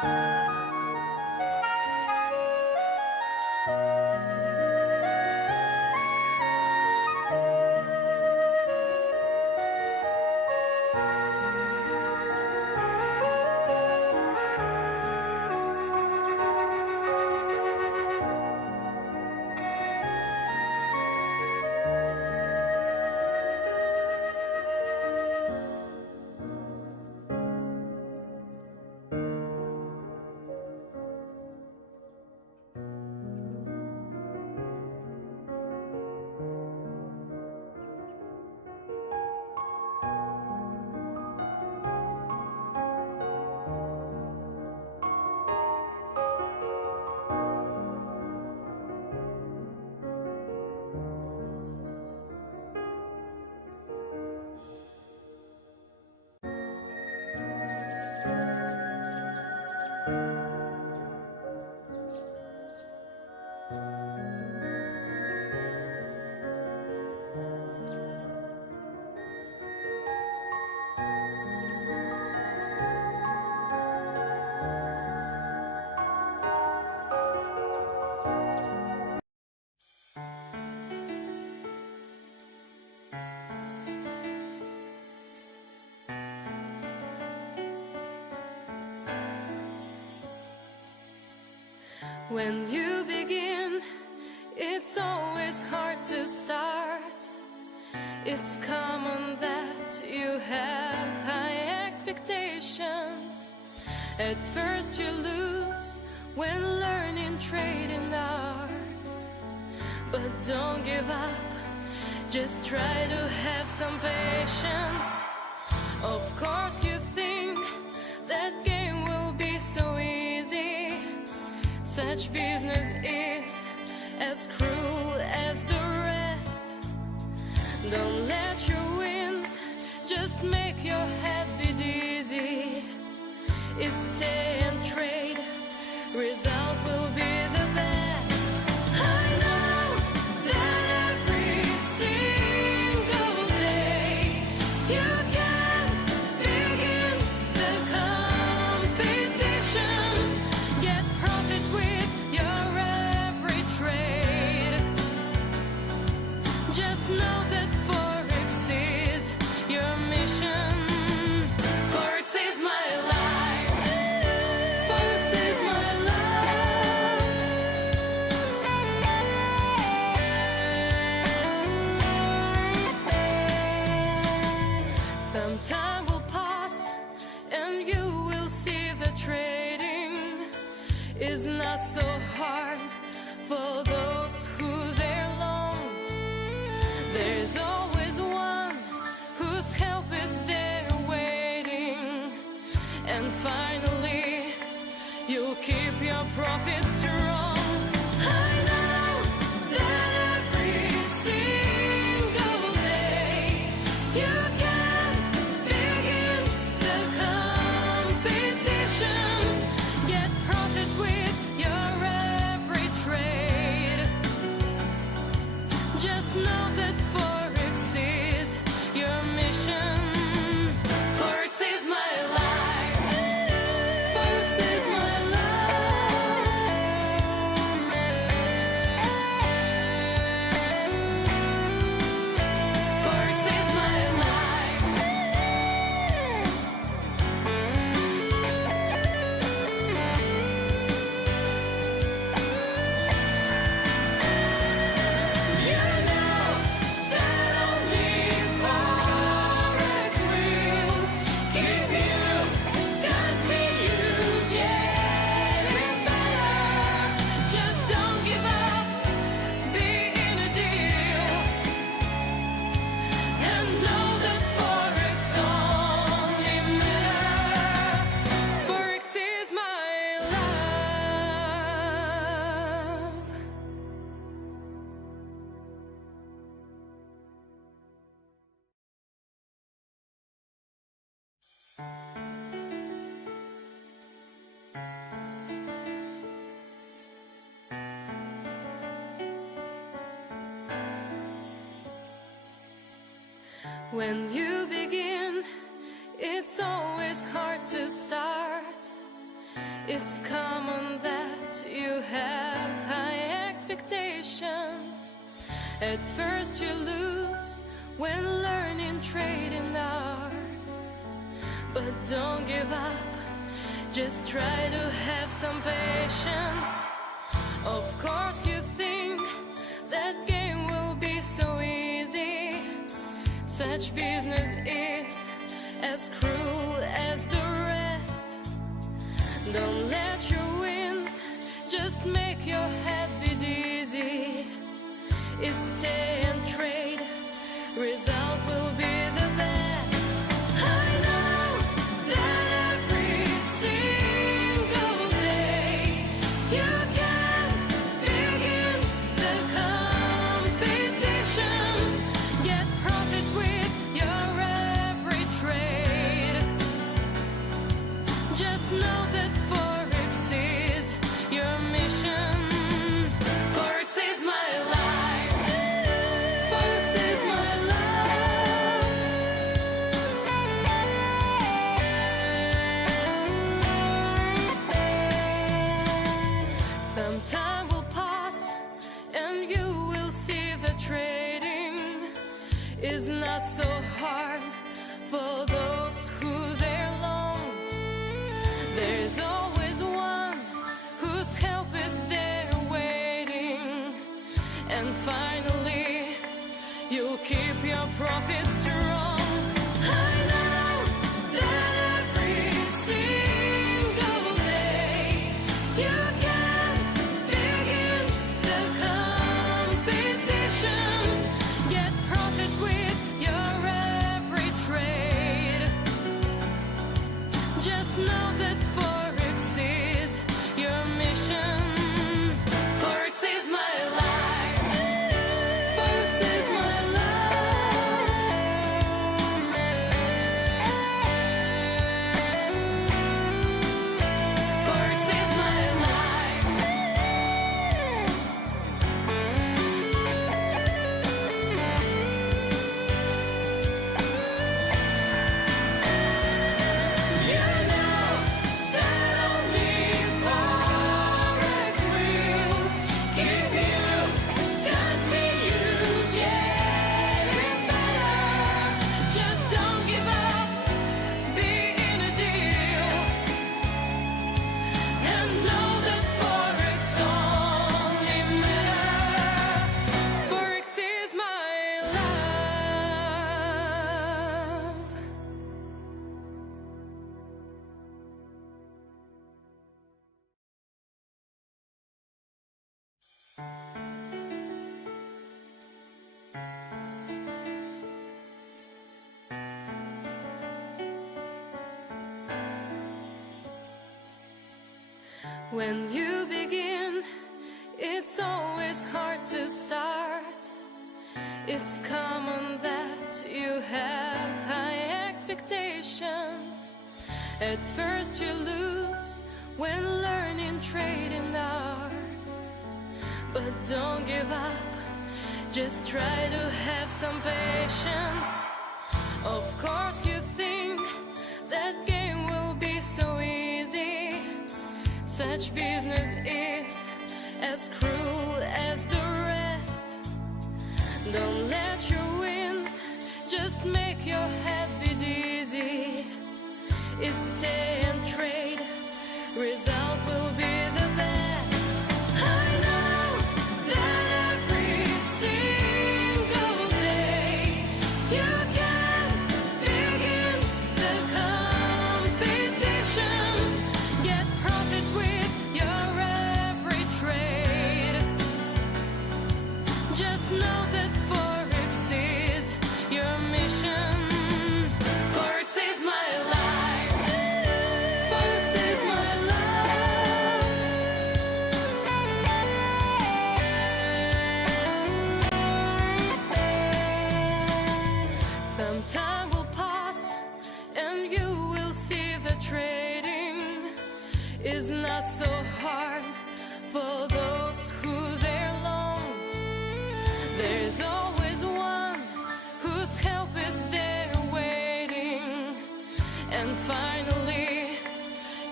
When you begin, it's always hard to start. It's common that you have high expectations. At first you lose when learning trading art. But don't give up, just try to have some patience. Of course you think that game will be so easy. Such business is as cruel as the rest. Don't let your wins just make your head be dizzy. If stay and trade, result will be the best. I know that every single day you can begin the competition. Get profit with your every trade. Just know that FOREX is your mission. FOREX is my life. FOREX is my love. Some time will pass and you will see the trading is not so hard for those who they're long. There's always one whose help is there waiting. And finally, you'll keep your profits strong. I know that every single day you can begin the competition. Get profit with your every trade. Just know that FOREX is your mission. FOREX is my life. FOREX is my love. FOREX is my life. You know that only FOREX will give you continue getting better. Just don't give up, be in a deal, and know that FOREX only matter. FOREX is my love. When you begin, it's always hard to start. It's common that you have high expectations. At first you lose when learning trading art, but don't give up, just try to have some patience. Of course you think that game will be so easy. Such business is as cruel as the rest. Don't let your wins just make your head be dizzy. If stay and trade, result will be the best. I know that every single day you can begin the competition. Get profit with your every trade. Just know that FOREX is your mission. FOREX is my life. FOREX is my love. Some time will pass and you will see that trading is not so hard for those who they're long. There's always one whose help is there waiting. And finally, you'll keep your profit strong. I know that every single day you can begin the competition. Get profit with your every trade. Just know that FOREX is your mission. FOREX is my life. FOREX is my love. FOREX is my life. You know that only FOREX will give you continued getting better. Just don't give up, be in a deal, and know that FOREX only matter. FOREX is my love. When you begin, it's always hard to start. It's common that you have high expectations. At first you lose when learning trading art, but don't give up, just try to have some patience. Of course you think that game will be so easy. Such business is as cruel as the rest. Don't let your wins just make your head be dizzy. If stay and trade, result will be the best. I know that every single day you can begin the competition. Get profit with your every trade. Just know that FOREX is your mission. FOREX is my life. FOREX is my love. Some time will pass and you will see that trading is not so hard for those who they're long. There's always one whose help is there waiting. And finally,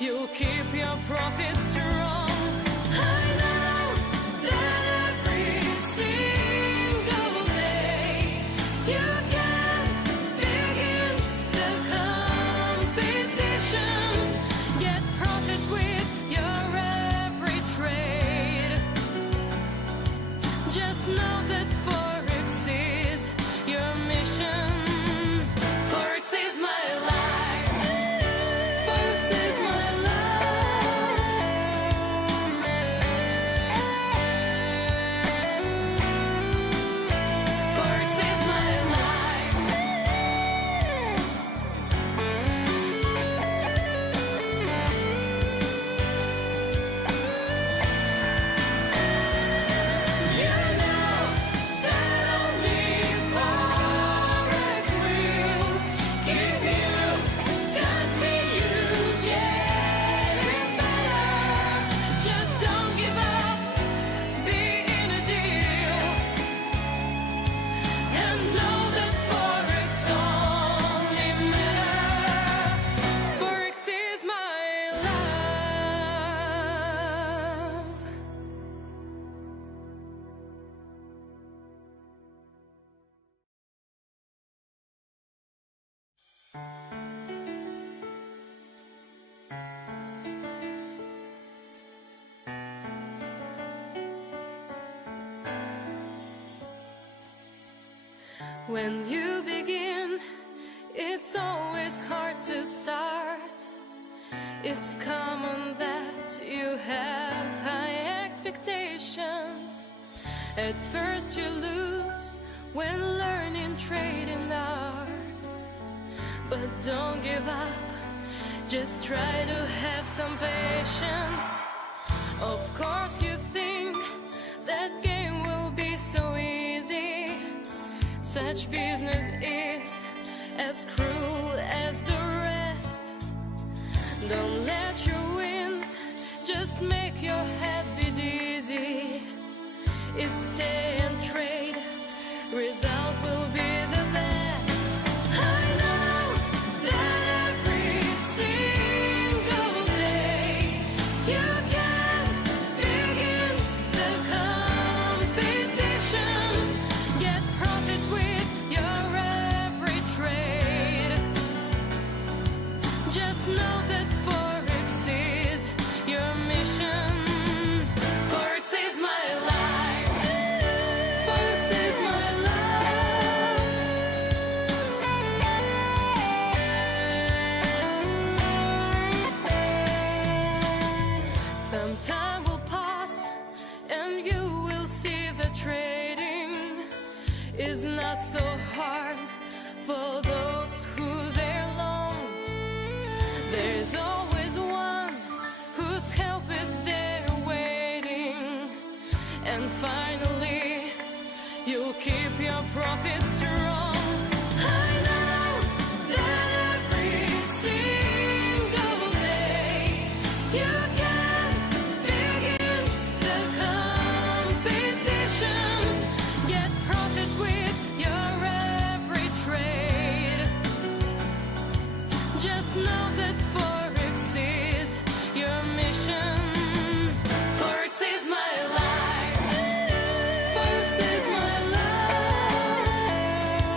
you'll keep your profits strong. I know that every single day you can begin the competition. Get profit with your every trade. Just know that FOREX is your mission. FOREX is my life. FOREX is my life. FOREX is my life. You know that only FOREX will give you continue getting better. Just don't give up, be in a deal, and know that FOREX only matter. FOREX is my love. When you begin, it's always hard to start. It's common that you have high expectations. At first you lose when learning trading art. But don't give up, just try to have some patience. Of course you think that game will be so easy. Such business is as cruel as the rest. Don't let your wins just make your head be dizzy. If stay and trade, result will be the best. I know that every single day you can begin the competition. Get profit with your every trade. Just know that FOREX is your mission. FOREX is my life. FOREX is my life. Some time will pass and you will see the trading is not so hard for those who they're long. There's always one whose help is there waiting. And finally, you'll keep your profits strong. I know that every single day you can begin the competition. Get profit with your every trade. Just know that FOREX is your mission. FOREX is my life. FOREX is my life.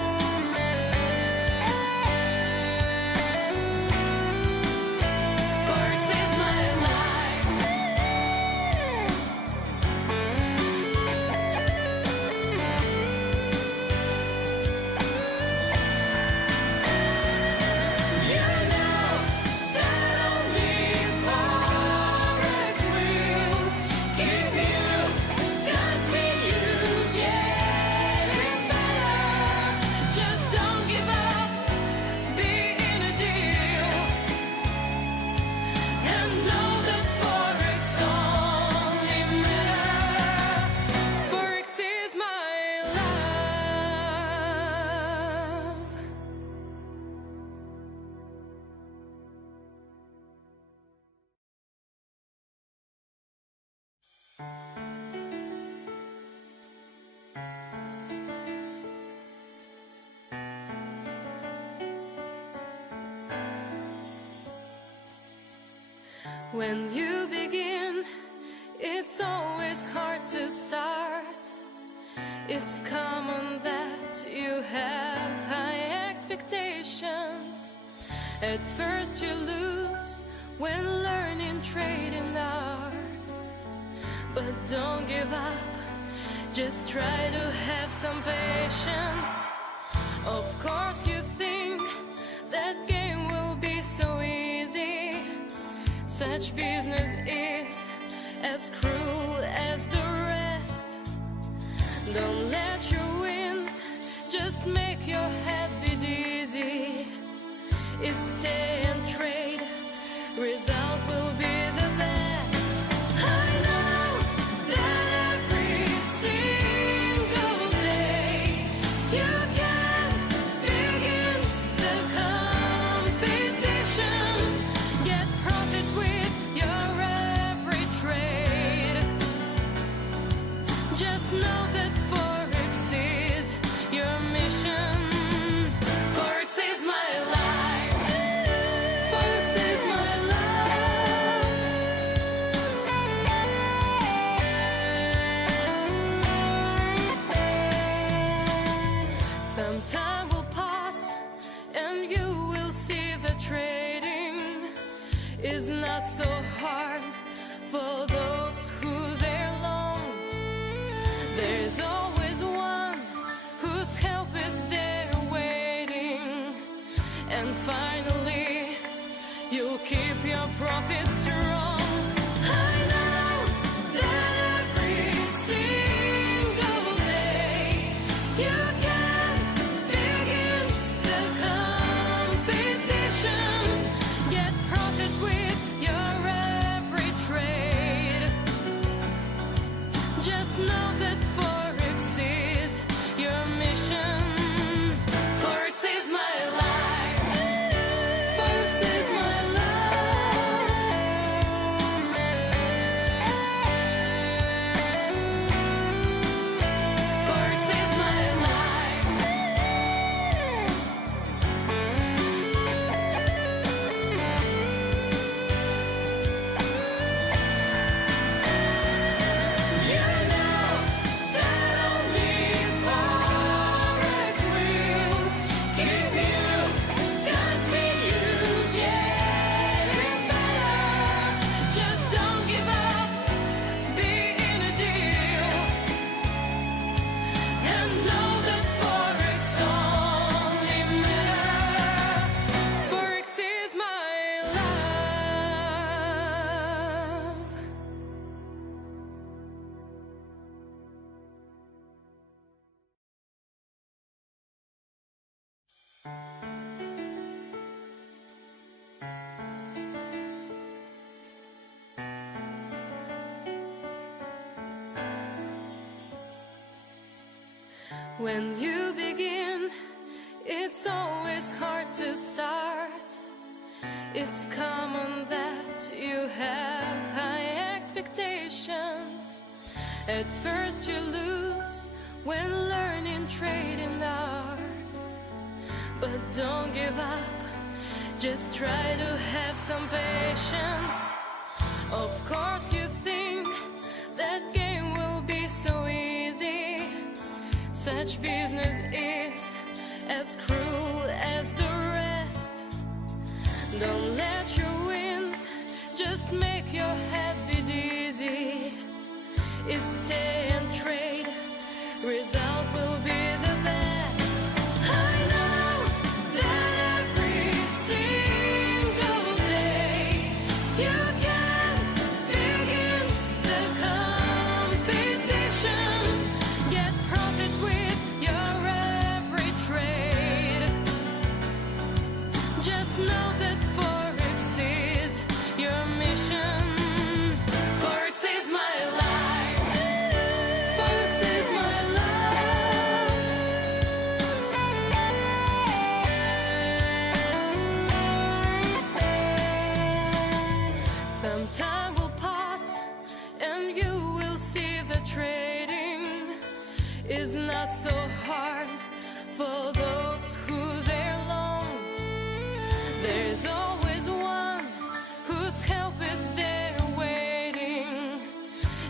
When you begin, it's always hard to start. It's common that you have high expectations. At first you lose when learning trading art. But don't give up, just try to have some patience. Of course you think that game will be so easy. Such business is as cruel as the rest. Don't let your wins just make your head be dizzy. If stay and trade, result will be the best. I know that every single day you can begin the competition. Get profit with your every trade. Just know that FOREX is your mission. FOREX is my life. FOREX is my life. Some time will pass and you will see the trading is not so hard for those who there long. There's always one whose help is there waiting. And finally, you'll keep your profit strong. I know that every single day you can begin the competition. Get profit with your every trade. Just know that FOREX is your mission. FOREX is my life. FOREX is my life. FOREX is my life. You know that only FOREX will give you continued getting better. Just don't give up, be in a deal, and know that FOREX only matter. FOREX is my love. When you begin, it's always hard to start. It's common that you have high expectations. At first you lose when learning trading art. But don't give up, just try to have some patience. Of course you think that game will be so easy. Such business is as cruel as the rest. Don't let your wins just make your head be dizzy. If stay and trade, result will be the best. I know that every single day you can begin the competition. Get profit with your every trade. Just know that FOREX is your mission. FOREX is my life. FOREX is my life. Some time will pass and you will see the trading is not so hard for those who there long. There's always one whose help is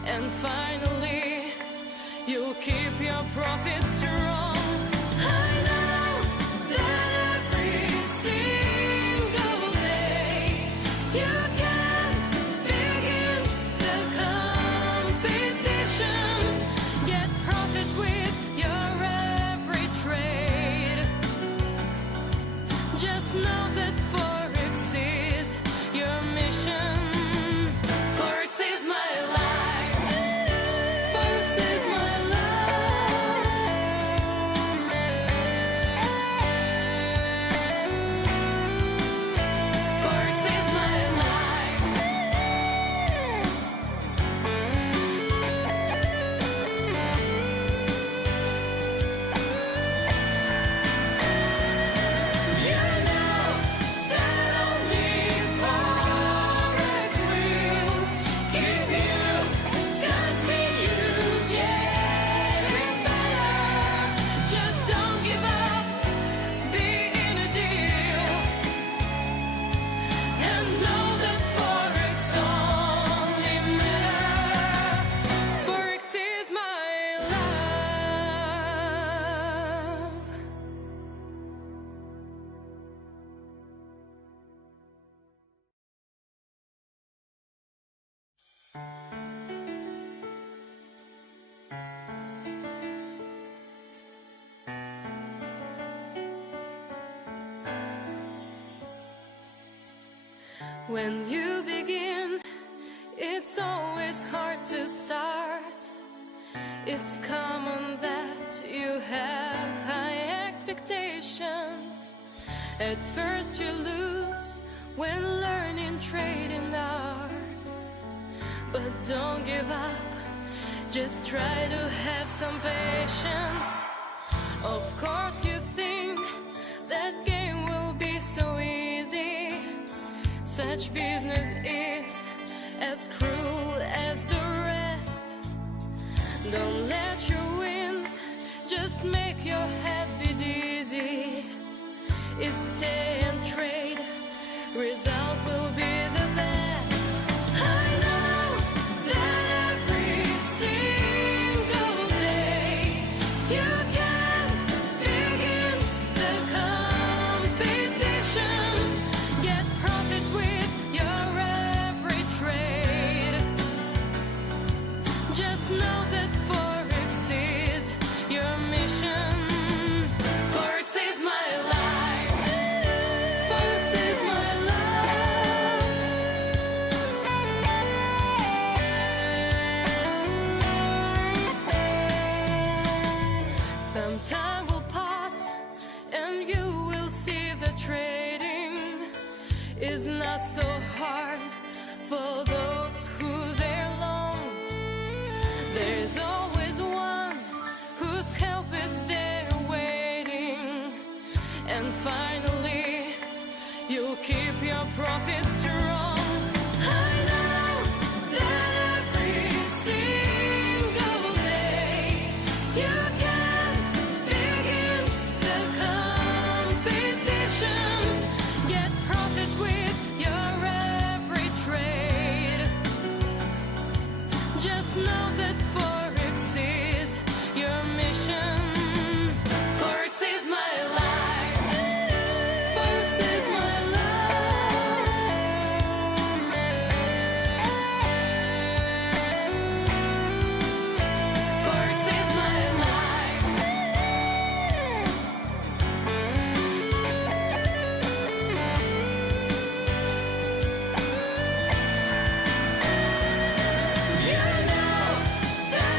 and finally you'll keep your profits strong. I know that every single day you can begin the competition, get profit with your every trade. Just know that FOREX is your mission. FOREX is my life. FOREX is my love. FOREX is my life. You know that only FOREX will give you continue getting better. Just don't give up, be in a deal, and know that FOREX only matter. FOREX is my love. When you begin, it's always hard to start. It's common that you have high expectations. At first you lose when learning trading art, but don't give up, just try to have some patience. Of course you think that game will be so easy. Such business is as cruel as the rest. Don't let your wins just make your head be dizzy. If stay and trade, result will be the best. I know that every single day you can begin the competition, get profit with your every trade. Just know that FOREX is your mission. FOREX is my life. FOREX is my love. Some time will pass and you will see the trading is not so hard for those who there long. There's always one whose help is there waiting, and finally you'll keep your profits strong. I know that every single day you can begin the competition, get profit with your every trade. Just know that FOREX is your mission. FOREX is my life. FOREX is my love. FOREX is my life. You know that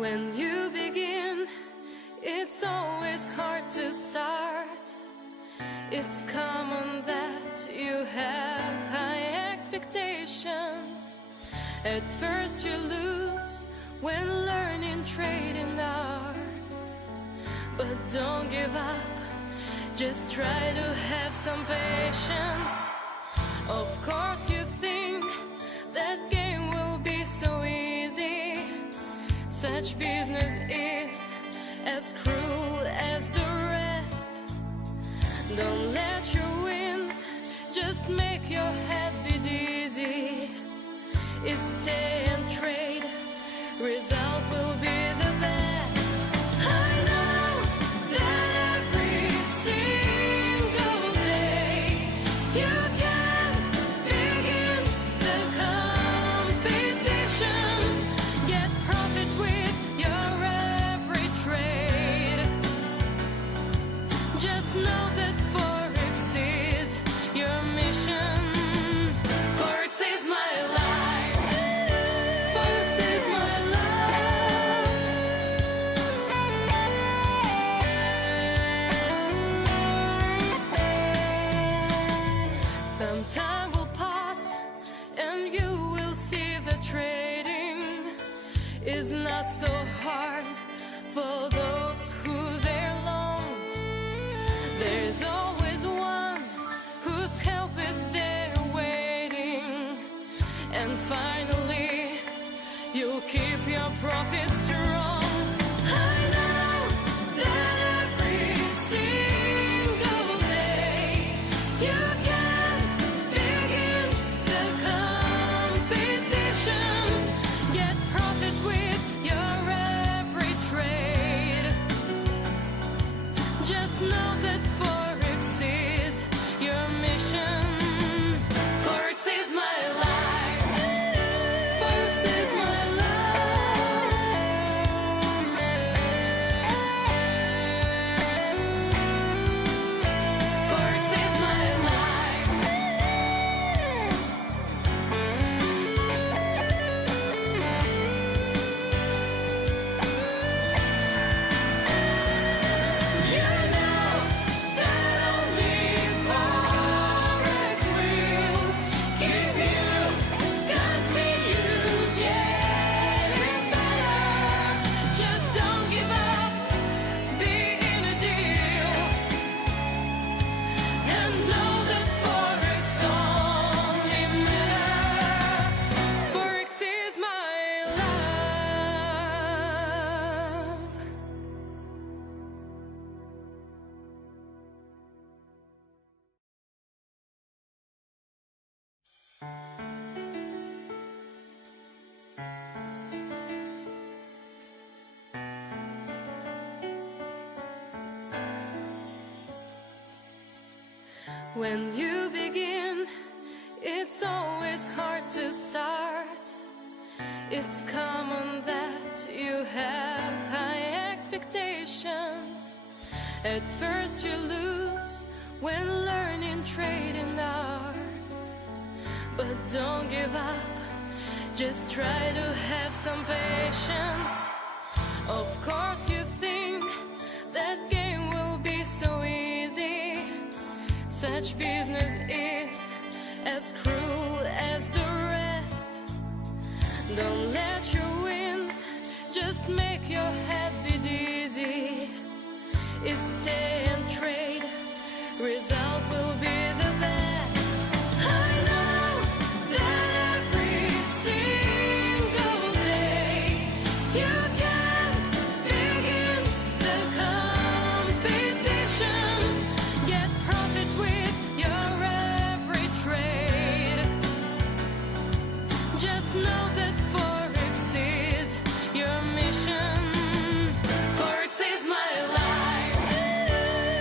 When you begin, it's always hard to start. It's common that you have high expectations. At first you lose when learning trade and art. But don't give up, just try to have some patience. Of course you think that game will be so easy. Such business is as cruel as the rest. Don't let your wins just make your head be dizzy. If stay and trade, result will be the best. I know that every single day you can begin the competition. Get profit with your every trade. Just know that FOREX is your mission. FOREX is my life. FOREX is my life. Some time will pass and you will see the trading is not so hard for those who they're long. There's always one whose help is there waiting. And finally, you'll keep your profits strong. I know that every single day you can begin the competition. Get profit with your every trade. Just know that FOREX is your mission. FOREX is my life. FOREX is my life. FOREX is my life. You know that only FOREX will give you continue getting better. Just don't give up, be in a deal, and know that FOREX only matters. FOREX is my love. When you begin, it's always hard to start. It's common that you have high expectations. At first you lose when learning trade and art. But don't give up, just try to have some patience. Of course you think that game will be so easy. Such business is as cruel as the rest. Don't let your wins just make your head be dizzy. If stay and trade, result will be the best. I know that every single day you can begin the competition. Get profit with your every trade. Just know that FOREX is your mission. FOREX is my life.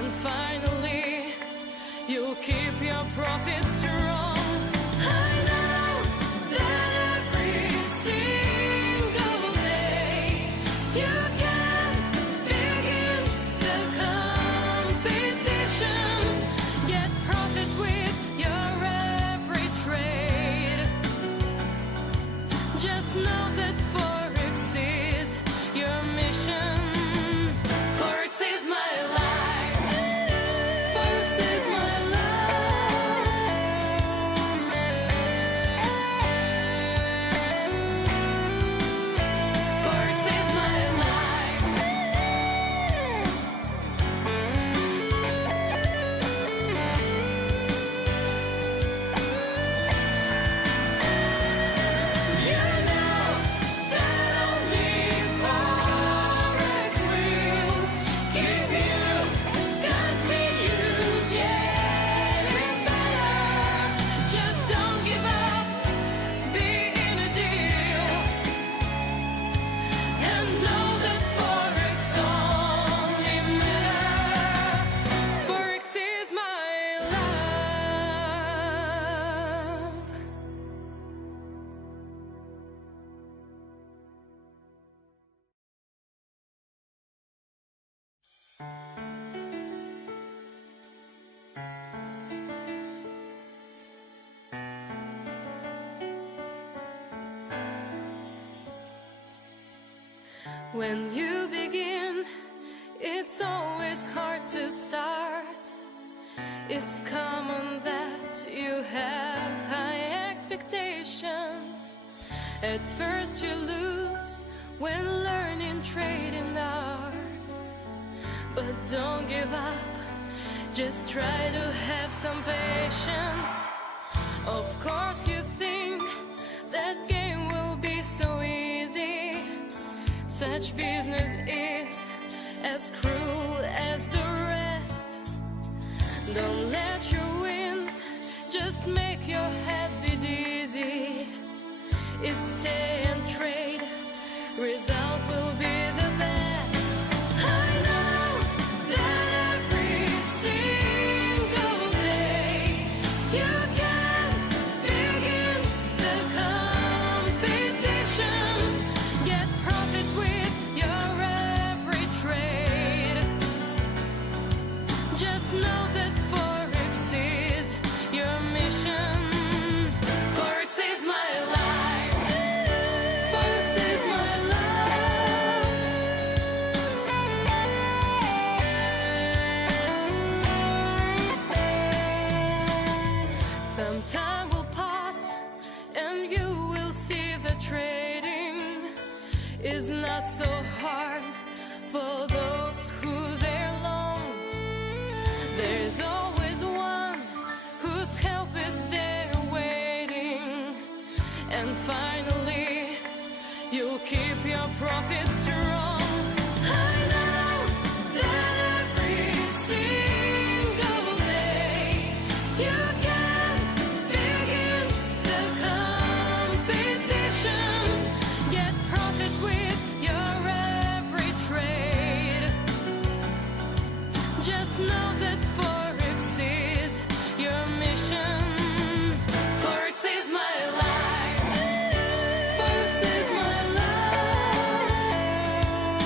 and finally you'll keep your profits strong. I know that every single day you can begin the competition, get profit with your every trade. Just know that FOREX is your mission. FOREX is my life. FOREX is my life. FOREX is my life. You know that only FOREX will give you continued getting better. Just don't give up, be in a deal, and know that FOREX only matter. FOREX is my love. When you begin, it's always hard to start. It's common that you have high expectations. At first you lose when learning trading art. But don't give up, just try to have some patience. Of course you think that game will be so easy. Such business is as cruel as the rest. Don't let your wins just make your head be dizzy. If stay and trade, result will be the best. I know that every single day you can begin the competition, get profit with your every trade. Just know that FOREX is your mission. FOREX is my life. FOREX is my love. Some time will pass and you will see the trading is not so hard for those who they're long. There's always one whose help is there waiting, and finally you'll keep your profits strong. I know that every single day you can begin the competition, get profit with your every trade. Just know that FOREX is your mission. FOREX is my life. FOREX is my love.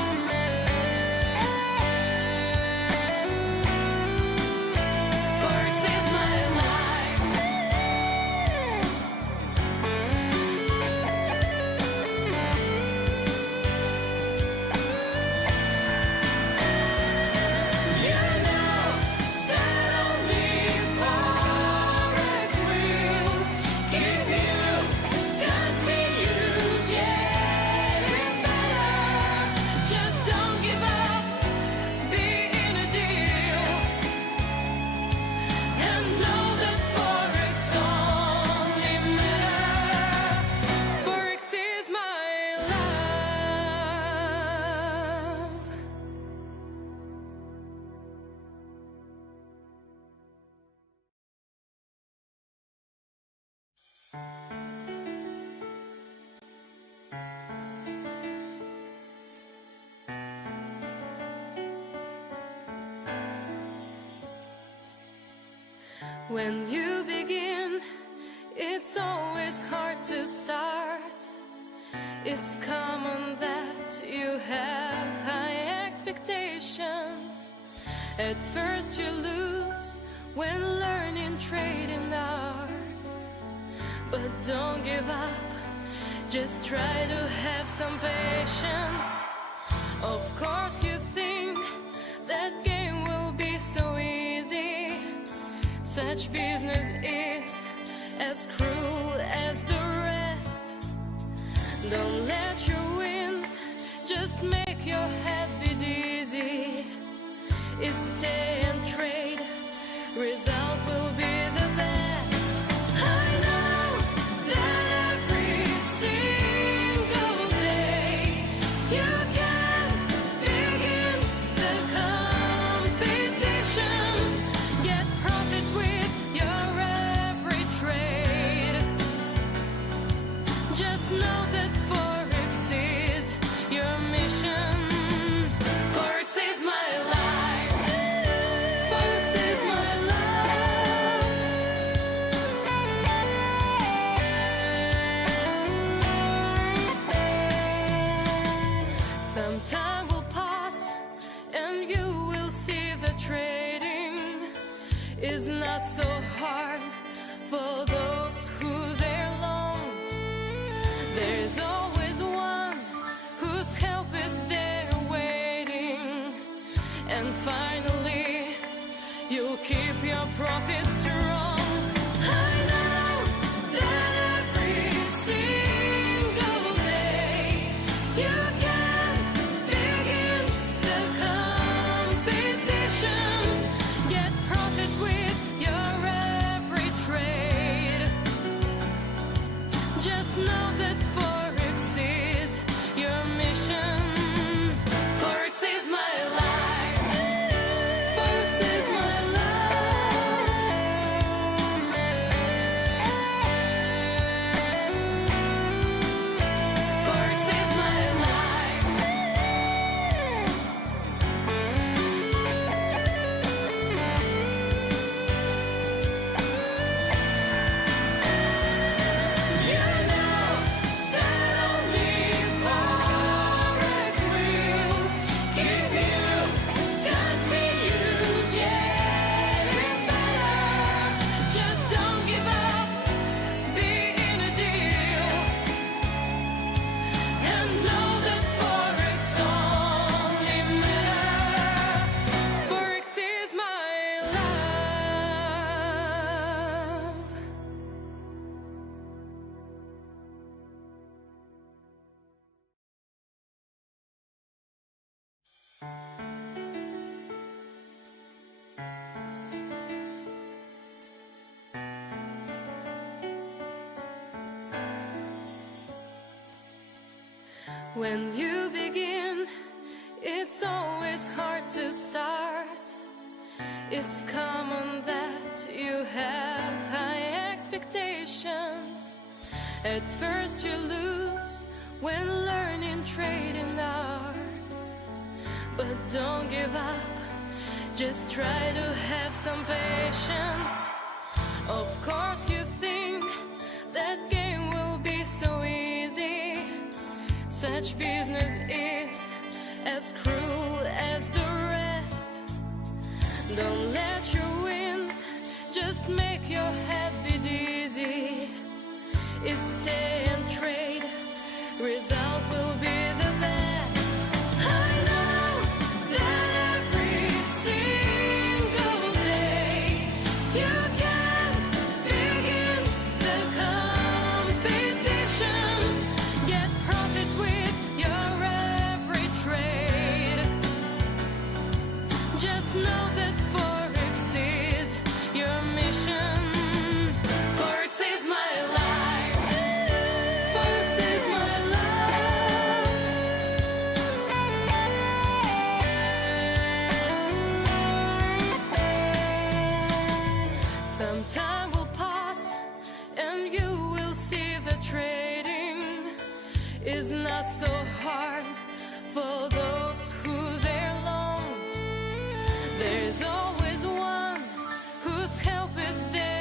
When you begin, it's always hard to start. It's common that you have high expectations. At first you lose when learning trade and art. But don't give up, just try to have some patience. Of course you think that game will be so easy. Such business is as cruel as the rest. Don't let your wins just make your head be dizzy. If stay and trade, result will be the best. I know that every single day you can begin the competition. Get profit with your every trade. Just know that FOREX is your mission. FOREX is my life. FOREX is my love. Some time will pass and you will see the trading is not so hard for those who there long. There's always one whose help is there waiting. And finally, you'll keep your profits strong. I know that every single day you can begin the competition. Get profit with your every trade. Just know that FOREX is your mission. FOREX is my life. FOREX is my love. FOREX is my life. You know that only FOREX will keep you continue getting better. Just don't give up, be in a deal, and know that FOREX only matter. FOREX is my love. When you begin, it's always hard to start. It's common that you have high expectations. At first you lose when learning trade and art. But don't give up, just try to have some patience. Of course you think that game will be so easy. Such business is as cruel as the rest. Don't let your wins just make your head be dizzy. If stay and trade, result will be the best. I know that every single day you can begin the competition. Get profit with your every trade. Just know that FOREX is your mission. FOREX is my life. FOREX is my love. Some time will pass and you will see the trading is not so hard for those who there long. There's always one whose help is there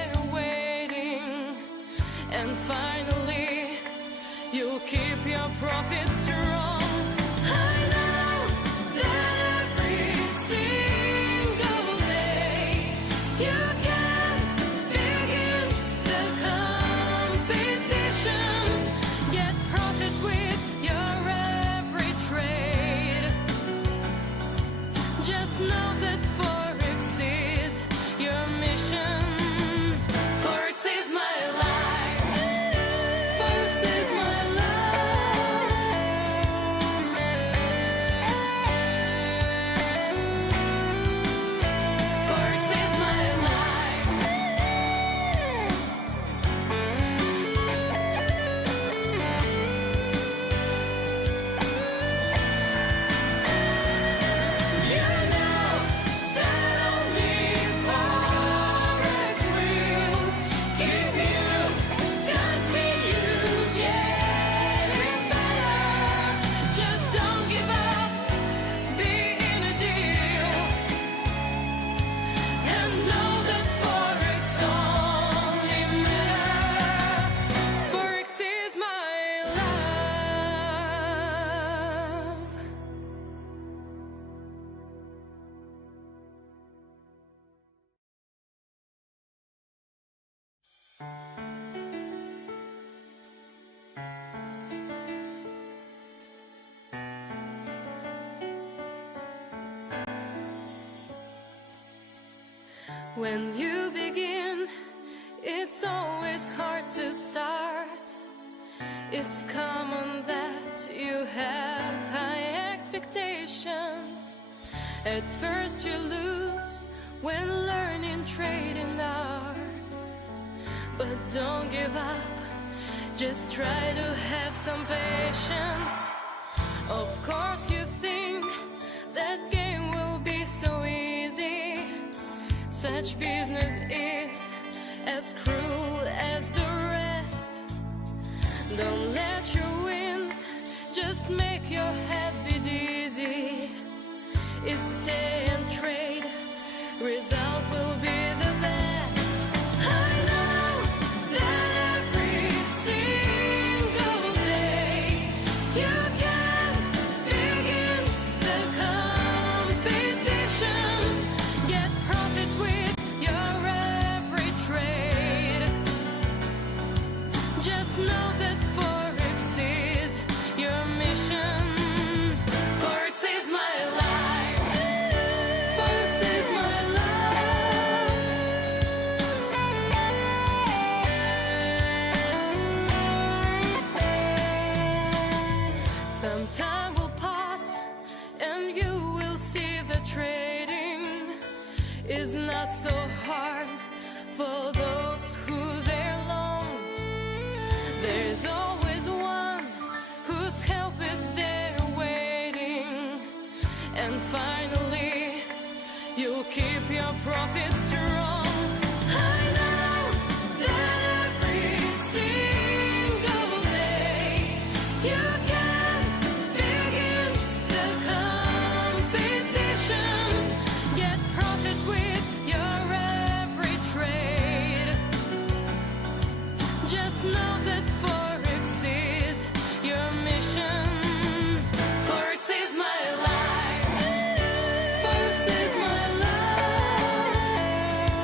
finally you'll keep your profits strong. I know that every single day you can begin the competition, get profit with your every trade. Just know that FOREX is your mission. FOREX is my life. FOREX is my FOREX is my life. You know that only FOREX will give you continued getting better. Just don't give up, be in a deal. And know that FOREX only matter. FOREX is my love. When you begin, it's always hard to start. It's common that you have high expectations. At first you lose when learning trading art. But don't give up, just try to have some patience. Of course you think that game will be so easy. Such business is as cruel as the rest. Don't let your wins just make your head be dizzy. If stay and trade, result will be the best. I know that every single day you can begin the competition, get profit with your every trade. Just know that FOREX is your mission. FOREX is my life. FOREX is my love. Some time will pass and you will see the trading is not so hard for those who they're long. There's always one whose help is there waiting. And finally you'll keep your profits strong. I know that every single day you can begin the competition, get profit with your every trade. Just know that FOREX is your mission. FOREX is my life. FOREX is my love.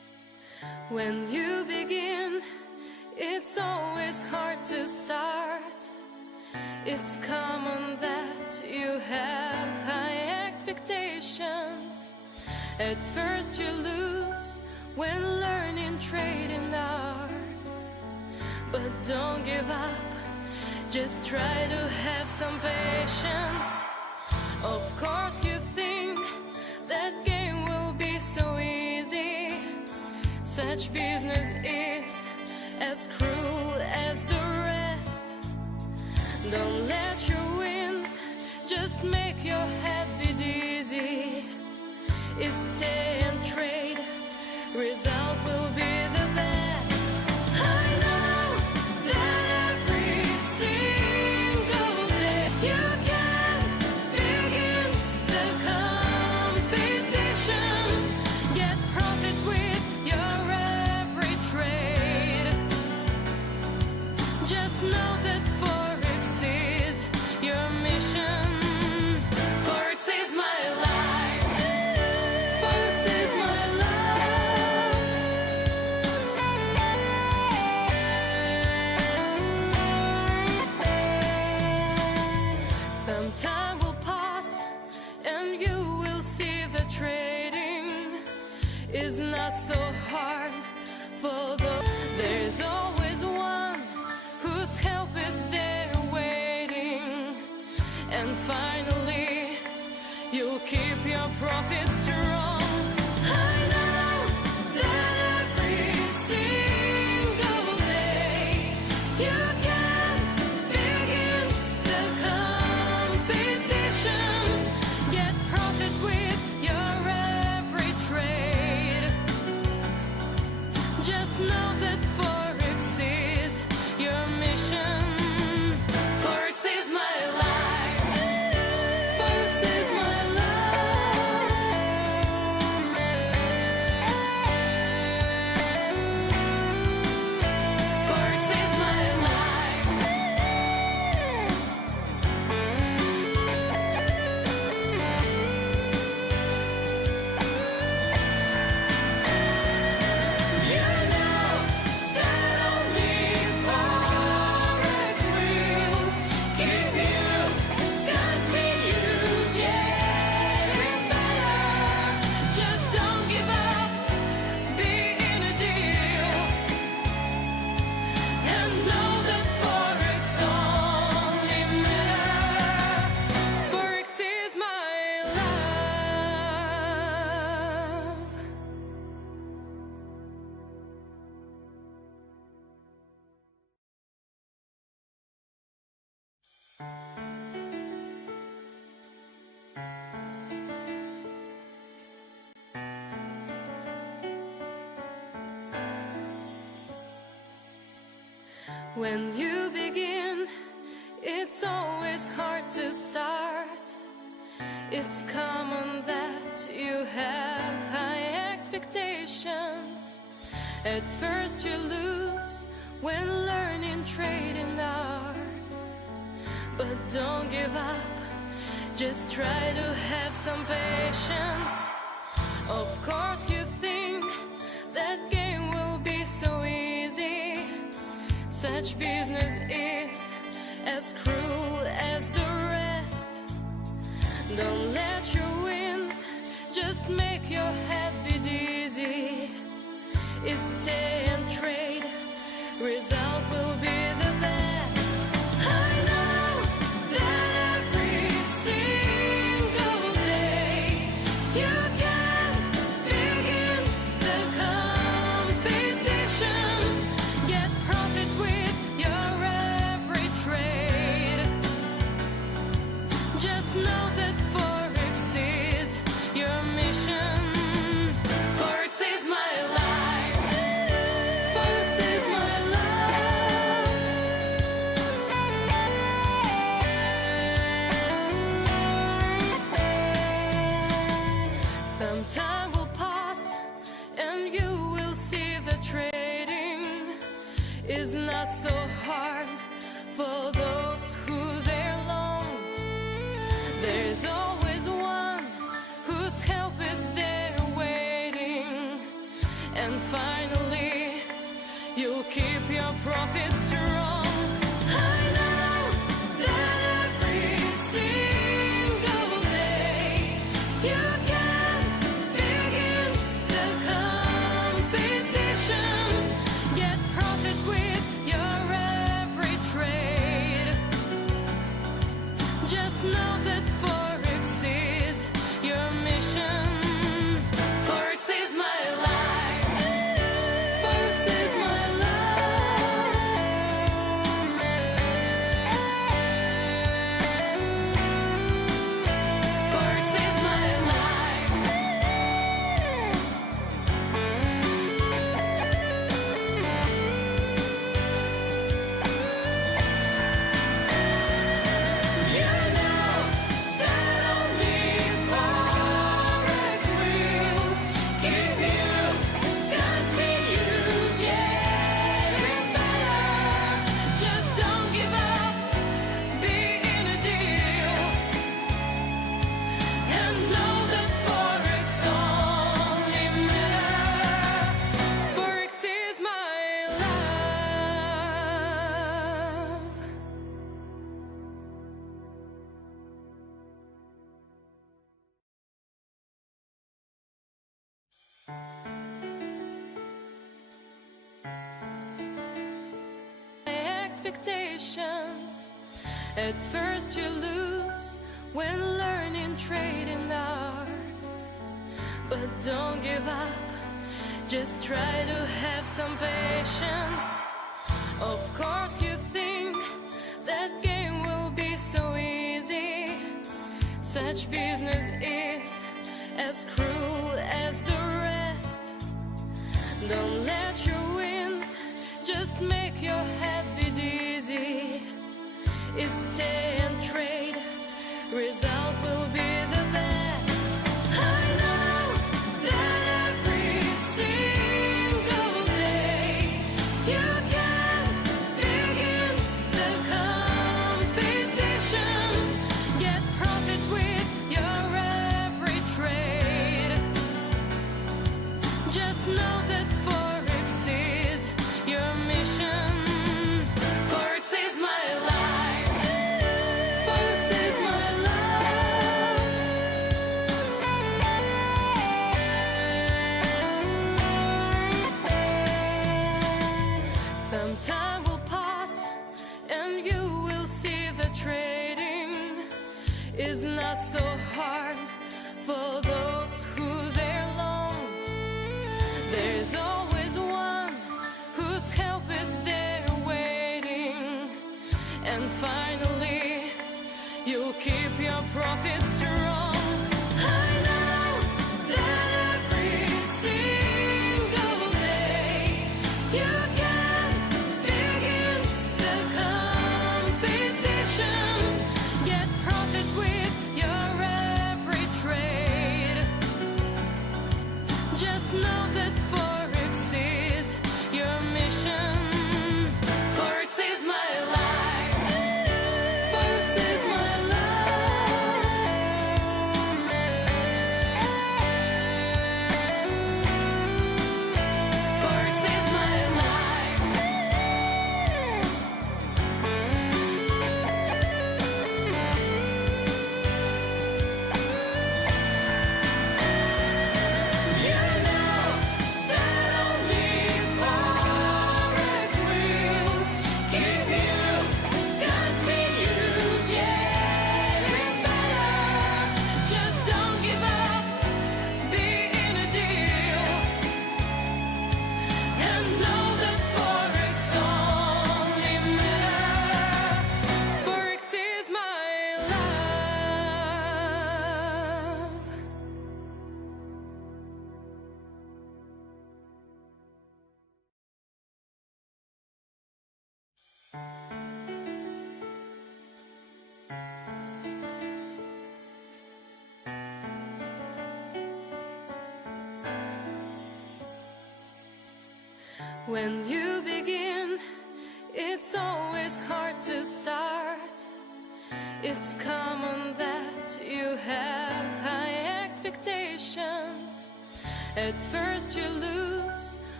When you begin, it's always hard to start. It's common that you have high expectations. At first you lose when learning trading art. But don't give up, just try to have some patience. Of course you think that game will be so easy. Such business is as cruel as the rest. Don't let your wins just make your head be dizzy. If stay and trade, result will be the best. I know that every single day you can begin the competition. Get profit with your every trade. Just know that FOREX is your mission. FOREX is my life. FOREX is my life. Some time will pass and you will see the trading is not so hard for those. There's always one whose help is there waiting. And finally, you'll keep your profit strong. I know that every single day you can begin the competition. Get profit with your every trade. Just know that FOREX is your mission. FOREX is my life. FOREX is my life. FOREX is my life. You know that only FOREX will give you continue getting better. Just don't give up, be in a deal, and know that FOREX only matter. FOREX is my love. When you begin, it's always hard to start. It's common that you have high expectations. At first you lose when learning trading art. But don't give up, just try to have some patience. Of course you think that game will be so easy. Such business is as cruel as the rest. Don't let your wins just make your head be dizzy. If stay and trade, result will be the best. I know that every single day you can begin the competition. Get profit with your every trade. Just know that FOREX is your mission. FOREX is my life. FOREX is my life. Some time will pass and you will see the trading is not so hard for those who there long. There's always one whose help is there waiting. And and finally you'll keep your profits strong. I know that every single day you can begin the competition, get profit with your every trade. Just know that FOREX is your mission. FOREX is my life. FOREX is my love. FOREX is my life. You know that only FOREX will give you continued getting better. Just don't give up, be in a deal, and know that FOREX only matter. FOREX is my love. Expectations. At first you lose when learning trading art, but don't give up, just try to have some patience. Of course you think that game will be so easy. Such business is as cruel as the rest. Don't let your wins just make your head be dizzy. If stay and trade, result will be the best. I know that every single day you can begin the competition, get profit with your every trade. Just know that FOREX is your mission. FOREX is my life. FOREX is my love. Some time will pass and you will see the trading is not so hard for those who they're long. There's always one whose help is there waiting, and finally you'll keep your profits strong. I know that every single day you can begin the competition, get profit with your every trade. Just know that FOREX is your mission. FOREX is my life. FOREX is my love. FOREX is my life. You know that only FOREX will give you continued getting better. Just don't give up, be in a deal, and know that FOREX only matter. FOREX is my love. When you begin, it's always hard to start. It's common that you have high expectations. At first you lose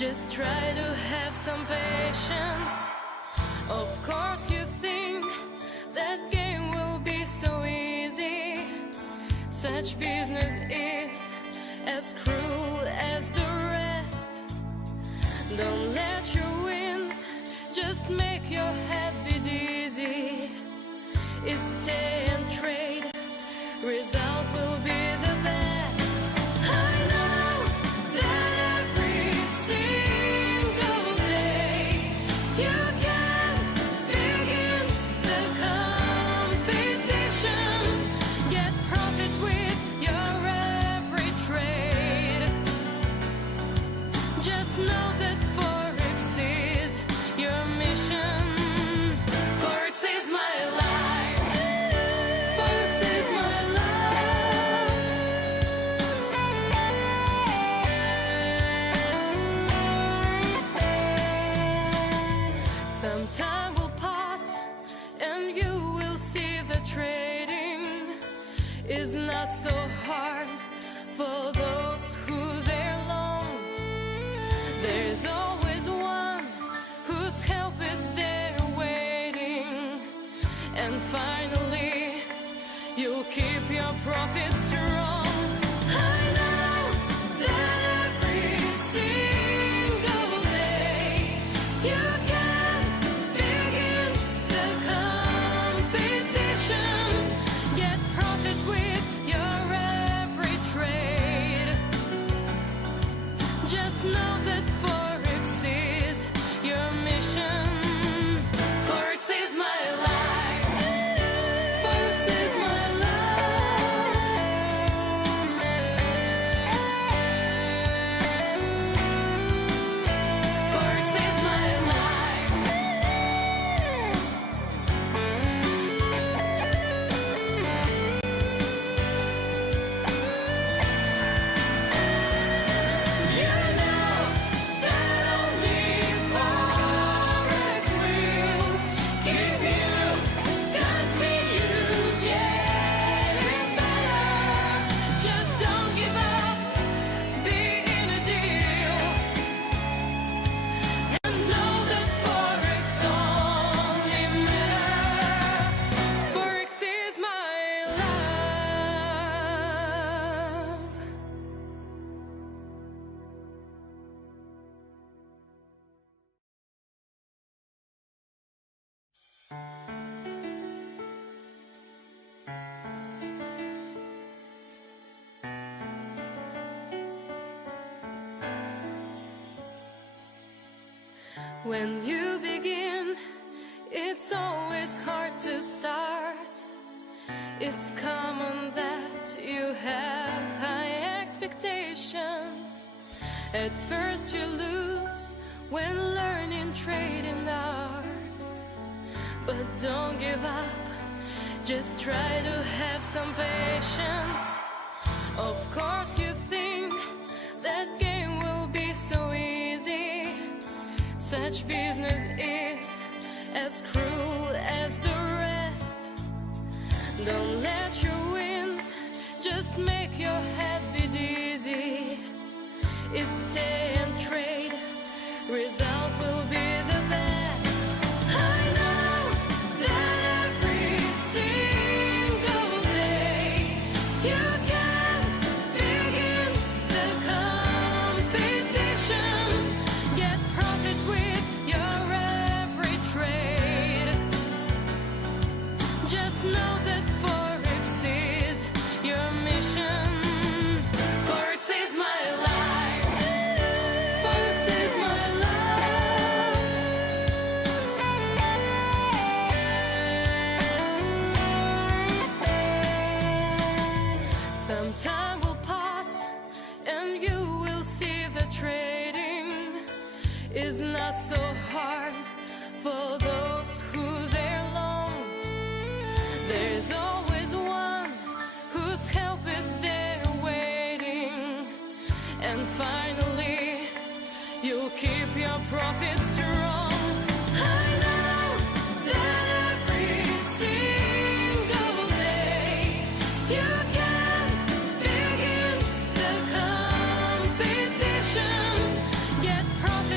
Just try to have some patience. Of course you think that game will be so easy. Such business is as cruel as the rest. Don't let your wins just make your head be dizzy. If stay and trade, result will be the best. I know that every single day you can begin the competition. Get profit with your every trade. Just know that FOREX is your mission. FOREX is my life. FOREX is my love. Some time will pass and you will see the trading is not so hard for those who there long. There's always one whose help is there waiting. And finally, you'll keep your profits strong. I know that every single day you can begin the competition. Get profit with your every trade. Just know that FOREX is your mission. FOREX is my life. FOREX is my love. FOREX is my life. You know that only FOREX will give you continued getting better. Just don't give up, be in a deal, and know that FOREX only matters. FOREX is my love. When you begin, it's always hard to start. It's common that you have high expectations. At first you lose when learning trading art. But don't give up, just try to have some patience. Of course you think that game will be so easy. Such business is as cruel as the rest. Don't let your wins just make your head be dizzy. If stay and trade, result will be the best. I know that every single day you can begin the competition. Get profit with your every trade. Just know that FOREX is your mission. FOREX is my life. FOREX is my love. Some time will pass and you will see the trading is not so hard for those who there long. There's always one whose help is there waiting. And finally, you'll keep your profits strong. I know that every single day you can begin the competition. Get profit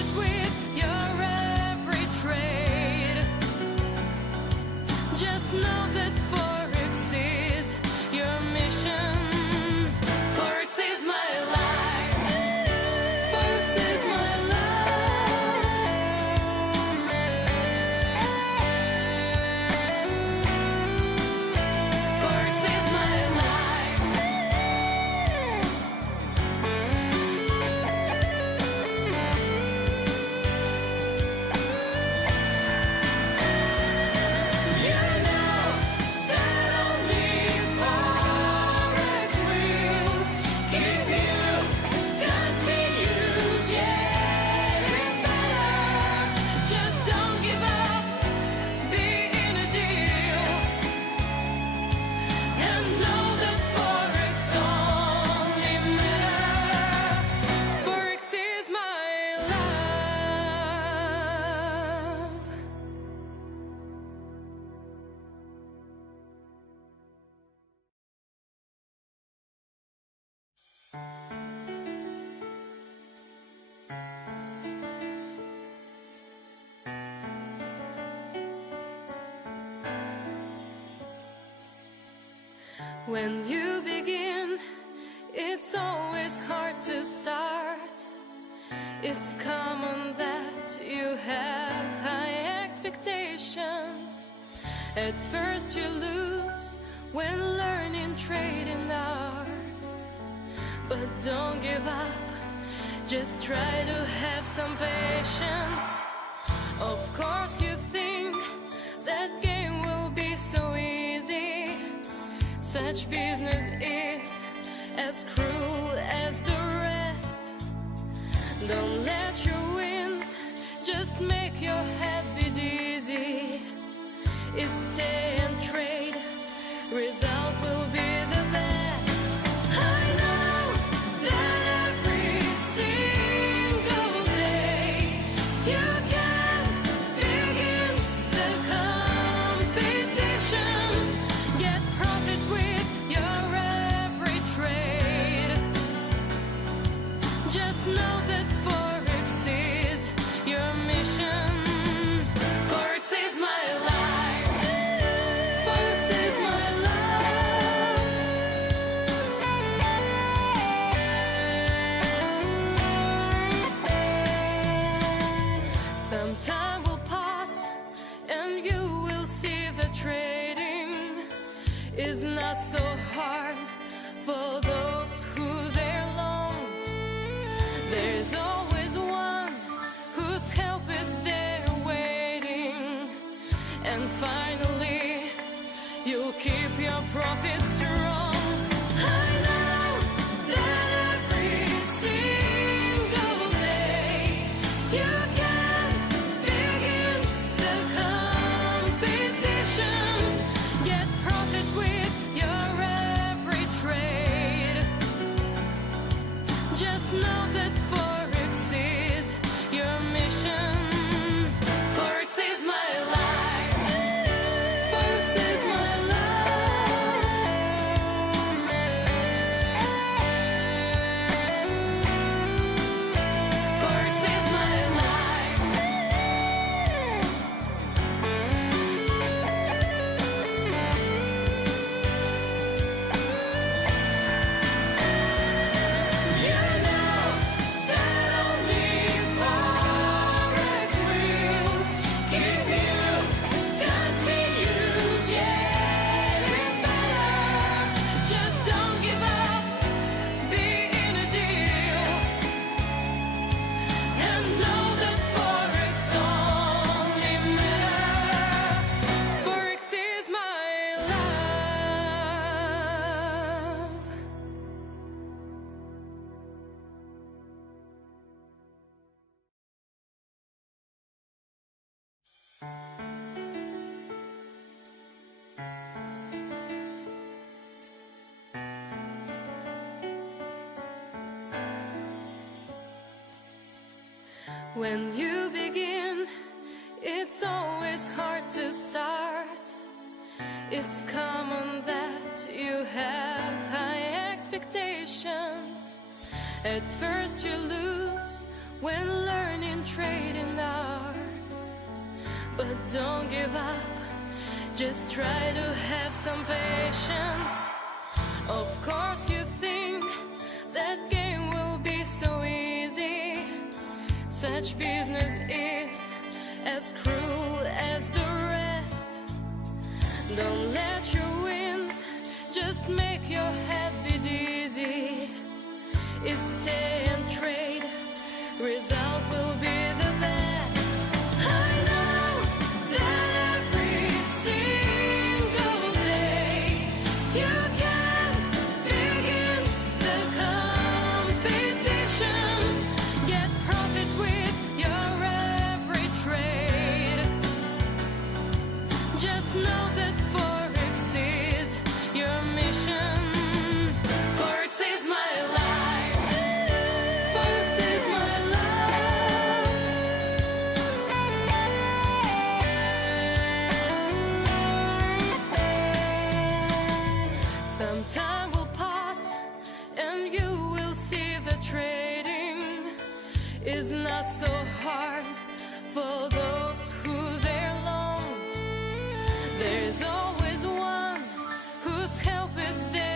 When you begin, it's always hard to start. It's common that you have high expectations. At first you lose when learning trade and art. But don't give up, just try to have some patience. Of course you think that game will be so easy. Such business is as cruel as the rest. Don't let your wins just make your head be dizzy. If stay and trade, result will be the best. I know that every single day you can begin the competition. Get profit with your every trade. Just know that FOREX is your mission. FOREX is my life. FOREX is my life. Some time will pass and you will see the trading is not so hard for those who they're long. There's always one whose help is there waiting. And finally, you'll keep your profits strong. I know that every single day you can begin the competition. Get profit with your every trade. Just know that FOREX is your mission. FOREX is my life. FOREX is my life. FOREX is my life. You know that only FOREX will keep you continue getting better. Just don't give up, be in a deal, and know that FOREX only matters. FOREX is my love. When you begin, it's always hard to start. It's common that you have high expectations. At first you lose when learning trade and art. But don't give up, just try to have some patience. Of course you think that game will be so easy. Such business is as cruel as the rest. Don't let your wins just make your head be dizzy. If stay and trade, result will be the best. I know that every single day you can begin the competition. Get profit with your every trade. Just know that FOREX is your mission. FOREX is my life. FOREX is my life. Some time will pass and you will see the trading is not so hard for those who they're long. There's always one whose help is there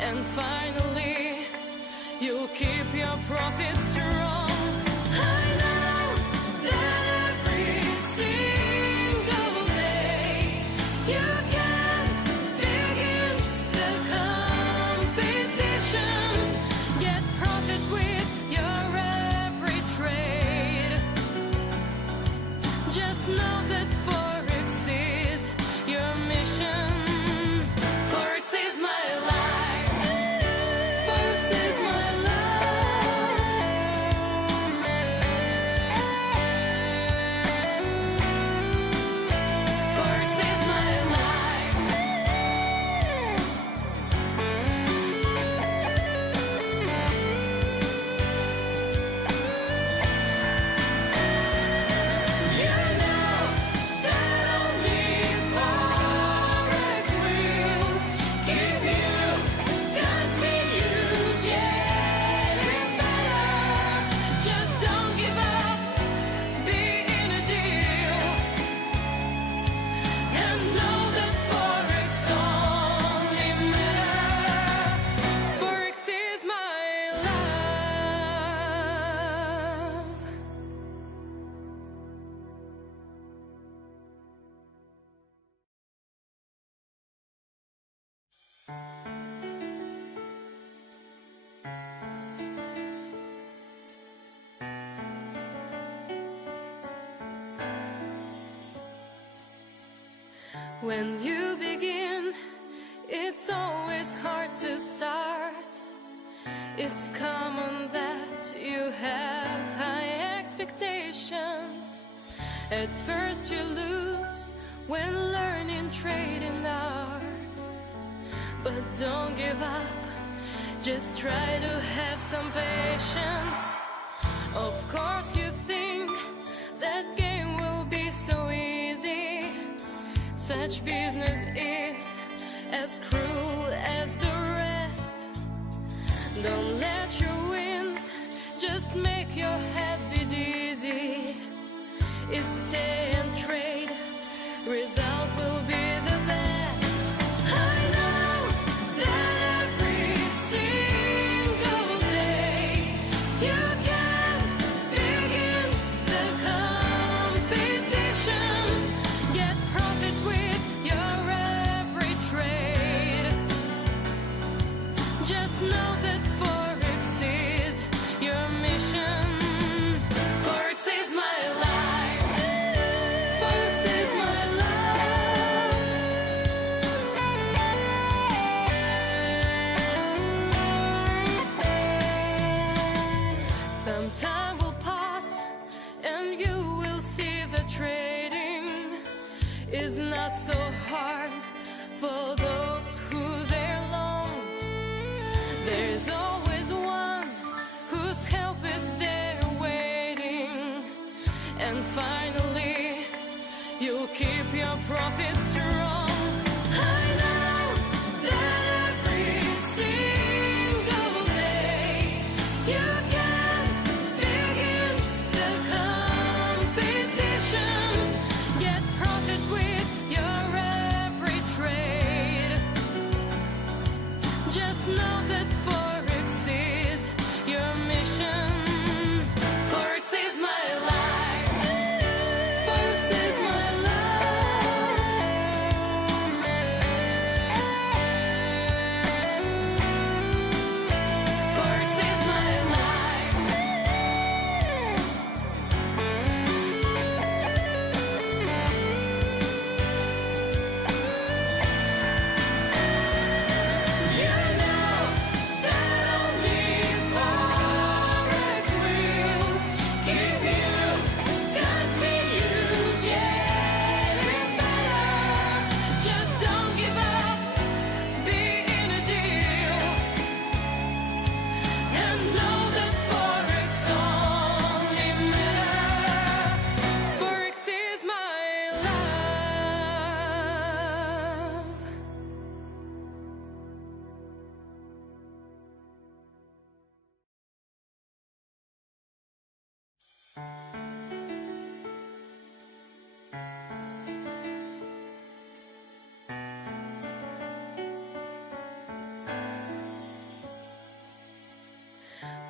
And finally, you'll keep your profits strong. I know that every single day you can begin the competition. Get profit with your every trade. Just know that FOREX is your mission. FOREX is my life. FOREX is my life. FOREX is my life. You know that only FOREX will give you continued getting better. Just don't give up, be in a deal, and know that FOREX only matter. FOREX is my love. When you begin, it's always hard to start. It's common that you have high expectations. At first you lose when learning trading art. But don't give up, just try to have some patience. Of course you think that game will be so easy. Such business is as cruel as the rest. Don't let your wins just make your head be dizzy. If stay and trade, result will be the best. I know that every single day you can begin the competition. Get profit with your every trade. Just know that FOREX is your mission. FOREX is my life. FOREX is my life. Some time will pass and you will see the trading is not so hard for those who there long. There's always one whose help is there waiting. And finally, you'll keep your profits strong. I know that every single day you can begin the competition. Get profit with your every trade. Just know that FOREX is your mission. FOREX is my life. FOREX is my life. FOREX is my life. You know that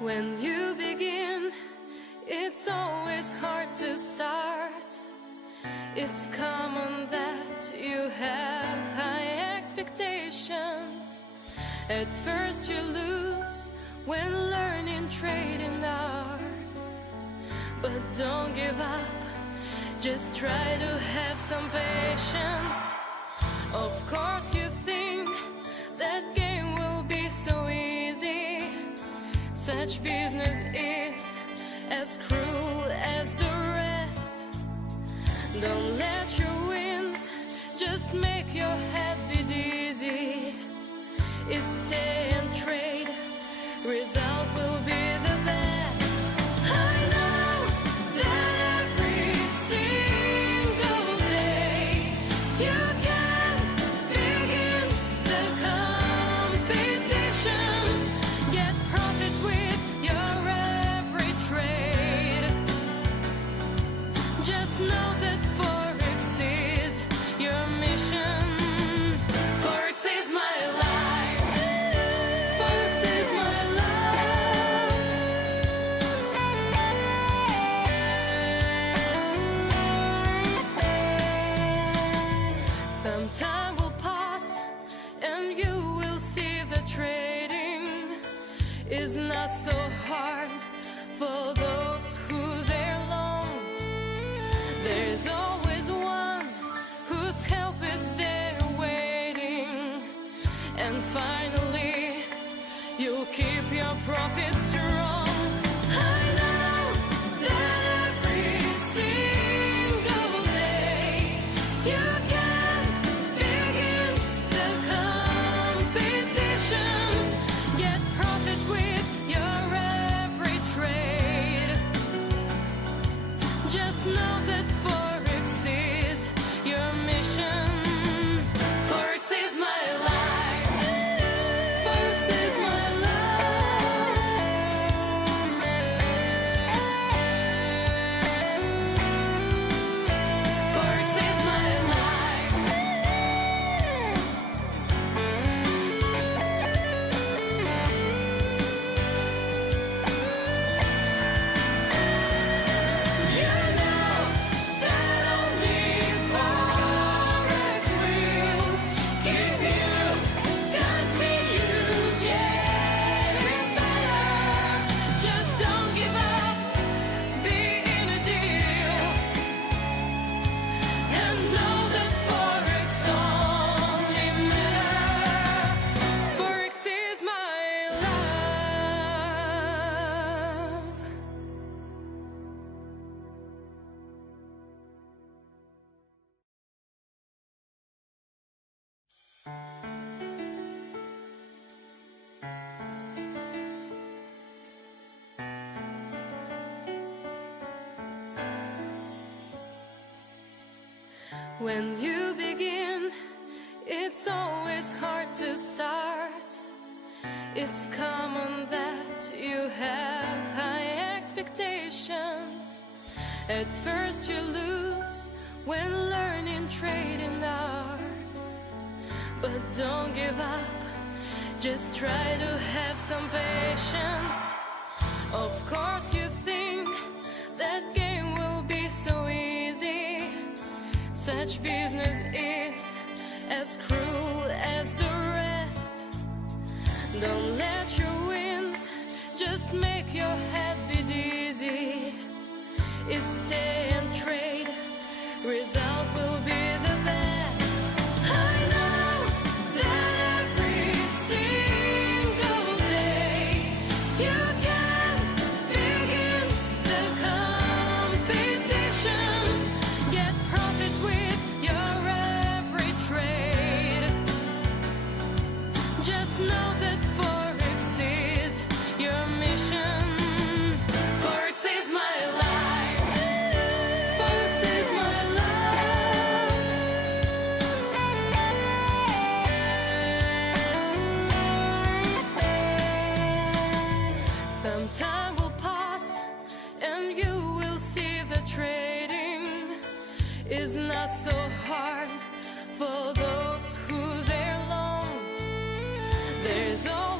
When you begin, it's always hard to start. It's common that you have high expectations. At first you lose when learning trading art. But don't give up, just try to have some patience. Of course you think that game will be so easy. Such business is as cruel as the rest. Don't let your wins just make your head be dizzy. If stay and trade, result will be the best. I know that every single day you can begin the competition. Get profit with your every trade. Just know that FOREX is your mission. FOREX is my life. FOREX is my love. Some time will pass and you will see the trading is not so hard for those who there long. There's always one whose help is there waiting. And finally, you'll keep your profits strong. I know that every single day you can begin the competition. Get profit with your every trade. Just know that FOREX is your mission. FOREX is my life. FOREX is my love. FOREX is my life. You know that only FOREX will give you continued getting better. Just don't give up, be in a deal, and know that FOREX only matter. FOREX is my love. When you begin, it's always hard to start. It's common that you have high expectations. At first you lose when learning trading art. But don't give up, just try to have some patience. Of course you think that game will be so easy. Such business is as cruel as the rest. Don't let your wins just make your head be dizzy. If stay and trade, result will be the best. I know that every single day you can begin the competition. Get profit with your every trade. Just know that FOREX is your mission. FOREX is my life. FOREX is my love. Some time will pass and you will see the trading is not so hard for those who there long. There's always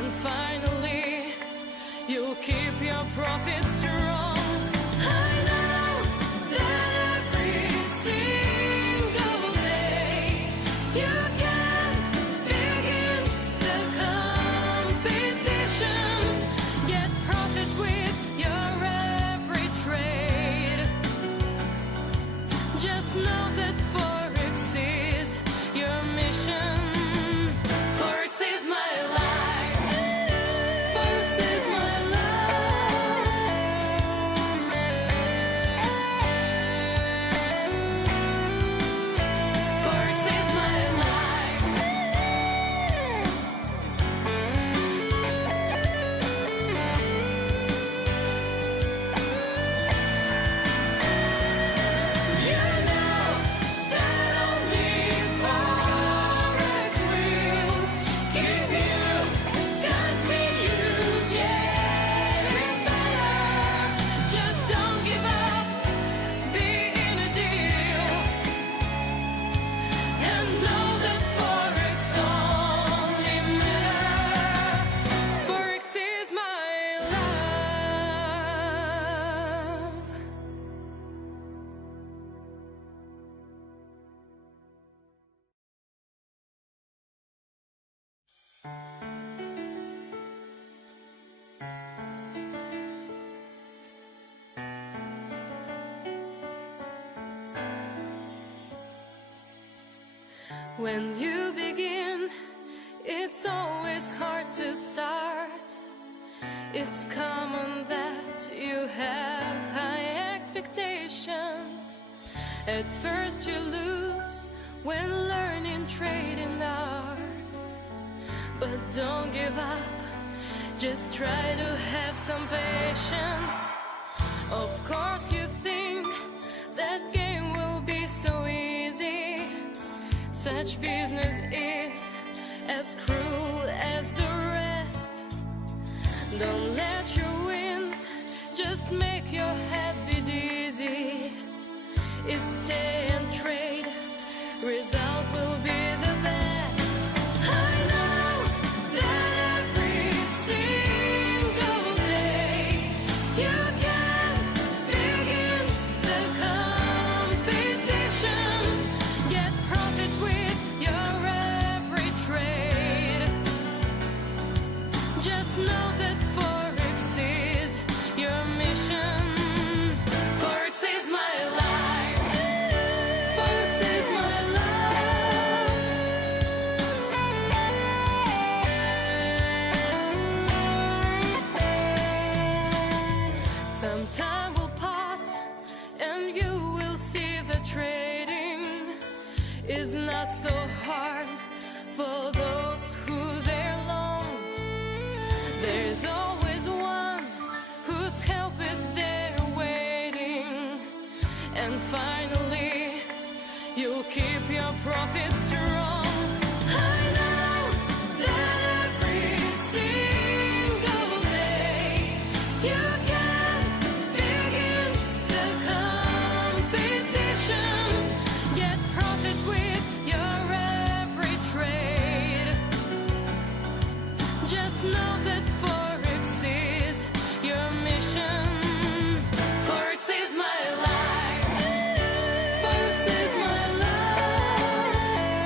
and finally you'll keep your profits strong. I know that every single day you can begin the competition, get profit with your every trade. Just know that FOREX is your mission. FOREX is my life. FOREX is my life. FOREX is my life. You know that only FOREX will give you continued getting better. Just don't give up, be in a deal, and know that FOREX only matter. FOREX is my love. When you begin, it's always hard to start. It's common that you have high expectations. At first you lose when learning trading art, but don't give up, just try to have some patience. Of course you think that game will be so easy. Such business is as cruel as the rest. Don't let your wins just make your head be dizzy. If stay and trade, result will be the best. I know that every single day you can begin the competition, get profit with your every trade. Just know that FOREX is your mission. FOREX is my life. FOREX is my love. Some time will pass and you will see the trading is not so hard for those who there long. There's always one whose help is there waiting, and finally you'll keep your profits strong. I know that every single day you can begin the competition, get profit with your every trade. Just know that FOREX is your mission. FOREX is my life. FOREX is my love.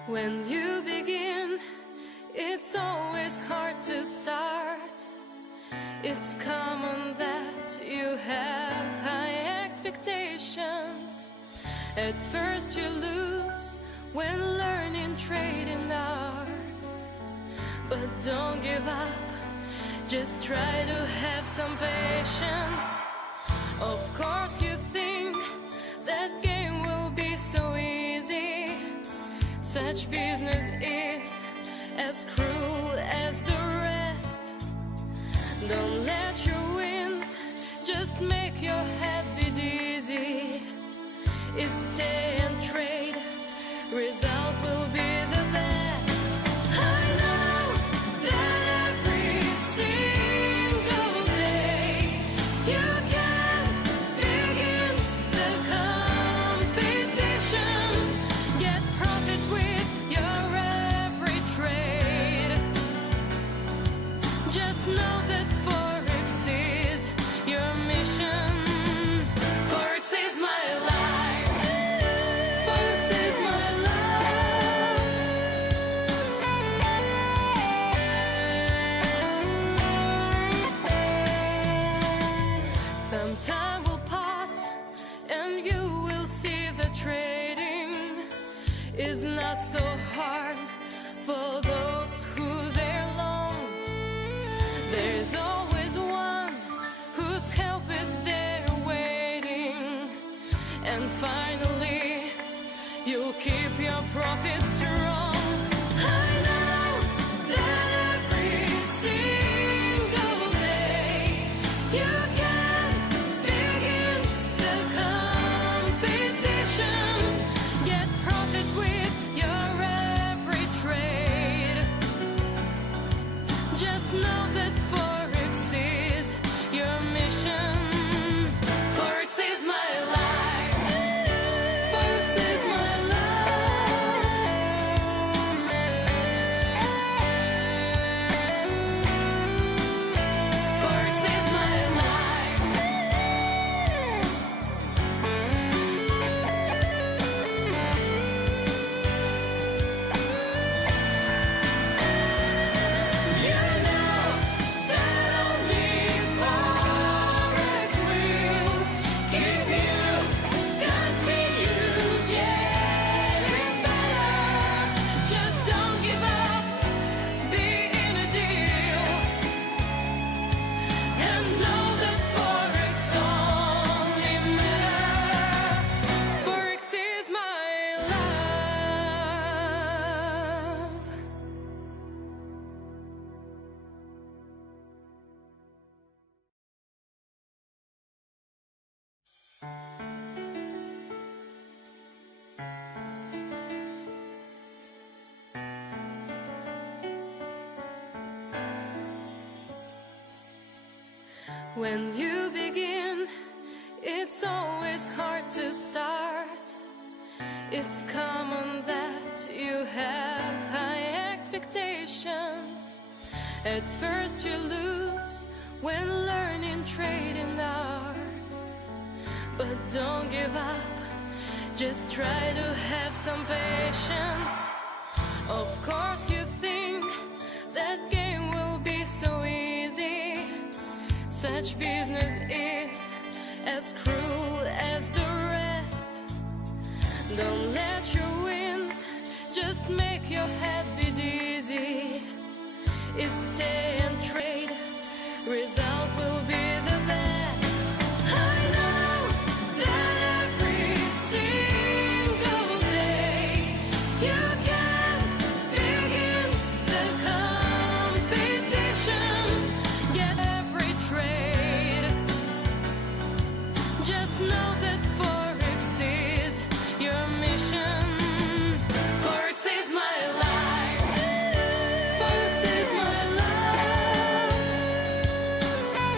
When you begin, it's always hard to start. It's common that you have high expectations. At first you lose when learning trading art. But don't give up, just try to have some patience. Of course you think that game will be so easy. Such business is as cruel as the rest. Don't let your wins just make your head be dizzy. If stay and trade, result will be the best. I know that every single day you can begin the competition. Get profit with your every trade. Just know that FOREX is your mission. FOREX is my life. FOREX is my love. Some time will pass and you will see the trading is not so hard for those who there long. There's always one whose help is there waiting. And finally, you'll keep your profits strong. I know that every single day you can begin the competition. Get profit with your every trade. Just know that FOREX is your mission. FOREX is my life. FOREX is my love. FOREX is my life. You know that only FOREX will give you continue getting better. Just don't give up, be in a deal, and know that FOREX only matters. FOREX is my love. When you begin, it's always hard to start. It's common that you have high expectations. At first you lose when learning trading art. But don't give up, just try to have some patience. Of course you think that game will be so easy. Such business is as cruel as the rest. Don't let your wins just make your head be dizzy. If stay and trade, result will be the best. I know that every single day you can begin the competition. Get every trade. Just know that FOREX is your mission. FOREX is my life. FOREX is my love.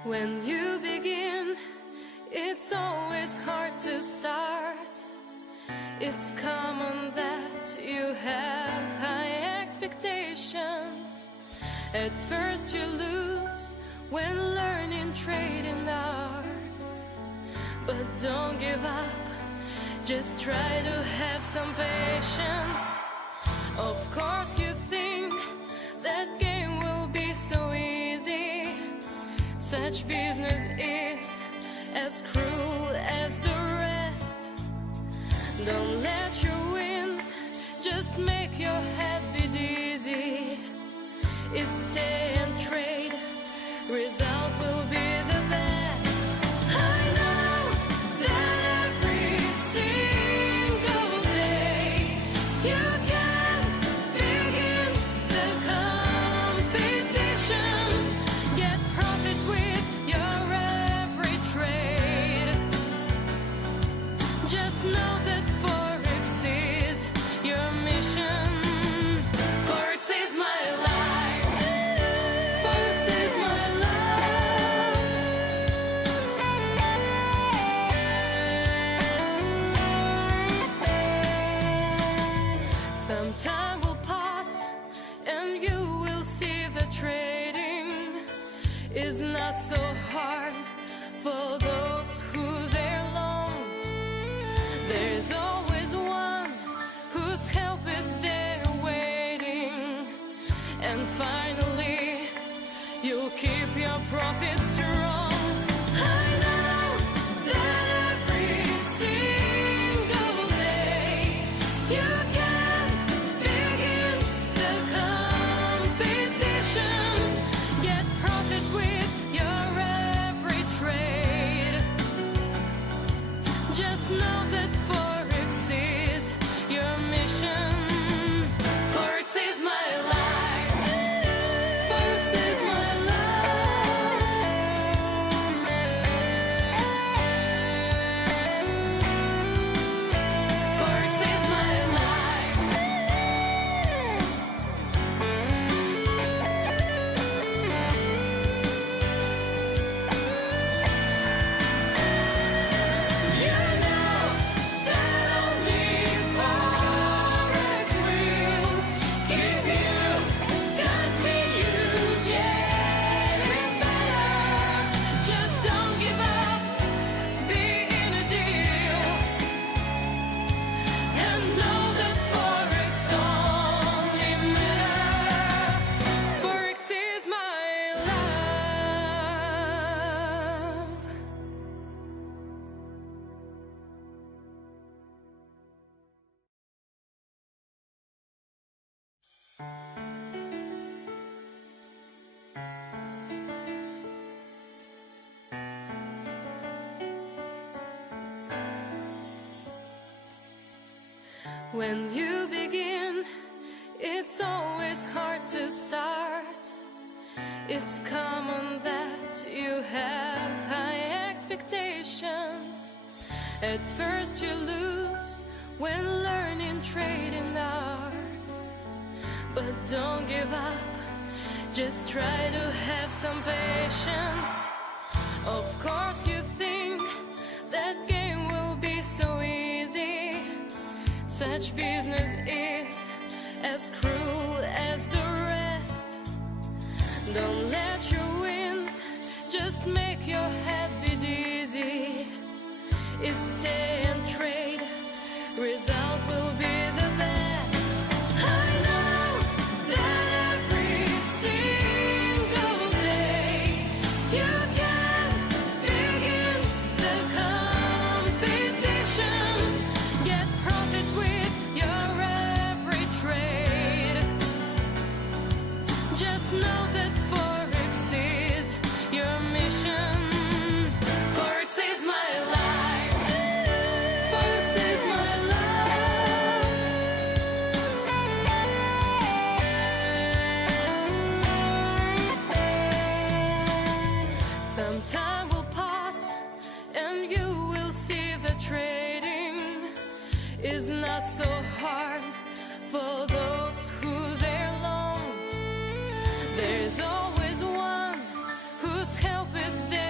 When you begin, it's always hard to start. It's common that you have high expectations. At first you lose when learning trade and art. But don't give up, just try to have some patience. Of course you think that game will be so easy. Such business is as cruel as the rest. Don't let your wins just make your head be dizzy. If stay and trade, result will be the best. I know that every single day you can begin the competition. Get profit with your every trade. Just know that FOREX is your mission. FOREX is my life. FOREX is my life. Some time will pass and you will see the trading is not so hard for those who there long. There's always one whose help is there waiting. And finally, you'll keep your profits strong. I know that every single day you can begin the competition. Get profit with your every trade. Just know that FOREX is your mission. FOREX is my life. FOREX is my life. FOREX is my life. You know that only FOREX will give you continue getting better. Just don't give up, be in a deal, and know that FOREX only matter. FOREX is my love. When you begin, it's always hard to start. It's common that you have high expectations. At first you lose when learning trade and art. But don't give up, just try to have some patience. Of course you think that game will be so easy. Such business is as cruel as the rest. Don't let your wins just make your head be dizzy. If stay and trade, result will be the best. I know that every single day you can begin the competition. Get profit with your every trade. Just know that FOREX is your mission. FOREX is my life. FOREX is my life. Some time will pass and you will see the trading is not so hard for those who there long. There's always one whose help is there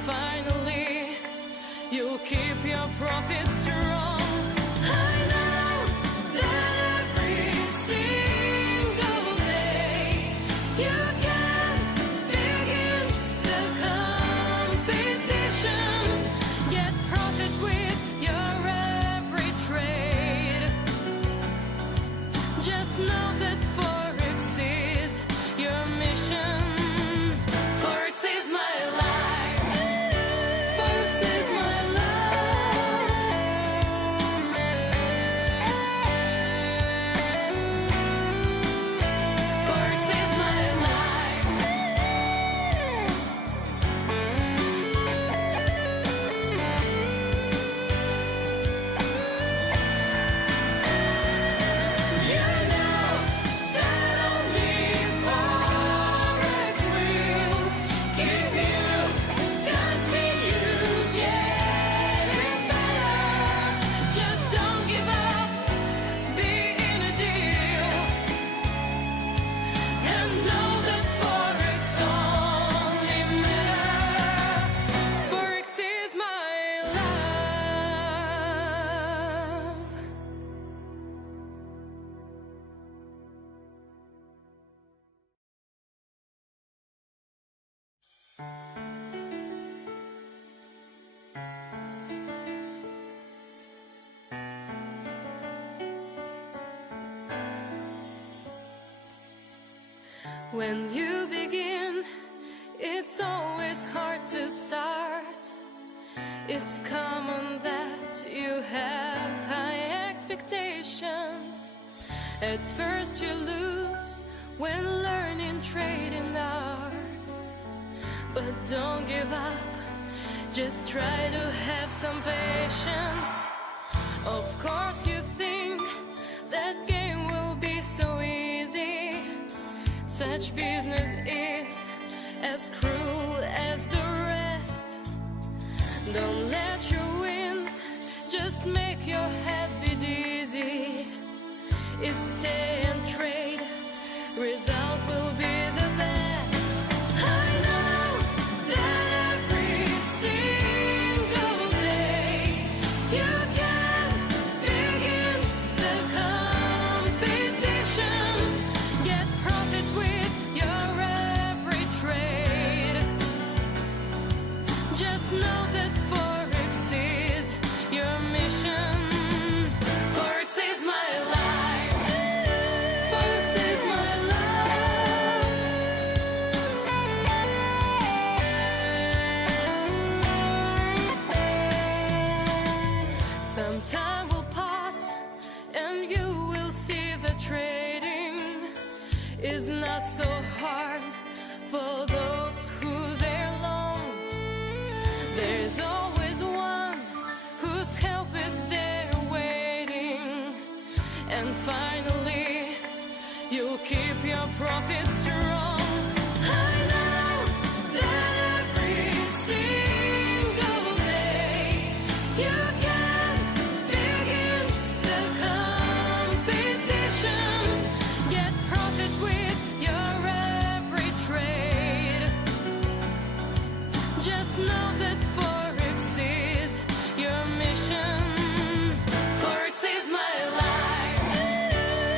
finally you'll keep your profits strong. I know that every single day you can begin the competition, get profit with your every trade. Just know that FOREX is your mission. FOREX is my life. FOREX is my life. FOREX is my life. You know that only FOREX will give you continued getting better. Just don't give up, be in a deal, and know that FOREX only matter. FOREX is my love. When you begin, it's always hard to start. It's common that you have high expectations. At first you lose when learning trading art. But don't give up, just try to have some patience. Of course you think that game will be so easy. Such business is as cruel as the rest. Don't let your wins just make your head be dizzy. If stay and trade, result will be the best. I know that every single day you can begin the competition, get profit with your every trade. Just know that FOREX is your mission. FOREX is my life. FOREX is my life. Some time will pass and you will see the trading is not so hard for those who there long. There's always one whose help is there waiting, and finally you'll keep your profits strong. I know that every single day you can begin the competition, get profit with your every trade. Just know that FOREX is your mission. FOREX is my life.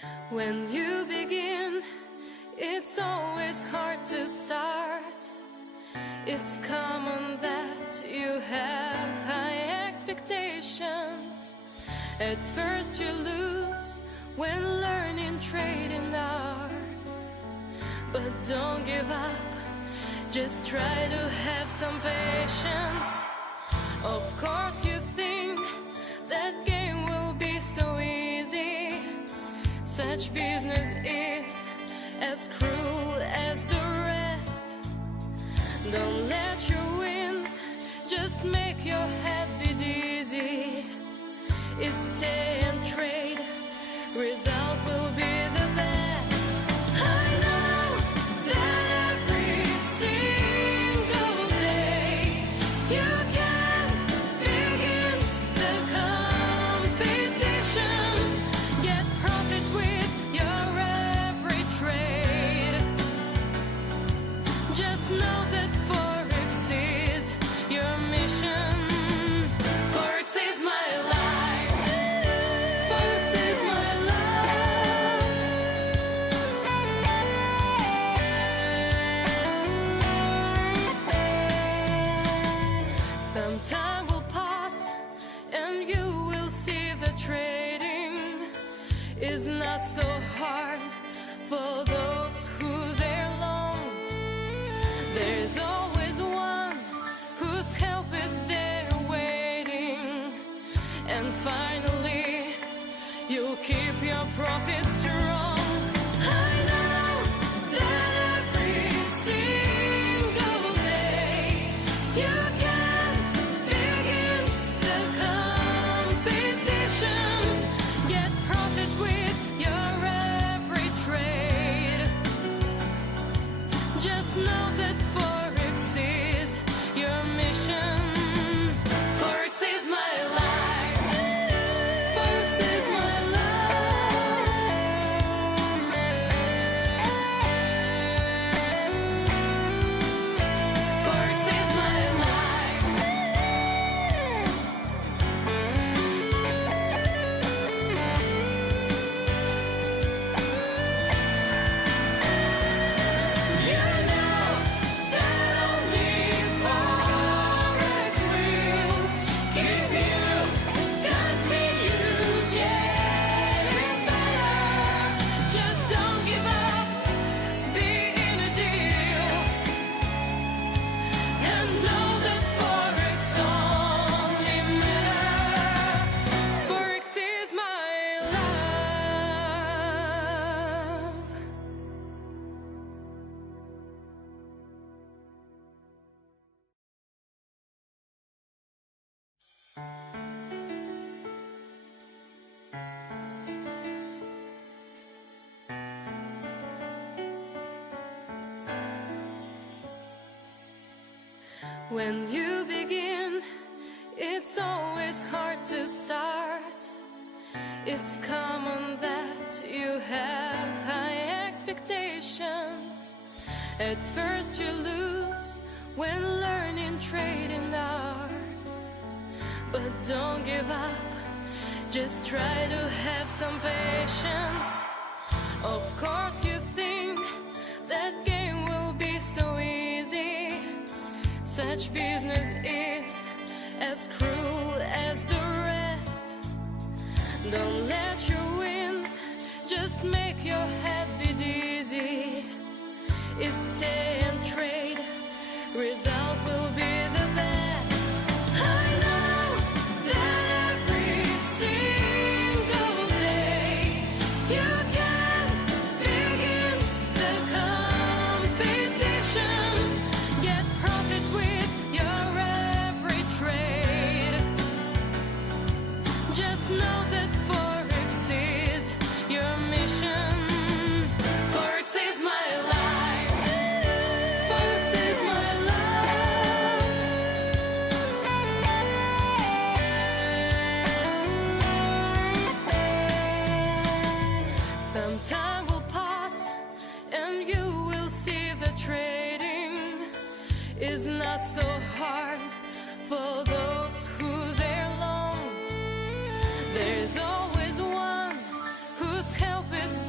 When you begin, it's always hard to start. It's common that you have high expectations. At first you lose when learning trading art. But don't give up, just try to have some patience. Of course you think that game will be so easy. Such business is as cruel as the rest. Don't let your wins just make your head be dizzy. If stay and trade, result will be the best. I know that every single day you can begin the competition. Get profit with your every trade. Just know that FOREX is your mission. FOREX is my life. FOREX is my life. Some time will pass and you will see the trading is not so hard for those who there long. There's always one whose help is there waiting. And finally, you'll keep your profits strong. I know that every single day you can begin the competition. Get profit with your every trade. Just know that FOREX is your mission. FOREX is my life. FOREX is my life. FOREX is my life. You know that only FOREX will give you continued getting better. Just don't give up, be in a deal, and know that FOREX only matter. FOREX is my love. When you begin, it's always hard to start. It's common that you have high expectations. At first you lose when learning trading art. But don't give up, just try to have some patience. Of course you think that game will be so easy. Such business is as cruel as the rest. Don't let your wins just make your head be dizzy. If stay and trade, result will be the best. I know that every single day you can begin the competition. Get profit with your every trade. Just know that FOREX is your mission. FOREX is my life. FOREX is my life. Some time will pass and you will see the trading is not so hard for those who there long. There's always one whose help is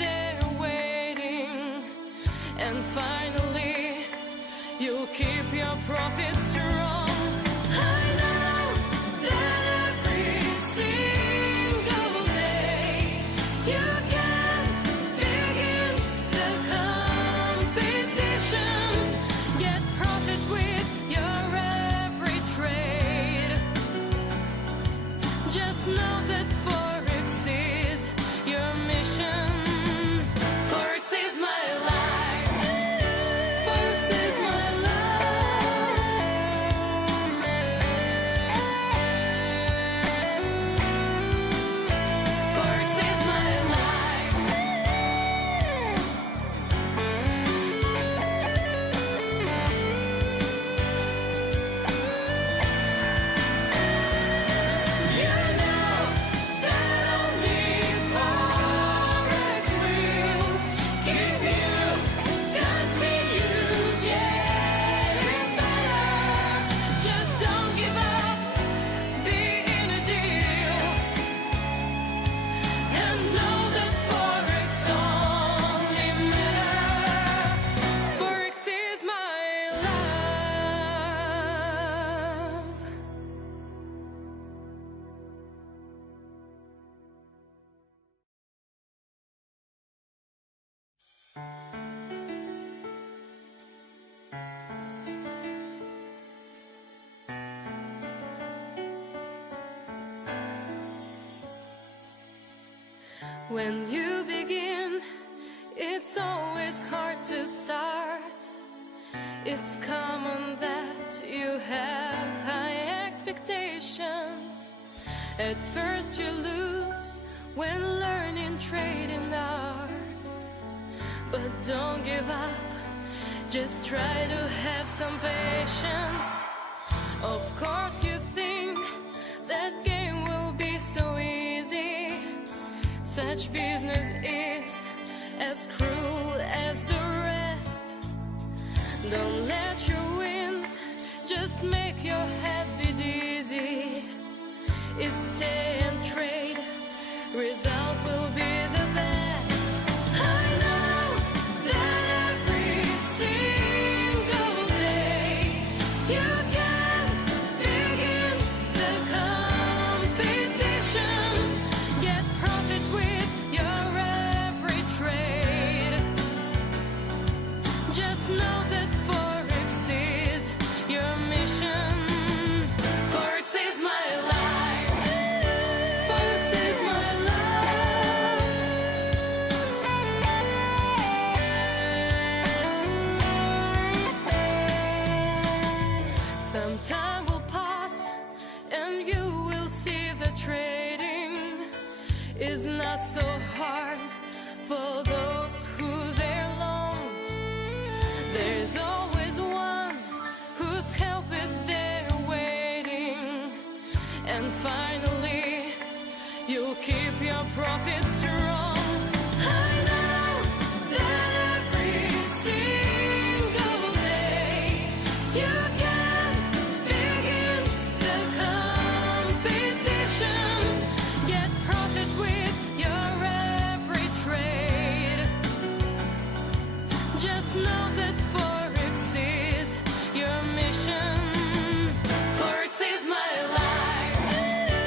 and finally you'll keep your profits strong. I know that every single day you can begin the competition, get profit with your every trade. Just know that FOREX is your mission. FOREX is my life. FOREX is my life. FOREX is my life. You know that only FOREX will give you continued getting better. Just don't give up, be in a deal, and know that FOREX only matter. FOREX is my love. When you begin, it's always hard to start. It's common that you have high expectations. At first you lose when learning trading art, but don't give up, just try to have some patience. Of course you think that game will be so easy. Such business is as cruel as the rest. Don't let your wins just make your head be dizzy. If stay and trade, result will be the best. I know that every single day you can begin the competition, get profit with your every trade. Just know that FOREX is your mission. FOREX is my life. FOREX is my love. Some time will pass and you will see the trading is not so hard for those who there long. There's always one whose help is there waiting, and finally you'll keep your profits strong. I know that every single day you can begin the competition, get profit with your every trade. Just know that FOREX is your mission. FOREX is my life.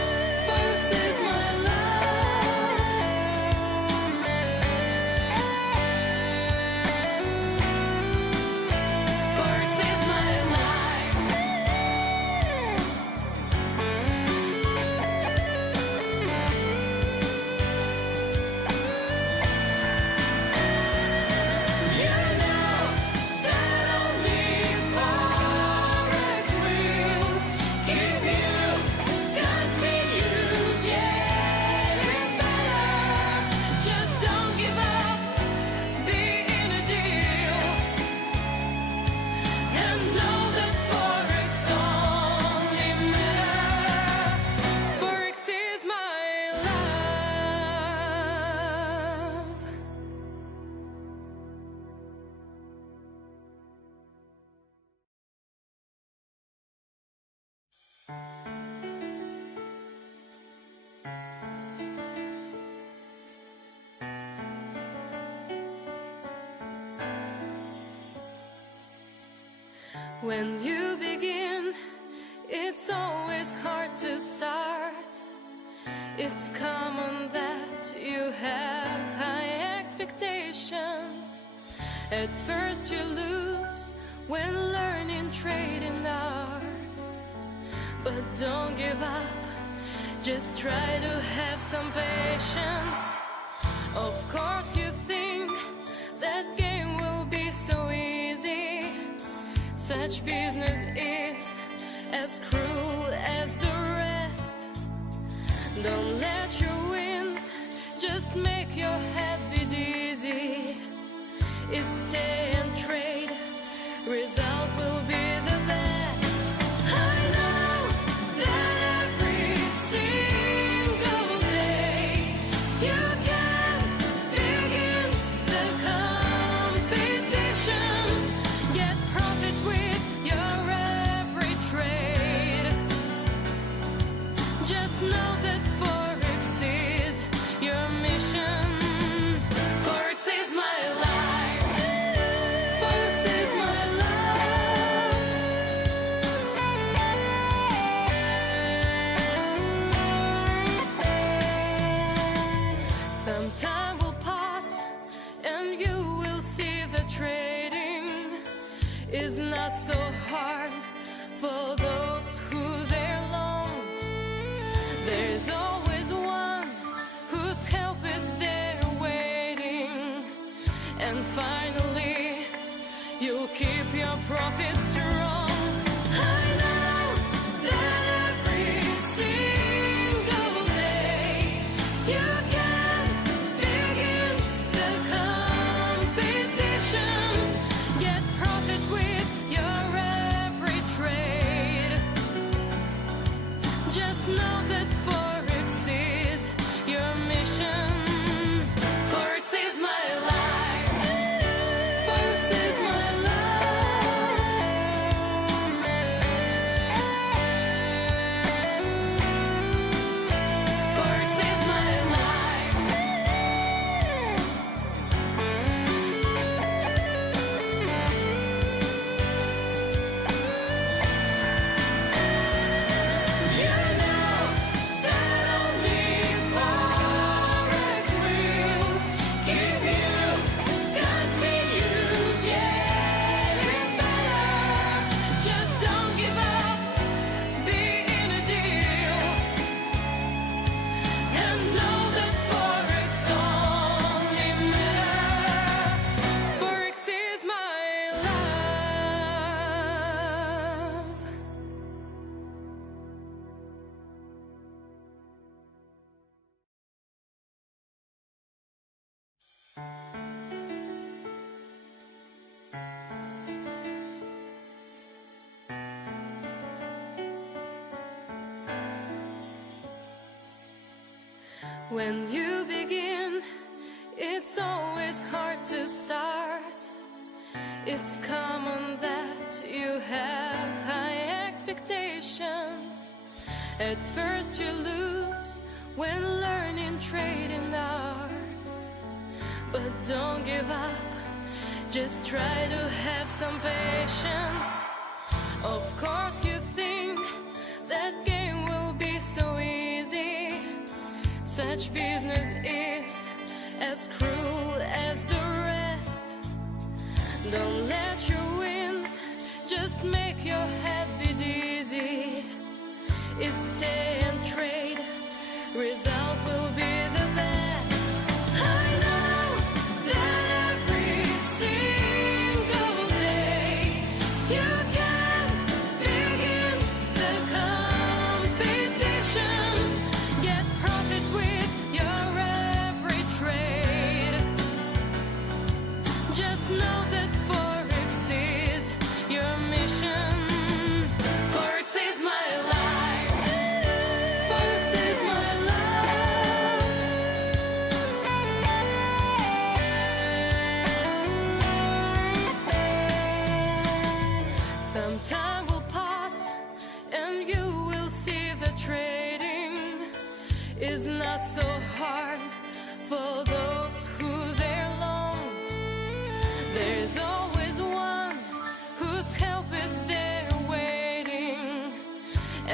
When you begin, it's always hard to start. It's common that you have high expectations. At first you lose when learning trading art. But don't give up, just try to have some patience. Of course you think that game will be so easy. Such business is as cruel as the rest. Don't let your wins just make your head be dizzy. If stay and trade, result will be the best. I know that every single day you can begin the competition. Get profit with your every trade. Just know that FOREX is your mission. FOREX is my life. FOREX is my love. Some time will pass and you will see the trading is not so hard for those who there long. There's always one whose help is there waiting. And finally, you'll keep your profits strong. I know that every single day you can begin the competition. Get profit with your every trade. Just know that FOREX is your mission. FOREX is my life. FOREX is my love. FOREX is my life. You know that only FOREX will give you continue getting better. Just don't give up, be in a deal, and know that FOREX only matter. FOREX is my love. When you begin, it's always hard to start. It's common that you have high expectations. At first you lose when learning trading art. But don't give up, just try to have some patience. Of course you think that game will be so easy. Such business is as cruel as the rest. Don't let your wins just make your head be dizzy. If stay and trade, result will be the best. I know that every single day you can begin the competition. Get profit with your every trade. Just know that FOREX is your mission. FOREX is my life.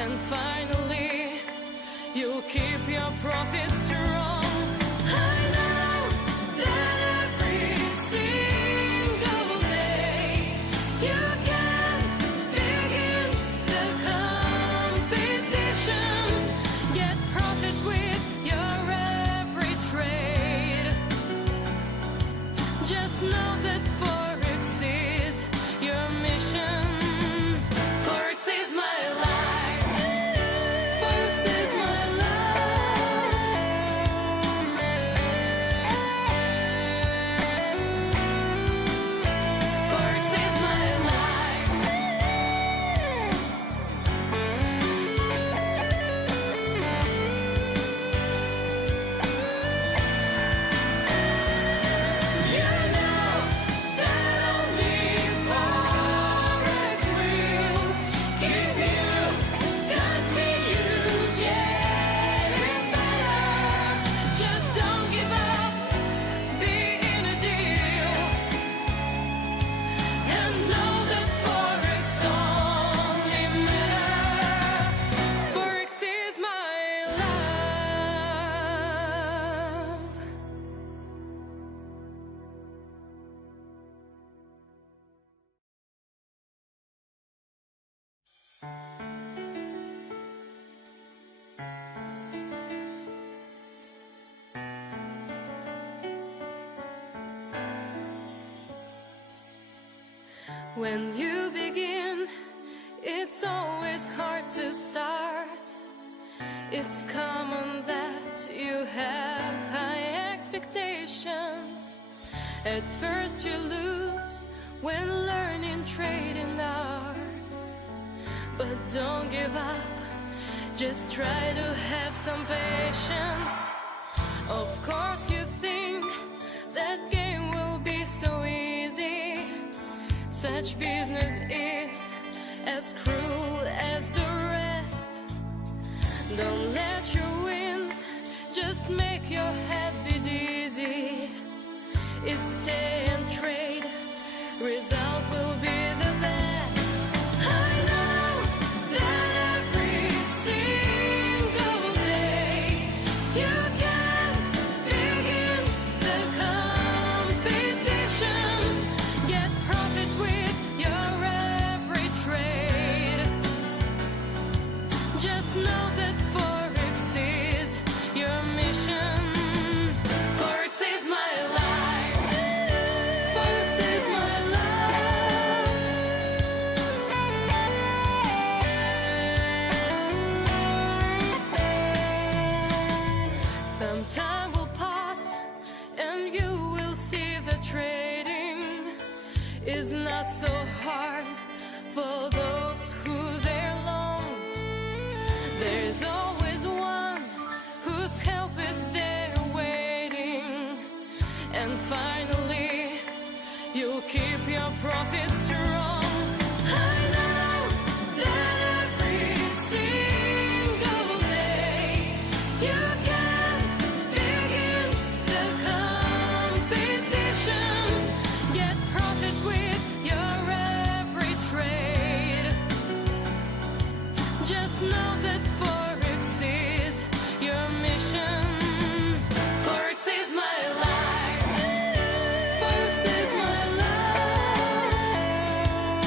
and finally you'll keep your profits strong. I know that every single day you can begin the competition, get profit with your every trade. Just know that FOREX is your mission. FOREX is my life. FOREX is my FOREX is my life. You know that only FOREX will give you continue getting better. Just don't give up, be in a deal. And know that FOREX only matters. FOREX is my love. When you begin, it's always hard to start. It's common that you have high expectations. At first you lose when learning trading art. But don't give up, just try to have some patience. Of course you think that game will be so easy. Such business is as cruel as the rest. Don't let your wins just make your head be dizzy. If stay and trade, result will be the best. I know that every single day you can begin the competition, get profit with your every trade. Just know that FOREX is your mission. FOREX is my life. FOREX is my love. Some time will pass and you will see the trading is not so hard for those who they're long. There's always one whose help is there waiting. And finally, you'll keep your profits strong. I know that every single day you can begin the competition, get profit with your every trade. Just know that FOREX is your mission. FOREX is my life. FOREX is my love.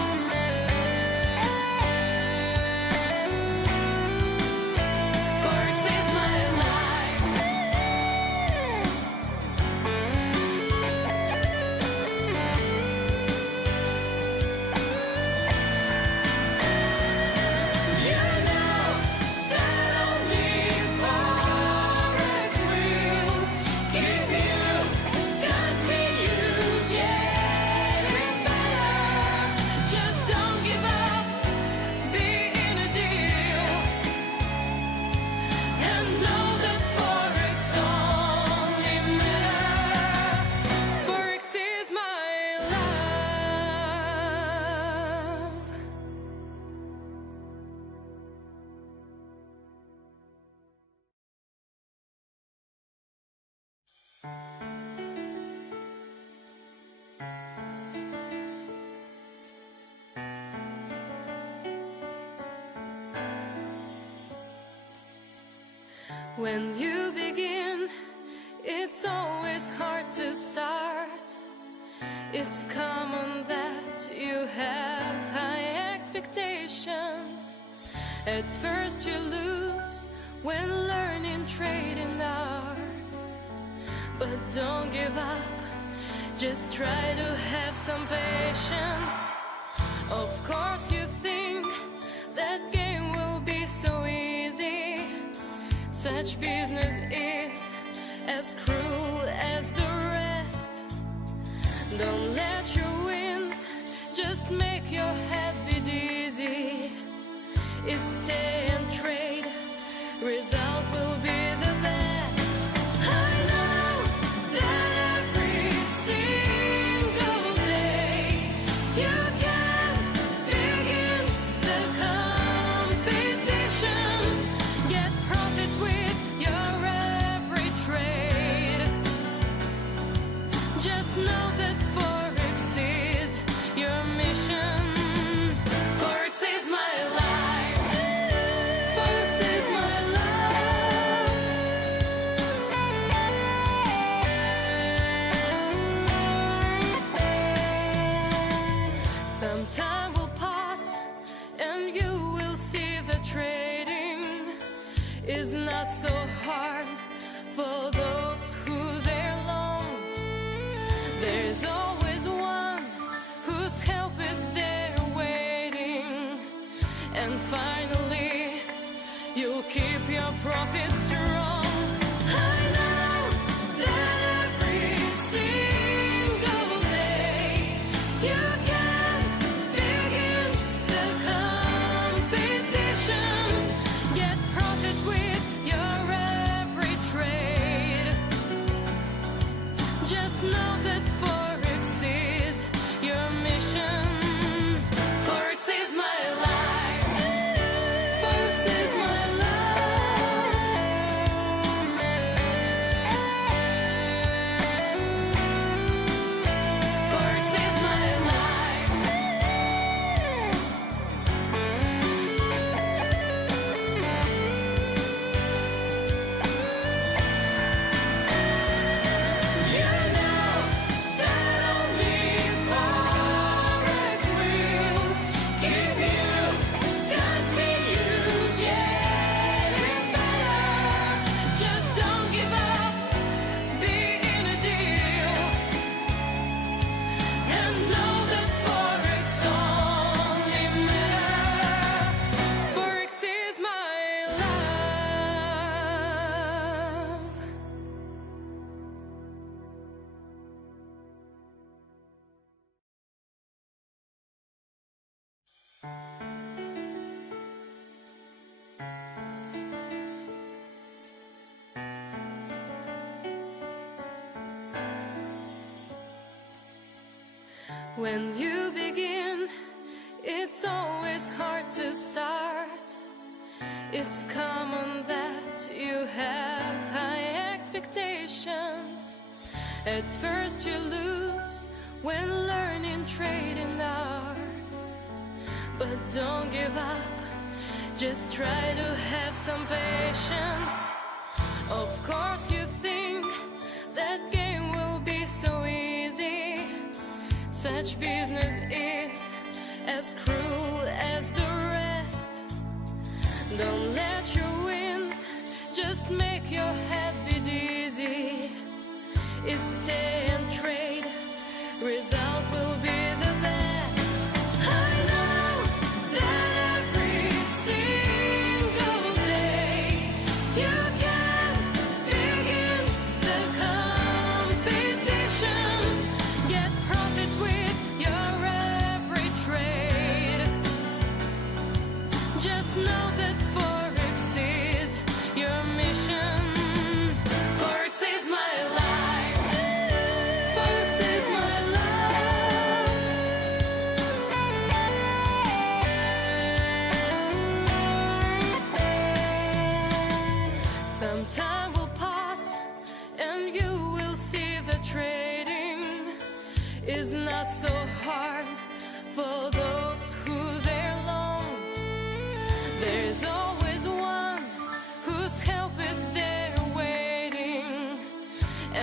When you begin, it's always hard to start. It's common that you have high expectations. At first you lose when learning trade and art. But don't give up, just try to have some patience. Of course you think that game will be so easy. Such business is as cruel as the rest. Don't let your wins just make your head be dizzy. If stay and trade, result will be the best. I know that every single day you can begin the competition. Get profit with your every trade. Just know that FOREX is your mission. FOREX is my life. FOREX is my love. Some time will pass and you will see the trading is not so hard for those who there long. There's always one whose help is there waiting. And finally, you'll keep your profit strong. I know that every single day you can begin the competition. Get profit with your every trade. Just know that FOREX is your mission. FOREX is my life. FOREX is my love. FOREX is my life. You know that only FOREX will give you continue getting better. Just don't give up, be in a deal, and know that FOREX only matter. FOREX is my love. When you begin, it's always hard to start. It's common that you have high expectations. At first you lose when learning trade and art. But don't give up, just try to have some patience. Of course you think that game will be so easy. Such business is as cruel as the rest. Don't let your wins just make your head be dizzy. If stay and trade, result will be the best. I know that every single day you can begin the competition. Get profit with your every trade. Just know that FOREX is your mission. FOREX is my life. FOREX is my love. Some time will pass and you will see the trading is not so hard for those who there long. There's always one whose help is there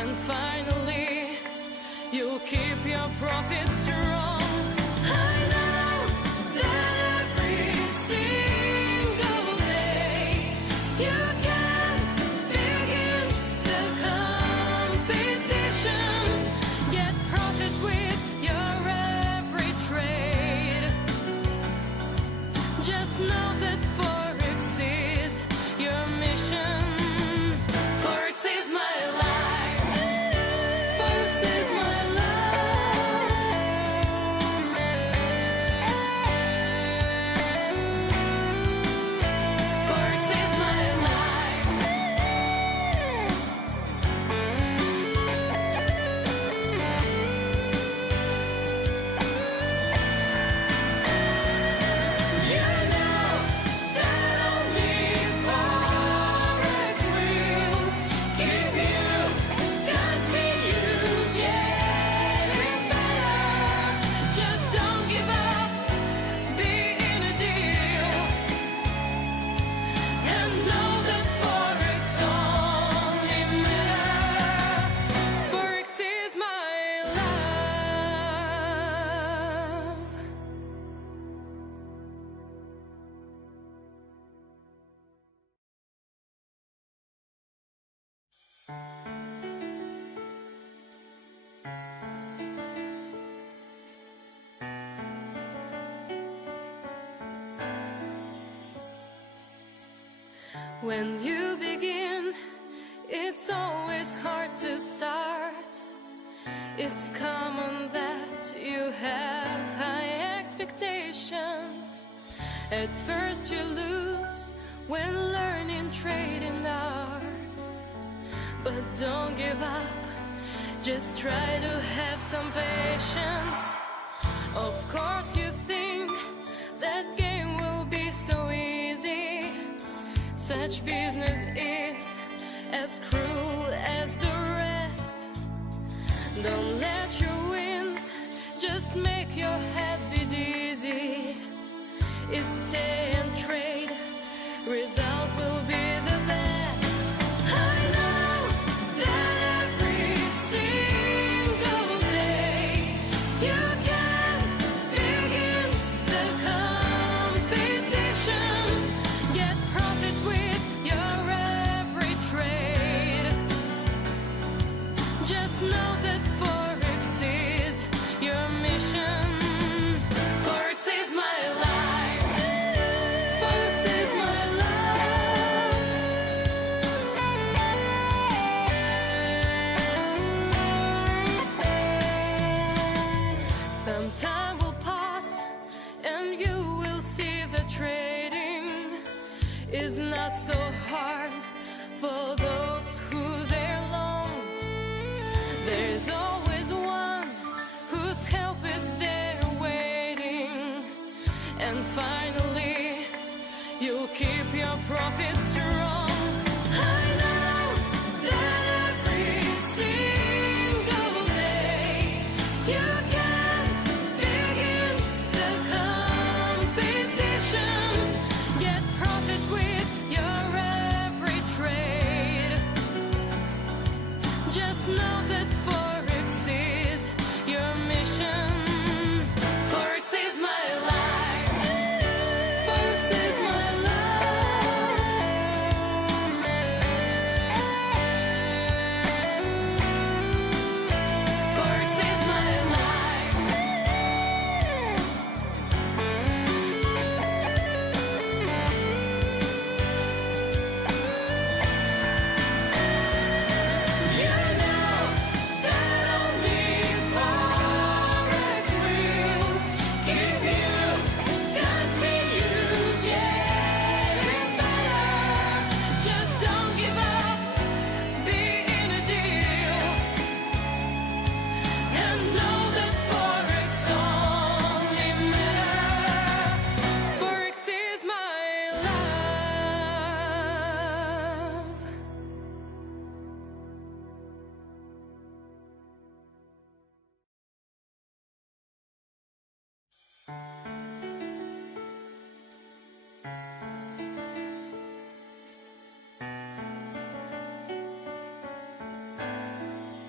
and finally you'll keep your profits strong. I know that every single day you can begin the competition, get profit with your every trade. Just know that Forex is your mission. Forex is my life. Forex is my life. Forex is my life. You know that only Forex will give you continue getting better. Just don't give up, be in a deal, and know that Forex only matter. Forex is my love. When you begin, it's always hard to start. It's common that you have high expectations. At first you lose when learning trading art. But don't give up, just try to have some patience. Of course you think that game will be so easy. Such business is as cruel as the rest. Don't let your wins just make your head be dizzy. If stay and trade, result will be the best. I know that every single day you can begin the competition, get profit with your every trade. Just know that Forex is your mission. Forex is my life. Forex is my life. Some time will pass and you will see the trading is not so hard for those who they're long. There's always one whose help is there waiting, and finally you'll keep your profits strong. I know that every single day you can begin the competition, get profit with your every trade. Just know that Forex is your mission. Forex is my life. Forex is my life. Forex is my life. You know that only Forex will give you continue getting better. Just don't give up, be in a deal, and know that Forex only matter. Forex is my love.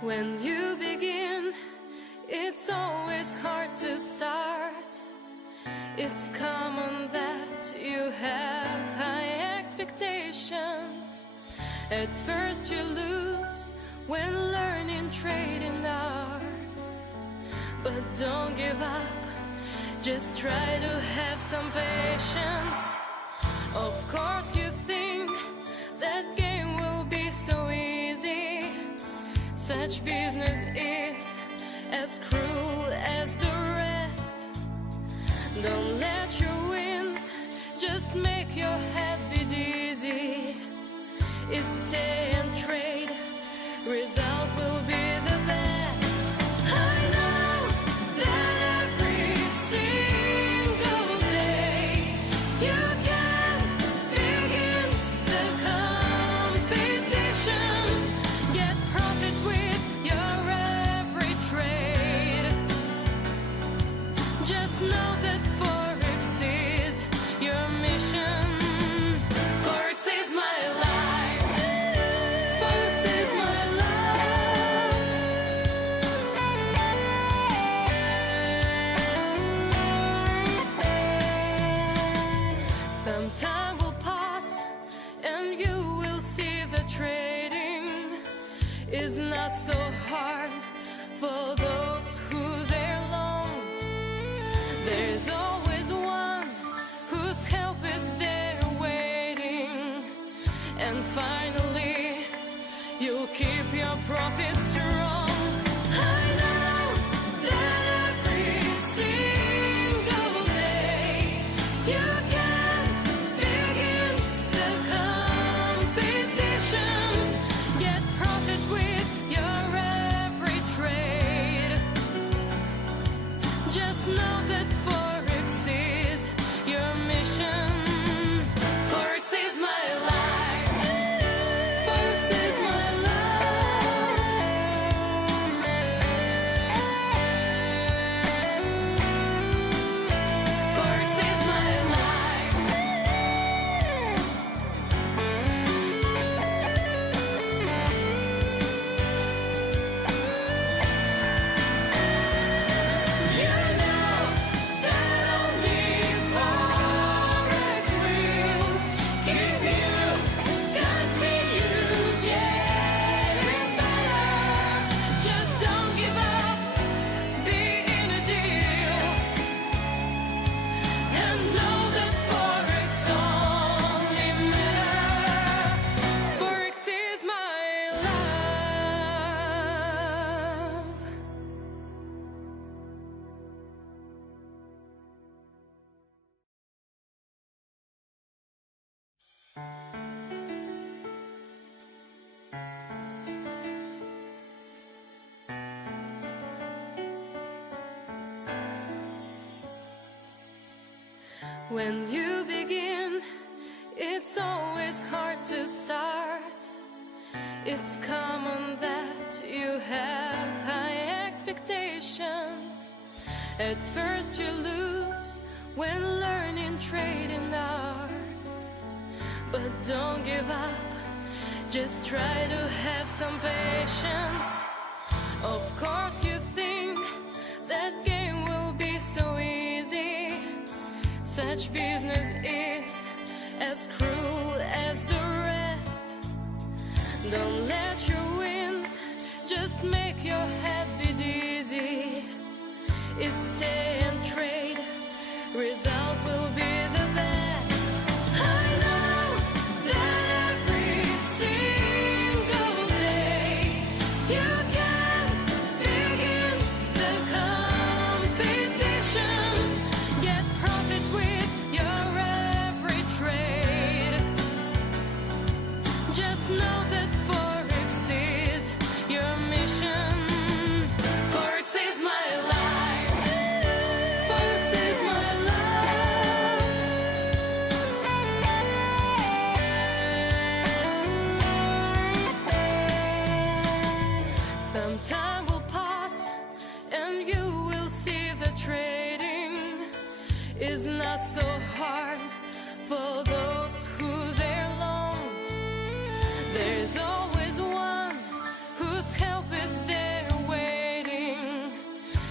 When you begin, it's always hard to start. It's common that you have high expectations. At first you lose when learning trading art. But don't give up, just try to have some patience. Of course you think that game will be so easy. Such business is as cruel as the rest. Don't let your wins just make your head be dizzy. If stay and trade, result will be the best. I know that every single day you can begin the competition. Get profit with your every trade. Just know that FOREX is your mission. FOREX is my life. FOREX is my life. Some time will pass and you will see the trading is not so hard for those who there long. There's always one whose help is there waiting. And finally, you'll keep your profits strong. I know that every single day you can begin the competition. Get profit with your every trade. Just know that FOREX is your mission. FOREX is my life. FOREX is my life. FOREX is my life. You know that only FOREX will give you continue getting better. Just don't give up, be in a deal, and know that FOREX only matter. FOREX is my love. When you begin, it's always hard to start. It's common that you have high expectations. At first you lose when learning trading art. But don't give up, just try to have some patience. Of course you think that game will be so easy. Such business is as cruel as the rest. Don't let your wins just make your head be dizzy. If stay and trade, result will be the best. I know that every single day you can begin the competition. Get profit with your every trade. Just know that FOREX is your mission. FOREX is my life. FOREX is my life. Some time will pass and you will see the trading is not so hard for those who there long. There's always one whose help is there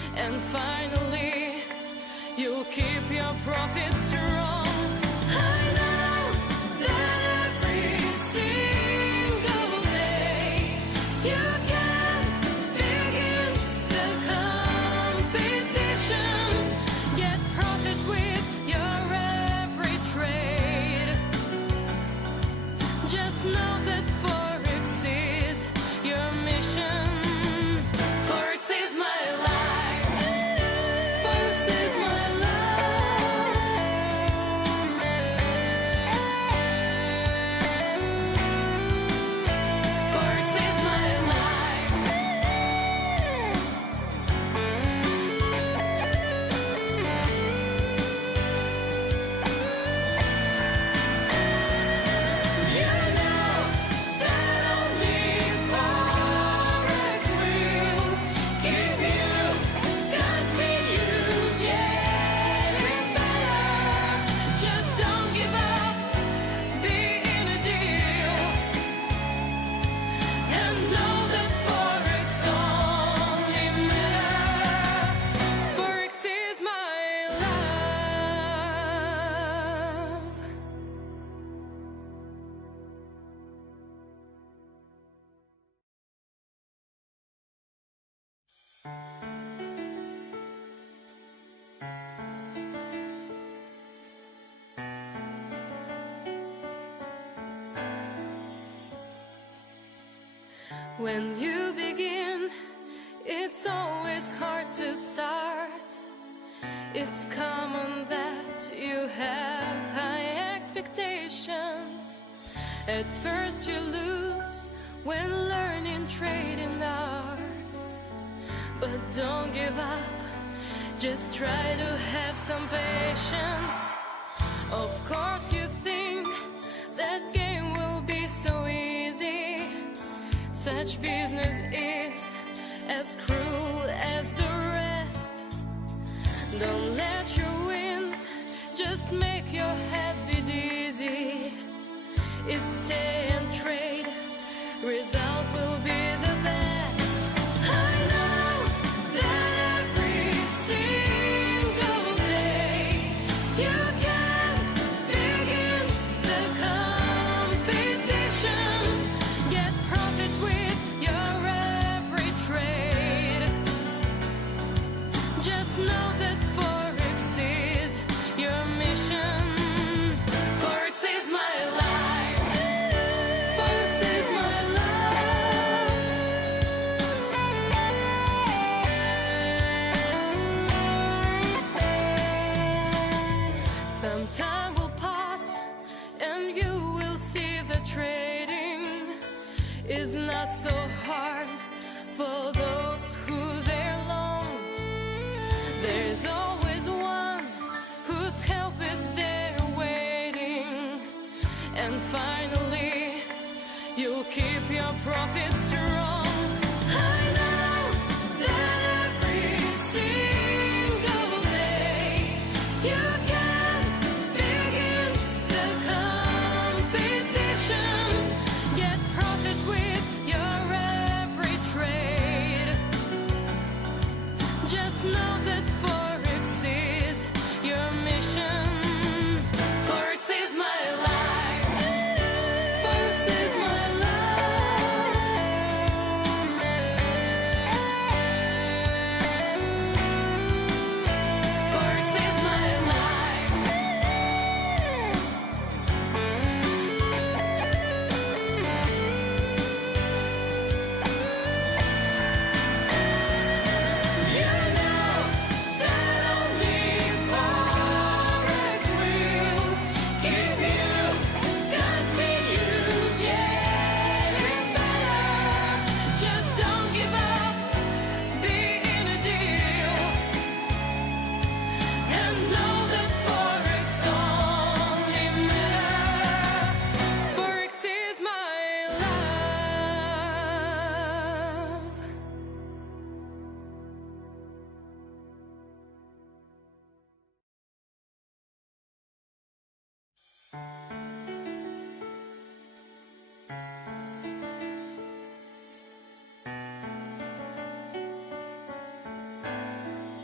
and finally you'll keep your profits strong. I know that every single day you can begin the competition, get profit with your every trade. Just know that FOREX is your mission. FOREX is my life. FOREX is my FOREX is my life. You know that only FOREX will give you continued getting better. Just don't give up, be in a deal. And know that FOREX only matter. FOREX is my love. When you begin, it's always hard to start. It's common that you have high expectations. At first you lose when learning trading art. But don't give up, just try to have some patience. Of course you think that game will be so easy. Such business is as cruel as the rest. Don't let your wins just make your head be dizzy. If stay and trade, result will be the best. I know that every single day you can begin the competition, get profit with your every trade. Just know that FOREX is your mission. FOREX is my life. FOREX is my love. Some time will pass and you will see the trading is not so hard for those who there long. There's always one whose help is there waiting, and finally you'll keep your profits strong. I know that every single day you can begin the competition, get profit with your every trade. Just know that FOREX is your mission. FOREX is my life. FOREX is my love. FOREX is my life. You know that only FOREX will give you continued getting better. Just don't give up, be in a deal. And know that FOREX only matter. FOREX is my love.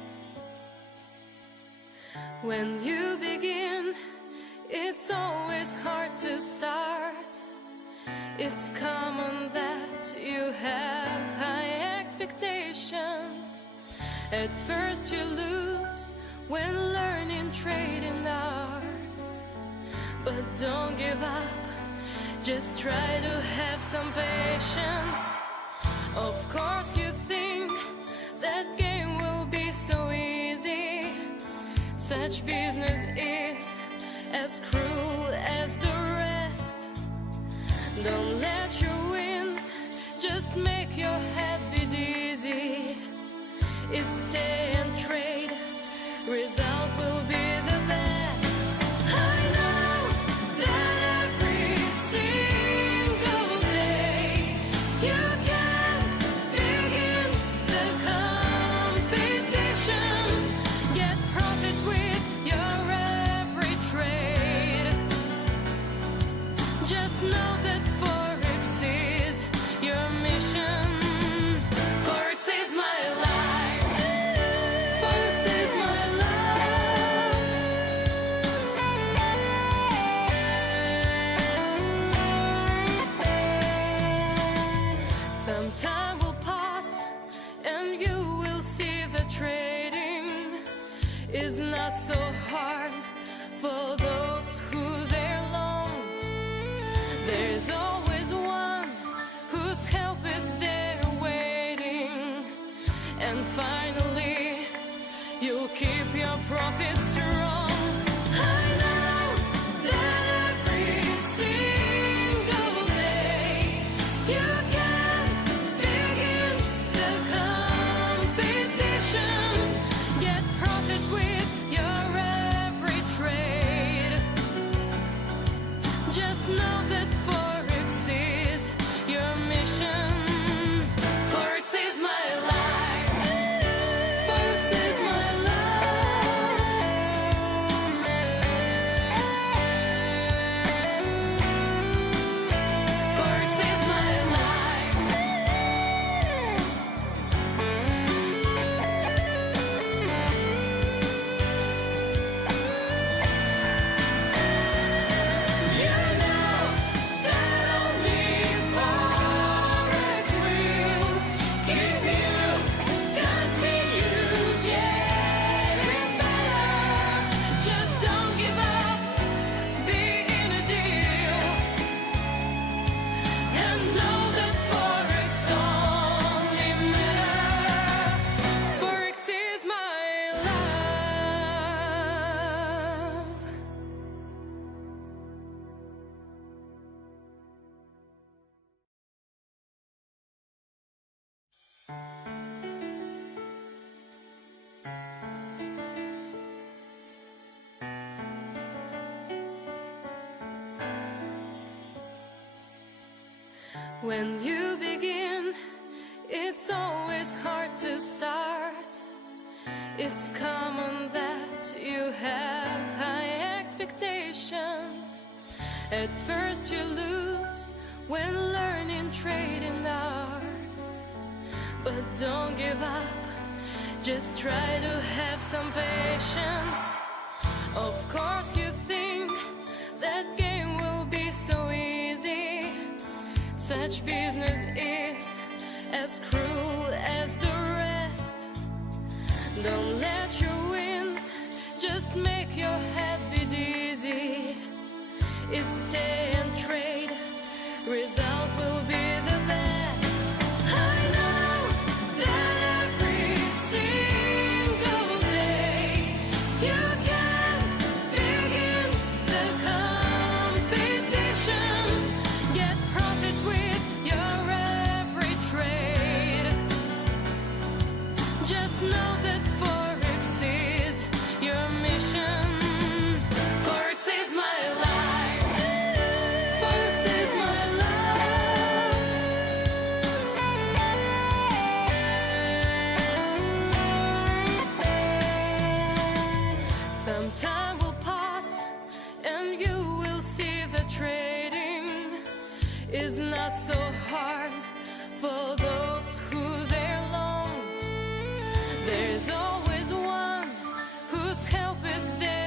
When you begin, it's always hard to start. It's common that you have high expectations. At first you lose when learning trading art. But don't give up, just try to have some patience. Of course you think that game will be so easy. Such business is as cruel as the rest. Don't let your wins just make your head be dizzy. If stay and trade, result will be the best. I know that every single day you can begin the competition. Get profit with your every trade. Just know that FOREX is your mission. FOREX is my life. FOREX is my love. Some time will pass and you will see the trading is not so hard for those who there long. There's always one whose help is there waiting. And finally, you'll keep your profits strong. I know that every single day you can begin the competition. Get profit with your every trade. Just know that FOREX is your mission. FOREX is my life. FOREX is my love. FOREX is my life. You know that only FOREX will give you continue getting better. Just don't give up, be in a deal, and know that FOREX only matter. FOREX is my love. When you begin, it's always hard to start. It's common that you have high expectations. At first you lose when learning trading art. But don't give up, just try to have some patience. Of course you think that game will be so easy. Such business is as cruel as the rest. Don't let your wins just make your head be dizzy. If stay and trade, result will be the best. I know that every single day you can begin the competition. Get profit with your every trade. Just know that FOREX is your mission. FOREX is my life. FOREX is my love. Some time will pass and you will see the trading is not so hard for those who there long. There's always one whose help is there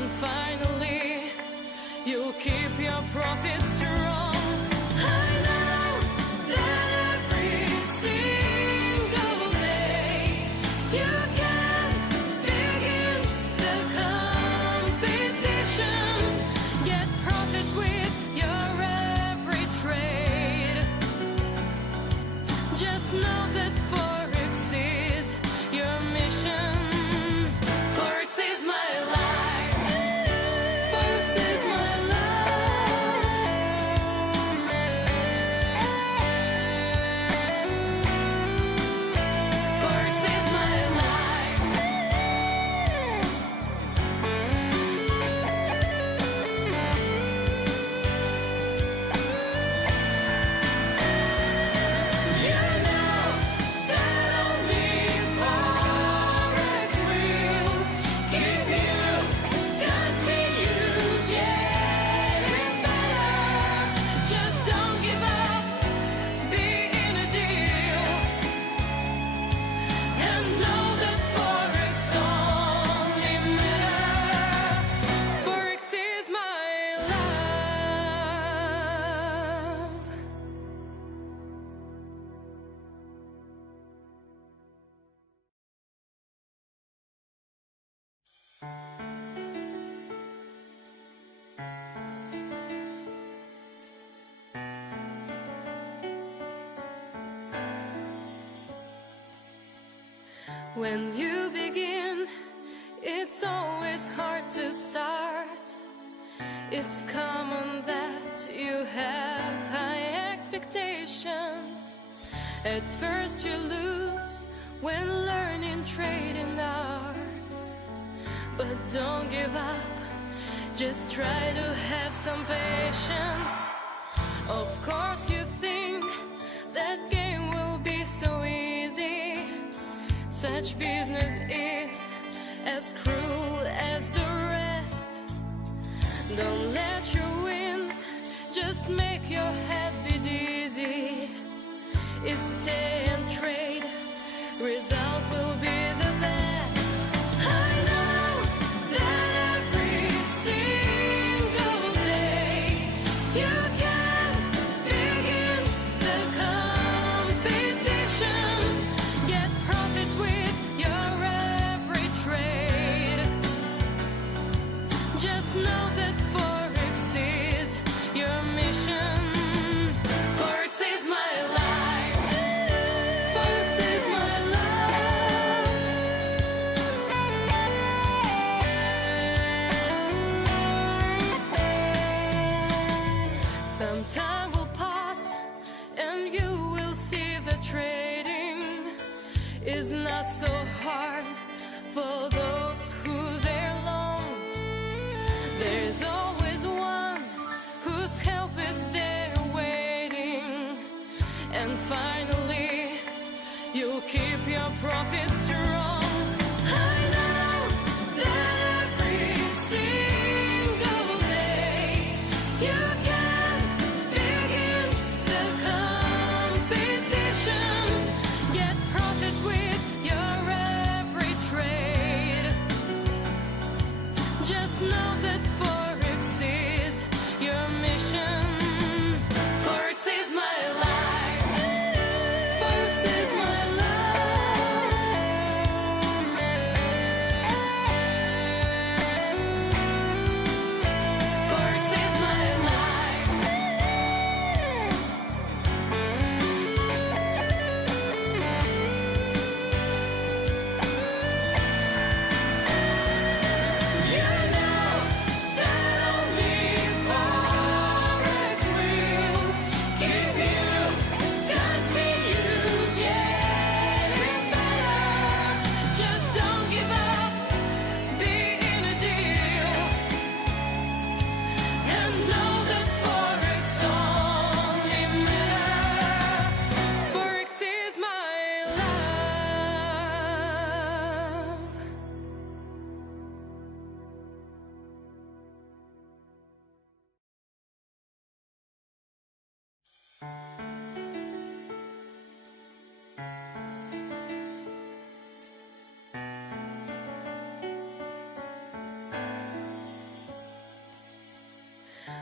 and finally you'll keep your profits strong. I know that every single day you can begin the competition, get profit with your every trade. Just know that FOREX is your mission. FOREX is my life. FOREX is my life. FOREX is my life. You know that only FOREX will give you continue getting better. Just don't give up, be in a deal, and know that FOREX only matter. FOREX is my love. When you begin, it's always hard to start. It's common that you have high expectations. At first you lose when learning trading art, but don't give up, just try to have some patience. Of course you think that game will be so easy. Such business is as cruel as the rest. Don't let your wins just make your head be dizzy. If stay and trade, result will be the best. I know that every single day you can begin the competition, get profit with your every trade. Just know that FOREX is your mission. FOREX is my life. FOREX is my life. Some time will pass and you will see the trading is not so hard for those who they're long. There's always one whose help is there waiting, and finally you'll keep your profits strong. I know that every single day you can begin the competition, get profit with your every trade. Just know that FOREX is your mission. FOREX is my life. FOREX is my life.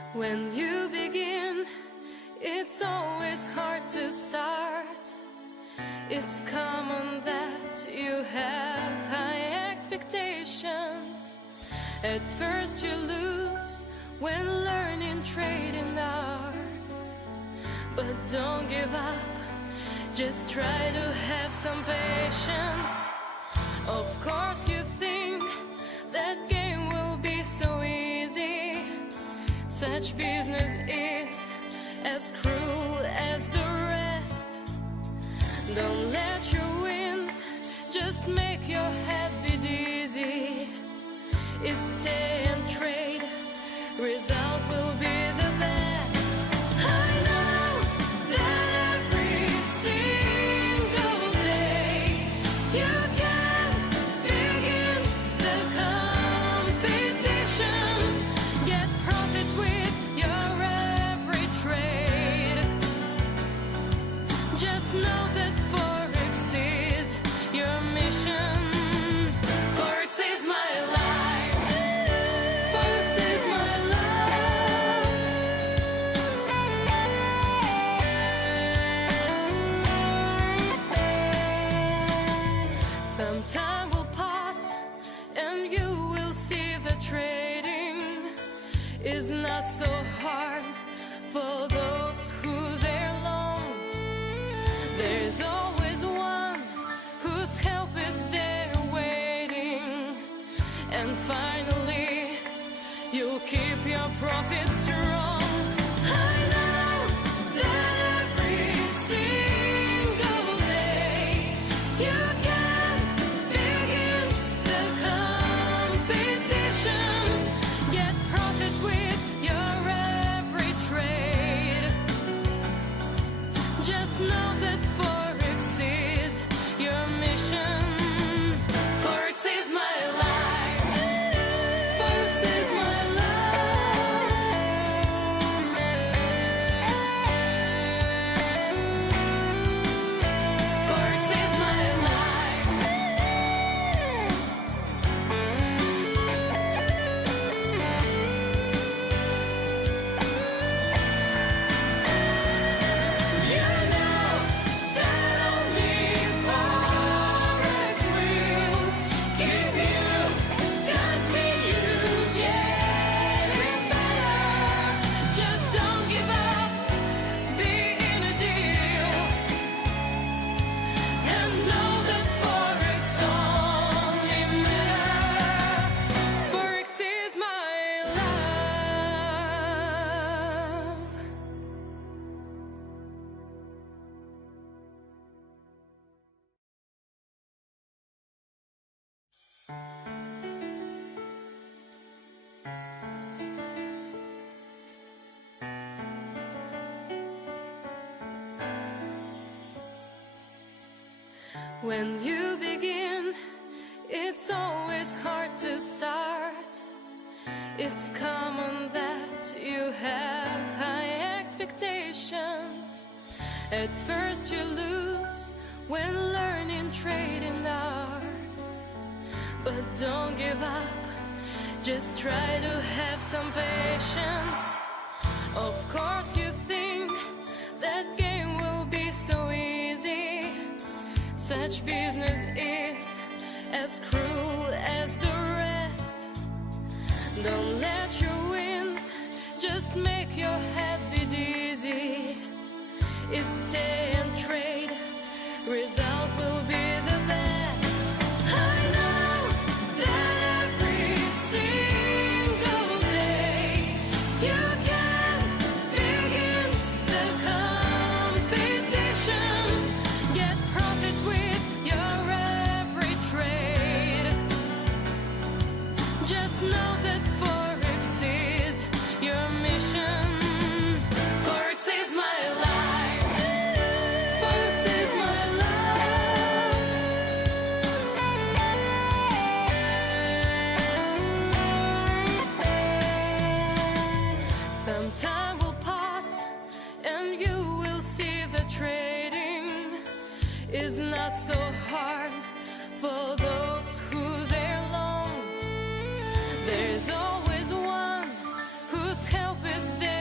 When you begin, it's always hard to start. It's common that you have high expectations. At first you lose when learning trading art. But don't give up, just try to have some patience. Of course you think that game will be so easy. Such business is as cruel as the rest. Don't let your wins just make your head be dizzy. If stay and trade, result will be the best. I know that every single day you can begin the competition. Get profit with your every trade. Just know that FOREX is your mission. FOREX is my life. FOREX is my life. Some time will pass and you will see the trading is not so hard for those who they're long. There's always one whose help is there waiting. And finally, you'll keep your profits strong. I know that every single day you can begin the competition. Get profit with your every trade. Just know that FOREX is your mission. FOREX is my life. FOREX is my life. FOREX is my life. You know that only FOREX will give you continue getting better. Just don't give up, be in a deal, and know that FOREX only matter. FOREX is my love. When you begin, it's always hard to start. It's common that you have high expectations. At first you lose when learning trading art. But don't give up, just try to have some patience. Of course you think that game will be so easy. Such business is as cruel as the rest. Don't let your wins just make your head be dizzy. If stay and trade, result will be the best. I know that every single day you can begin the competition. Get profit with your every trade. Just know that FOREX is your mission. FOREX is my life. FOREX is my life. Some time will pass and you will see the trading is not so hard for those who they're long. There's always one whose help is there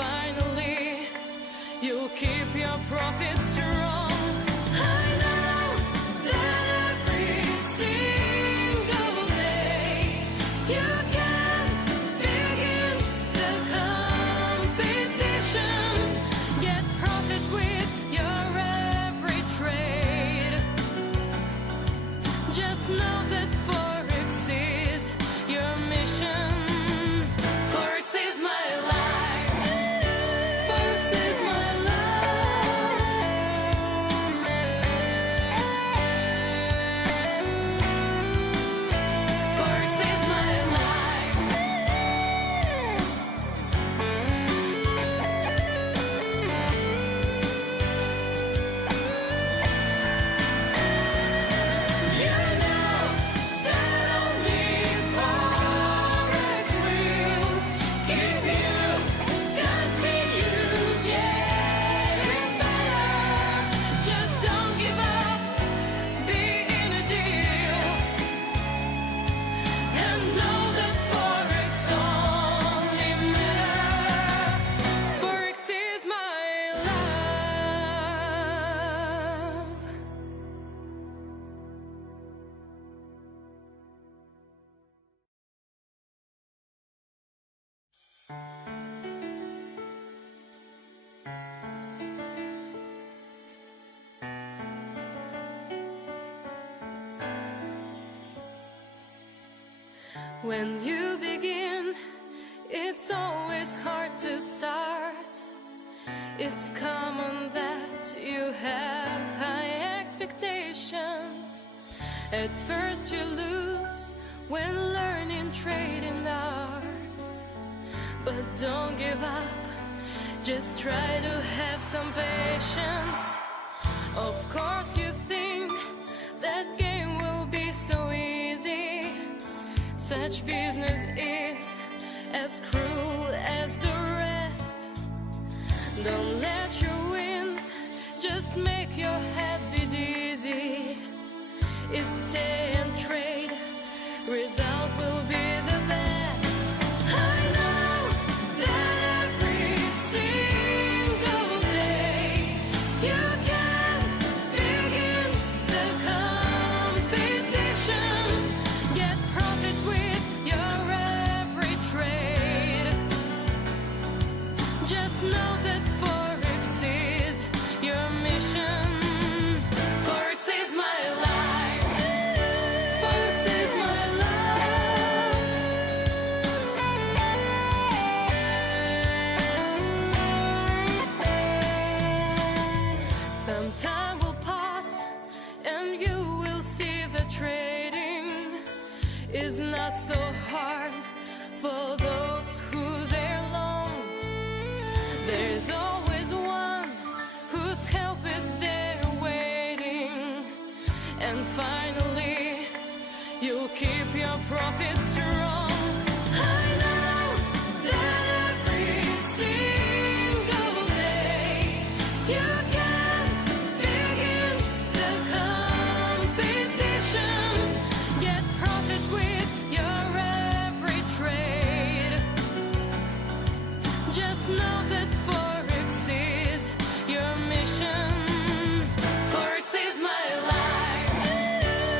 finally you'll keep your profits strong. I know that every single day you can begin the competition, get profit with your every trade. Just know that FOREX is your mission. FOREX is my life. FOREX is my life. FOREX is my life. You know that only FOREX will keep you continue getting better. Just don't give up, be in a deal, and know that FOREX only matter. FOREX is my love. When you begin, it's always hard to start. It's common that you have high expectations. At first you lose when learning trading art. But don't give up, just try to have some patience. Of course you think that game will be so easy. Such business is as cruel as the rest. Don't let your wins just make your head be dizzy. If stay and trade, result will be the best. I know that every single day you can begin the competition, get profit with your every trade. Just know that FOREX is your mission. FOREX is my life. FOREX is my life. Some time will pass and you will see the trading is not so hard for those who they're long. There's always one whose help is there waiting. And finally, you'll keep your profits strong. I know that every single day you can begin the competition, get profit with your every trade. Just know that FOREX is your mission. FOREX is my life.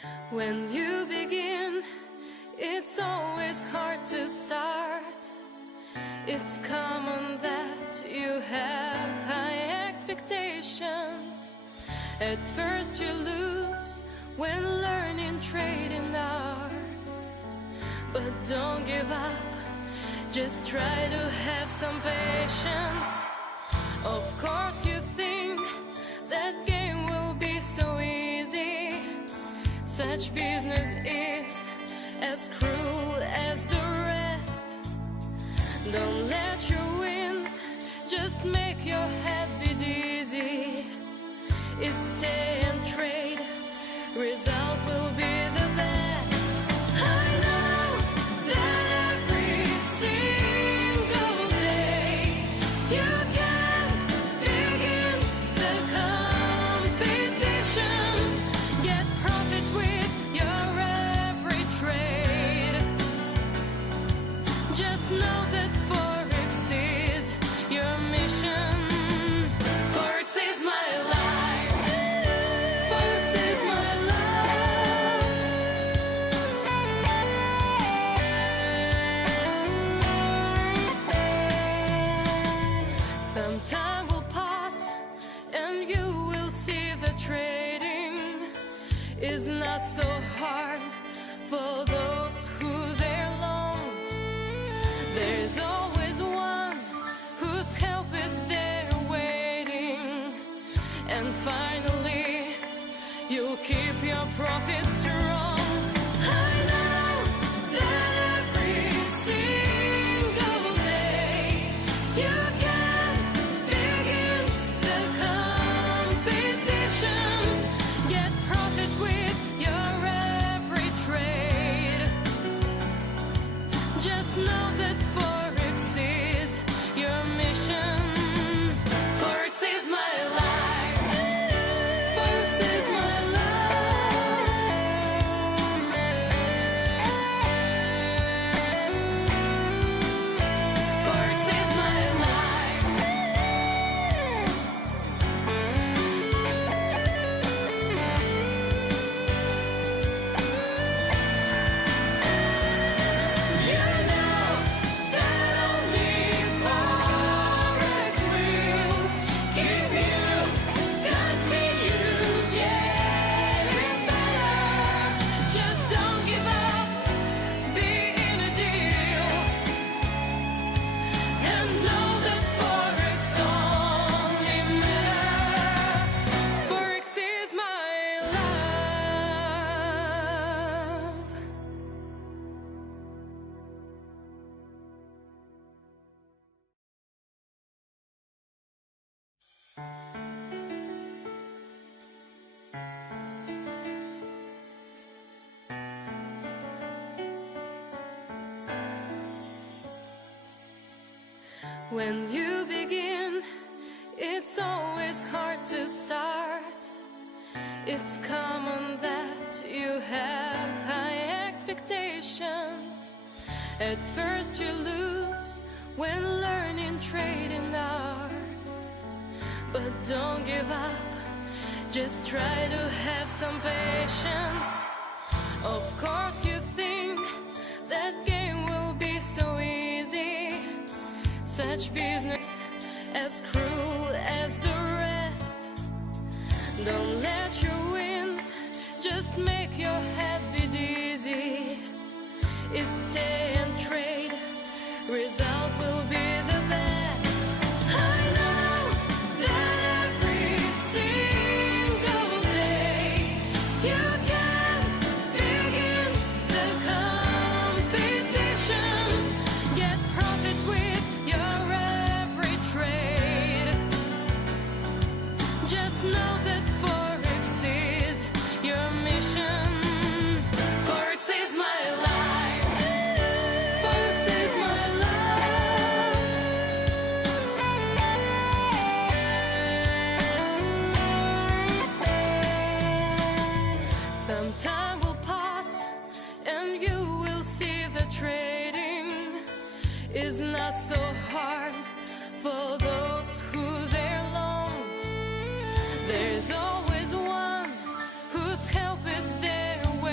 When you begin, it's always hard to start. It's common that you have high expectations. At first you lose when learning trading art. But don't give up, just try to have some patience. Of course you think that game will be so easy. Such business is as cruel as the rest. Don't let your wins just make your head be dizzy. If stay and trade, result will be the best. I know that every single day you can begin the competition. Get profit with your every trade. Just know that FOREX is your mission. FOREX is my life. FOREX is my love. Some time will pass and you will see the trading is not so hard for those who there long. There's always one whose help is there waiting. And finally, you'll keep your profit strong. I know that every single day you can begin the competition. Get profit with your every trade. Just know that FOREX is your mission. FOREX is my life. FOREX is my love. FOREX is my life. You know that only FOREX will give you continue getting better. Just don't give up, be in a deal, and know that FOREX only matter. FOREX is my love. When you begin, it's always hard to start. It's common that you have high expectations. At first you lose when learning trading art. But don't give up, just try to have some patience. Of course you think that game will be so easy. Such business as cruel as the rest. Don't let your wins just make your head be dizzy. If stay and trade, result will be the best. I know that every single day you can begin the competition. Get profit with your every trade. Just know that FOREX is your mission. FOREX is my life. FOREX is my love. Some time will pass and you will see the trading is not so hard for those who there long. There's always one whose help is there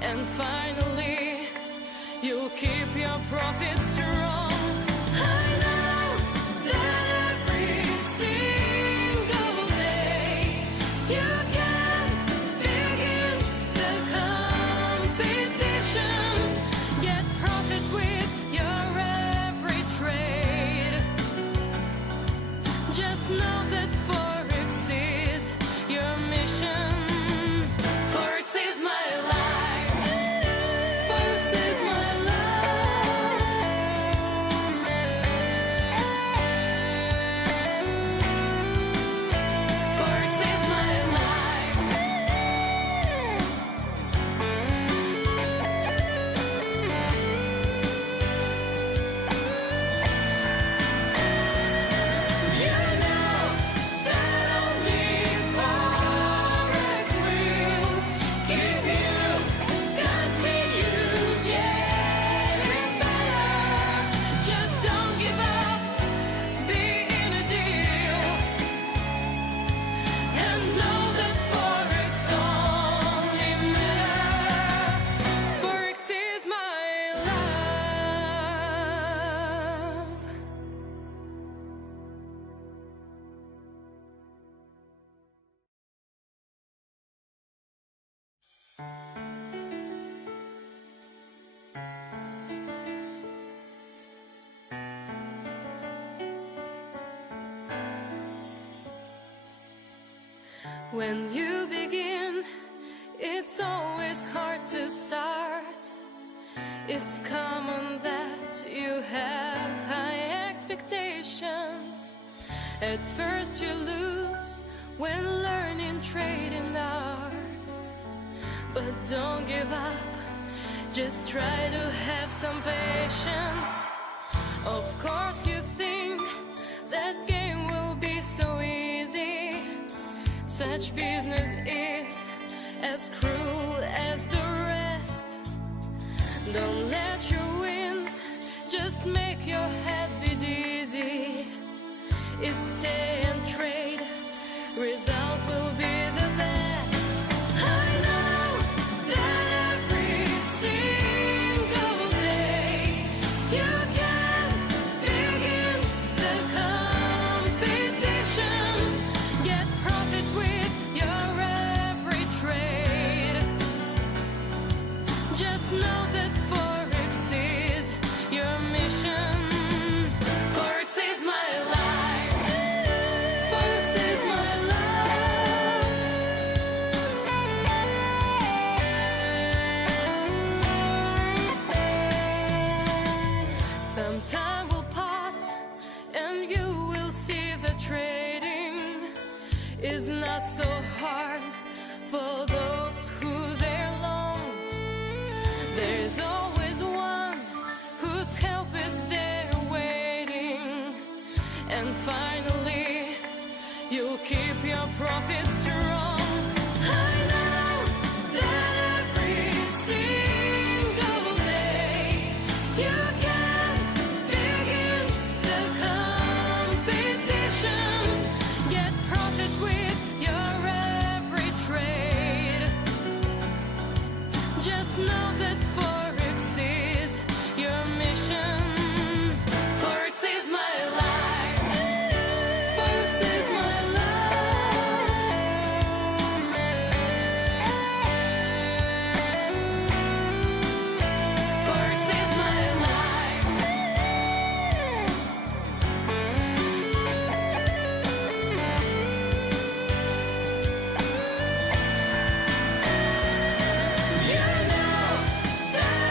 And finally, you'll keep your profits strong. I know that every single day you can begin the competition. Get profit with your every trade. Just know that FOREX is your mission. FOREX is my life. FOREX is my life. FOREX is my life. You know that only FOREX will give you continue getting better. Just don't give up, be in a deal, and know that FOREX only matter. FOREX is my love. When you begin, it's always hard to start. It's common that you have high expectations. At first you lose when learning trading art. But don't give up, just try to have some patience. Of course you think that game will be so easy. Such business is as cruel as the rest. Don't let your wins just make your head be dizzy. If stay and trade, result will be the best. I know that every single day you can begin the competition. Get profit with your every trade. Just know that FOREX is your mission. FOREX is my life. FOREX is my life. Some time will pass and you will see the trading is not so hard for those who there long. There's always one whose help is there waiting. And finally, you'll keep your profits strong. I know that every single day you can begin the competition. Get profit with your every trade. Just know that FOREX is your mission. FOREX is my life. FOREX is my life. FOREX is my life. You know that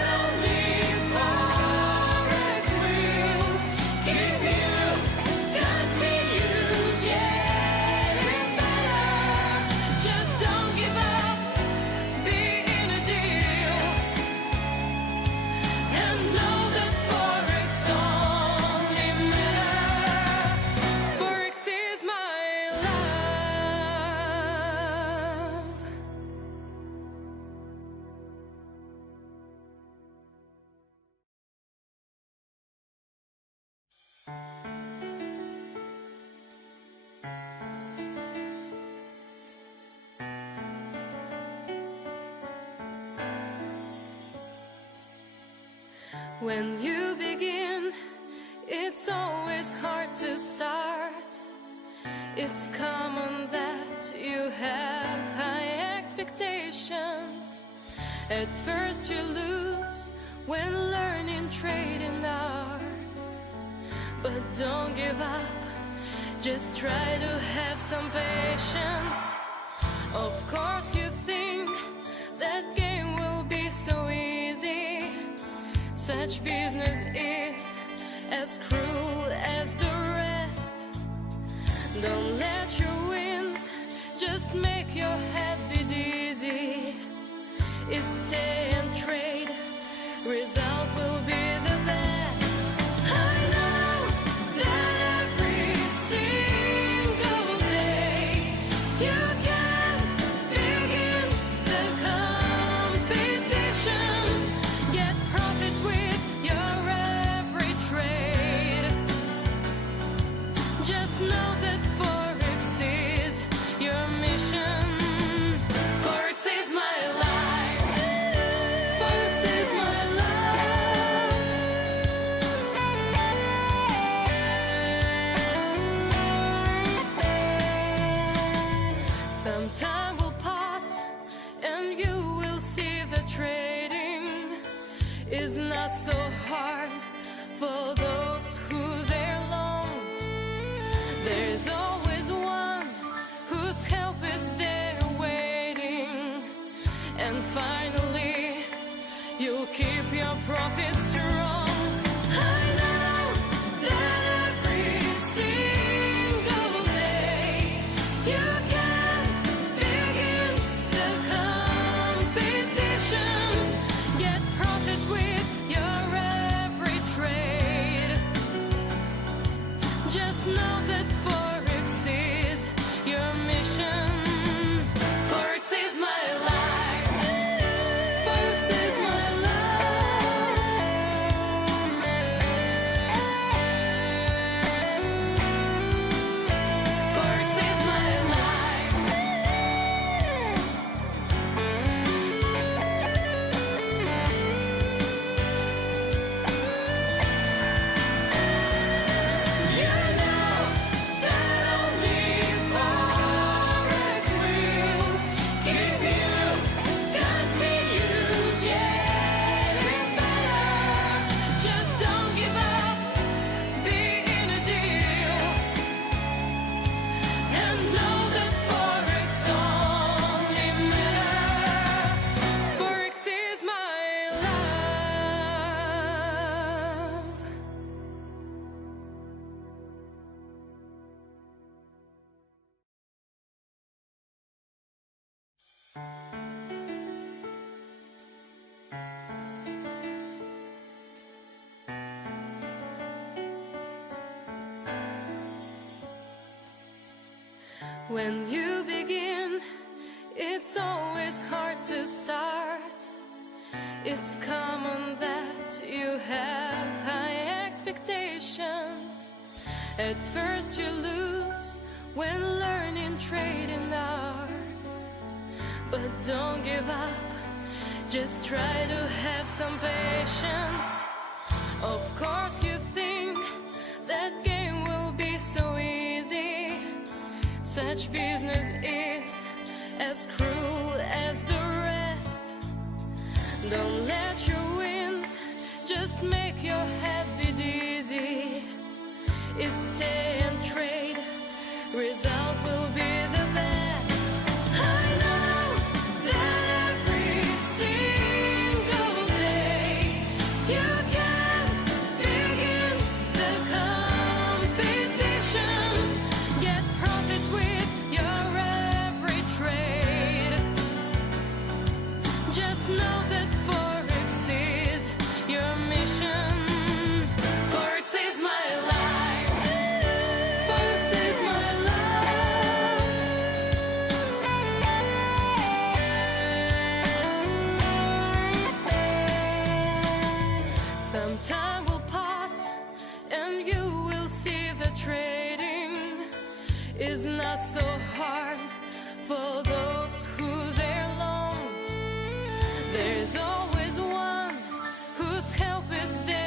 When you begin, it's always hard to start. It's common that you have high expectations. At first you lose when learning trade and art. But don't give up, just try to have some patience. Of course you think that game will be so easy. Such business is as cruel as the rest. Don't let your wins just make your head be dizzy. If stay and trade, result will be the best. I know that every single day you can begin the competition. Get profit with your every trade. Just know that FOREX is your mission. FOREX is my life. FOREX is my life. Some time will pass and you will see the trading is not so hard for those who there long. There's always one whose help is there waiting. And finally, you'll keep your profits strong. I know that every single day you can begin the competition. Get profit with your every trade. Just know that FOREX is your mission. FOREX is my life. FOREX is my life. FOREX is my life. You know that only FOREX will give you continue getting better. Just don't give up, be in a deal, and know that FOREX only matter. FOREX is my love. When you begin, it's always hard to start. It's common that you have high expectations. At first you lose when learning trade and art. But don't give up, just try to have some patience. Of course you think that game will be so easy. Such business is as cruel as the rest. Don't let your wins just make your head be dizzy. If stay and trade, result will be the best. I know that every single day you can begin the competition. Get profit with your every trade. Just know that FOREX is your mission. FOREX is my life. FOREX is my life. Some time will pass and you will see the trading is not so hard for those who there long. There's always one whose help is there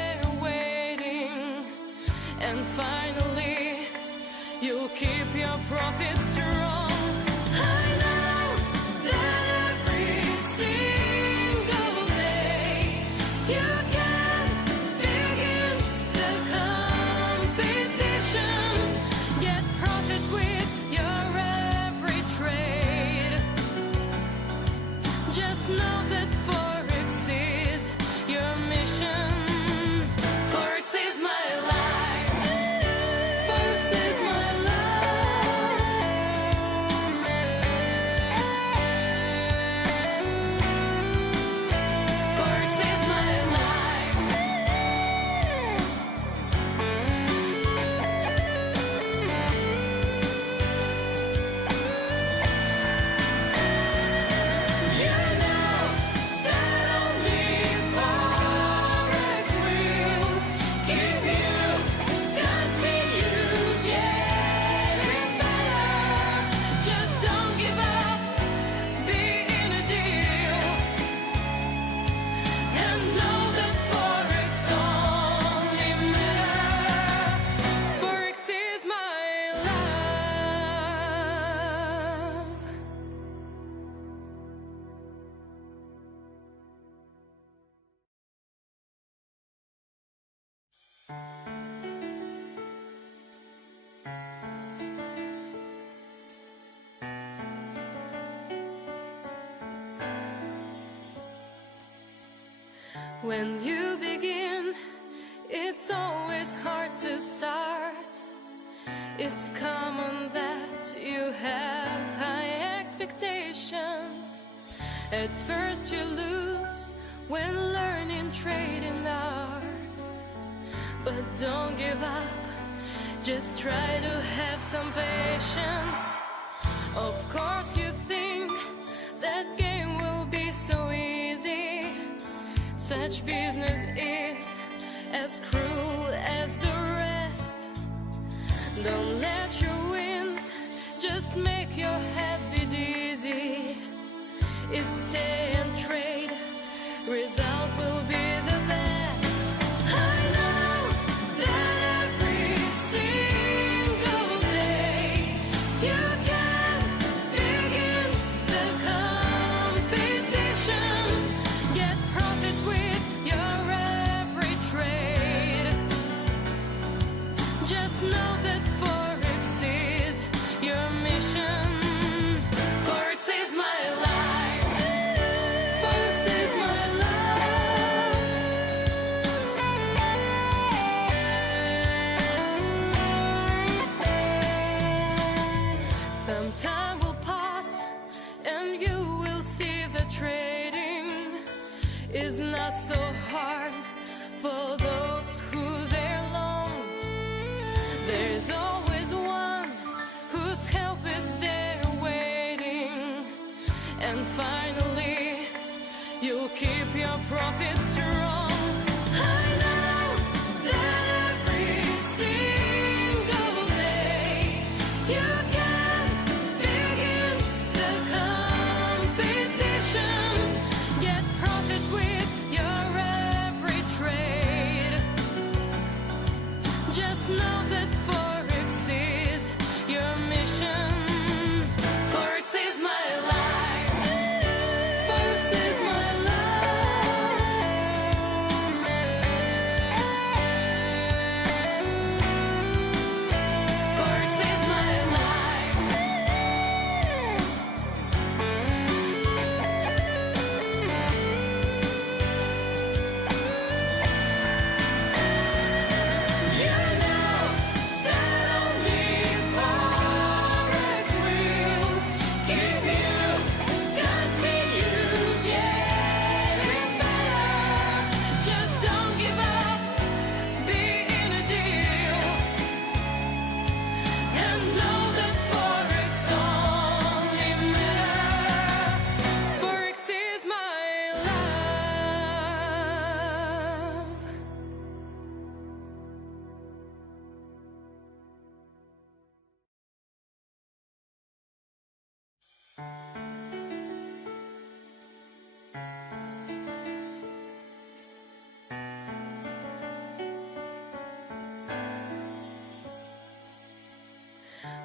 profit strong. I know that every single day you can begin the competition. Get profit with your every trade. Just know that FOREX is your mission. FOREX is my life. FOREX is my life. FOREX is my life. You know that only FOREX will give you continued getting better. Just don't give up, be in a deal, and know that FOREX only matter. FOREX is my life. When you begin, it's always hard to start. It's common that you have high expectations. At first you lose when learning trading art. But don't give up, just try to have some patience. Of course you think that game will be so easy. Such business is as cruel as the rest. Don't let your wins just make your head be dizzy. If stay and trade, result will be the best. I know that every single day you can begin the competition. Get profit with your every trade. Just know that FOREX is your mission. FOREX is my life. FOREX is my life. Some time will pass and you will see the trading is not so hard for those who they're long. There's always one whose help is there waiting. And finally, you'll keep your profit strong. I know that every single day you can begin the competition. Get profit with your every trade. Just know that FOREX is your mission. FOREX is my life. FOREX is my life.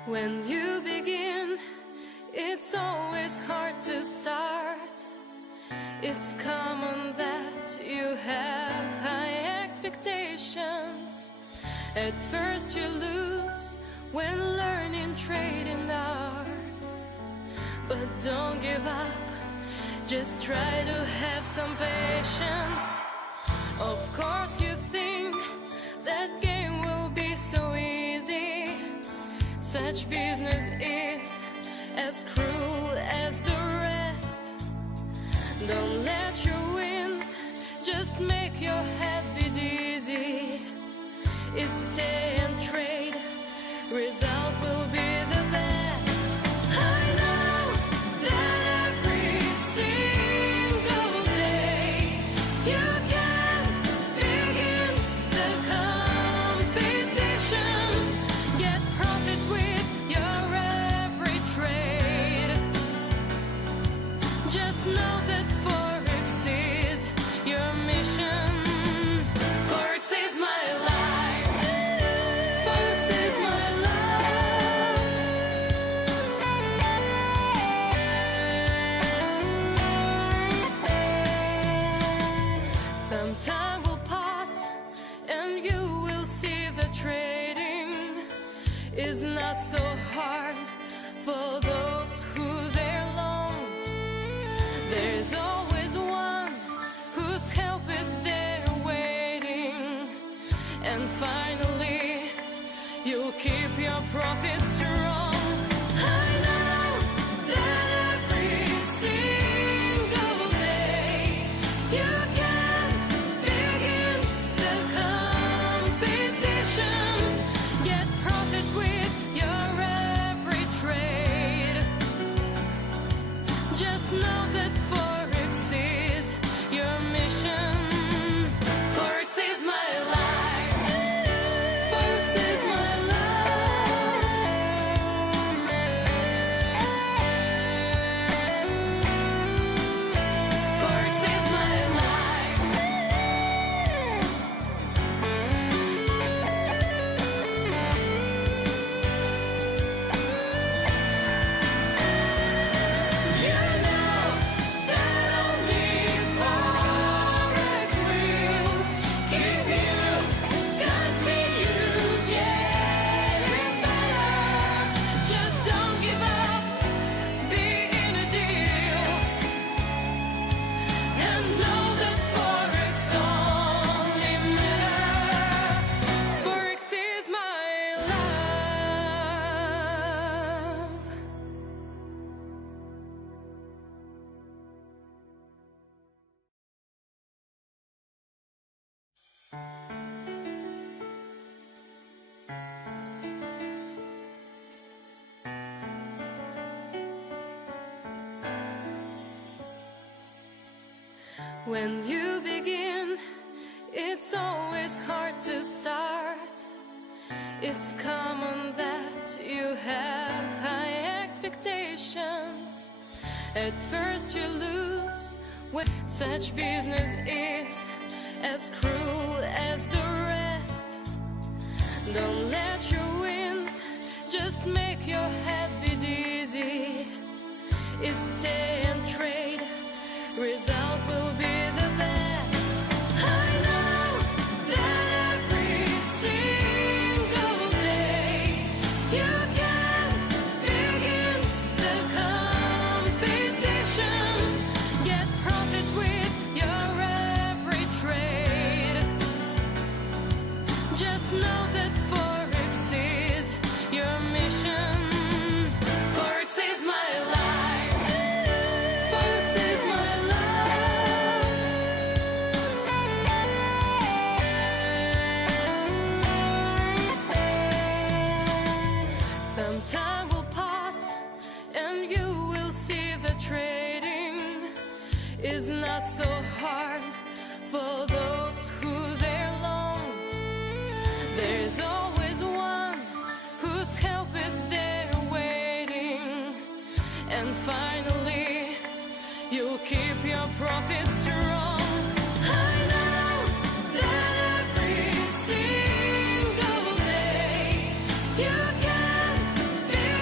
When you begin, it's always hard to start. It's common that you have high expectations. At first you lose when learning trading art. But don't give up, just try to have some patience. Of course you think that game will be so easy. Such business is as cruel as the rest. Don't let your wins just make your head be dizzy. If stay and trade, result will be the best. I know that every single day you can begin the competition. Get profit with your every trade. Just know that FOREX is your mission. FOREX is my life. FOREX is my life. Some time will pass and you will see the trading is not so hard for those who there long. There's always one whose help is there waiting. And finally, you'll keep your profits strong. I know that every single day you can begin the competition. Get profit with your every trade. Just know that FOREX is your mission. FOREX is my life. FOREX is my life. FOREX is my life. You know that only FOREX will give you continue getting better. Just don't give up, be in a deal, and know that FOREX only matter. FOREX is my life. When you begin, it's always hard to start. It's common that you have high expectations. At first you lose when such business is as cruel as the rest. Don't let your wins just make your head be dizzy. If stay and trade, result will be the best. I know that every single day you can begin the competition. Get profit with your every trade. Just know that FOREX is your mission. FOREX is my life. FOREX is my life. Some time will pass and you will see the trading is not so hard for those who there long. There's always one whose help is there waiting. And finally, you'll keep your profits strong. I know that every single day you can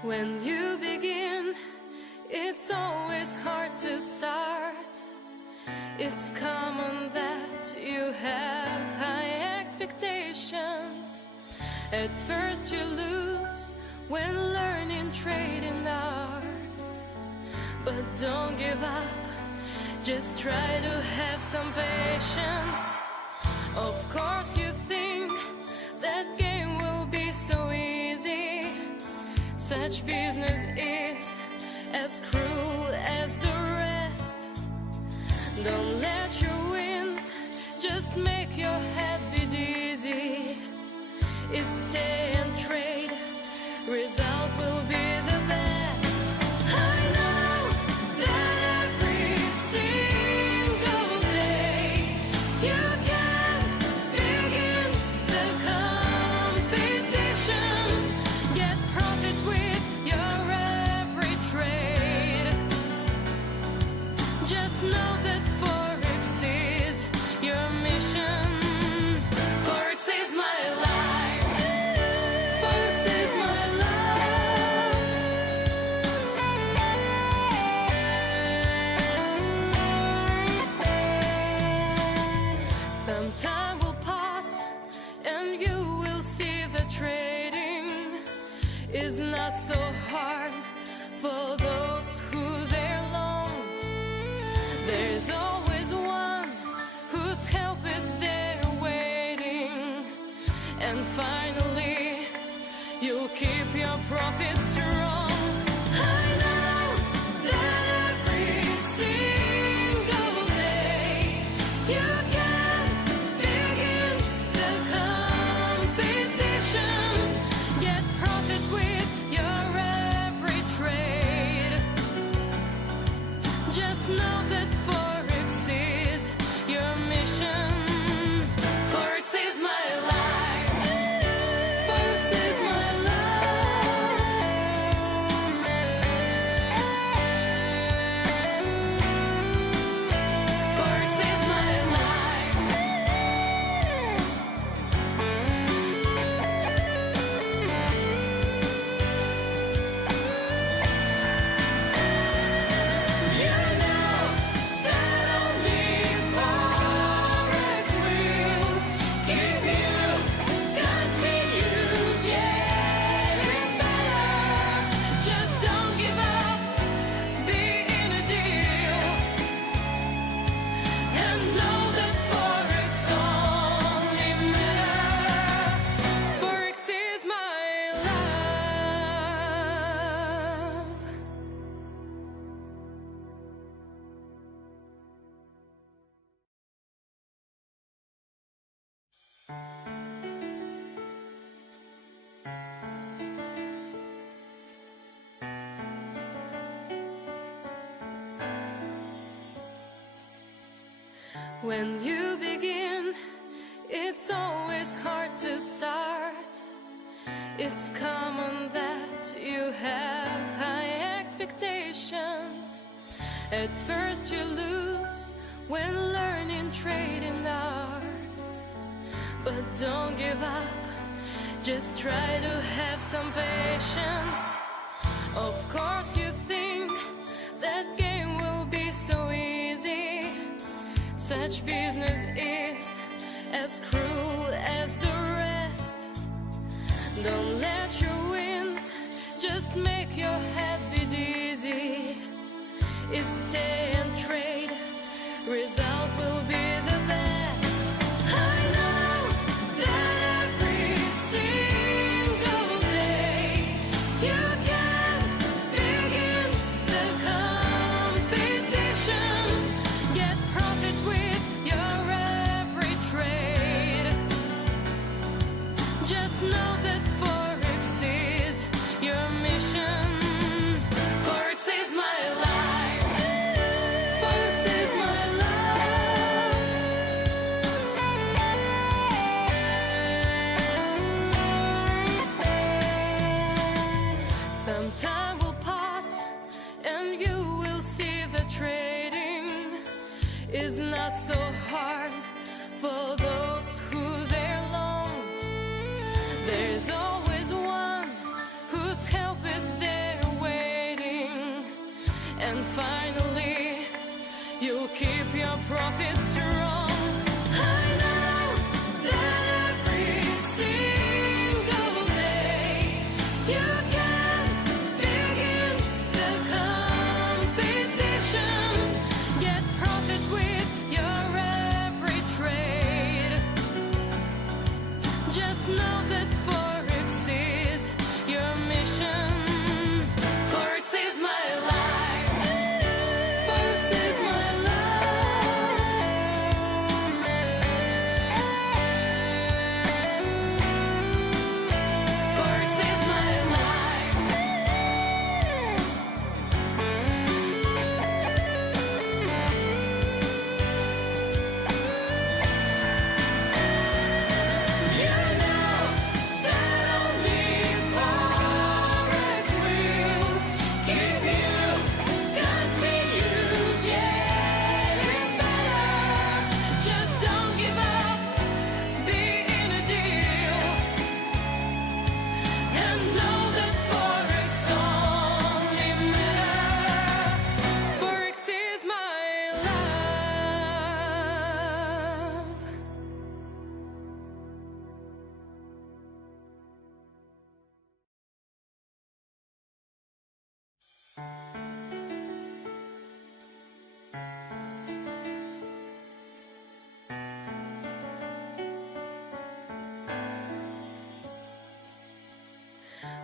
When you begin, it's always hard to start. It's common that you have high expectations. At first you lose when learning trading art. But don't give up, just try to have some patience. Of course you think that game will be so easy. Such business is as cruel as the rest. Don't let your wins just make your head be dizzy. If stay and trade, result will be the best. I know that every single day you can begin the competition. Get profit with your every trade. Just know that FOREX is your mission. FOREX is my life. FOREX is my life. Some time will pass and you will see the trading is not so hard for those who there long. There's always one whose help is there waiting. And finally, you'll keep your profits strong. I know that every single day you can begin the competition. Get profit with your every trade. Just know that FOREX is your mission. FOREX is my life. FOREX is my life. FOREX is my life. You know that only FOREX will give you continued getting better. Just don't give up, be in a deal, and know that FOREX only matter. FOREX is my love. When you begin, it's always hard to start. It's common that you have high expectations. At first you lose when learning trading art. But don't give up, just try to have some patience. Of course you think that game will be so easy. Such business is as cruel as the rest. Don't let your wins just make your head be dizzy. If stay and trade, result will be the best. I know that every single day you can begin the competition. Get profit with your every trade. Just know that FOREX is your mission. FOREX is my life. FOREX is my life. Some time will pass and you will see the trading is not so hard for those who there long. There's always one whose help is there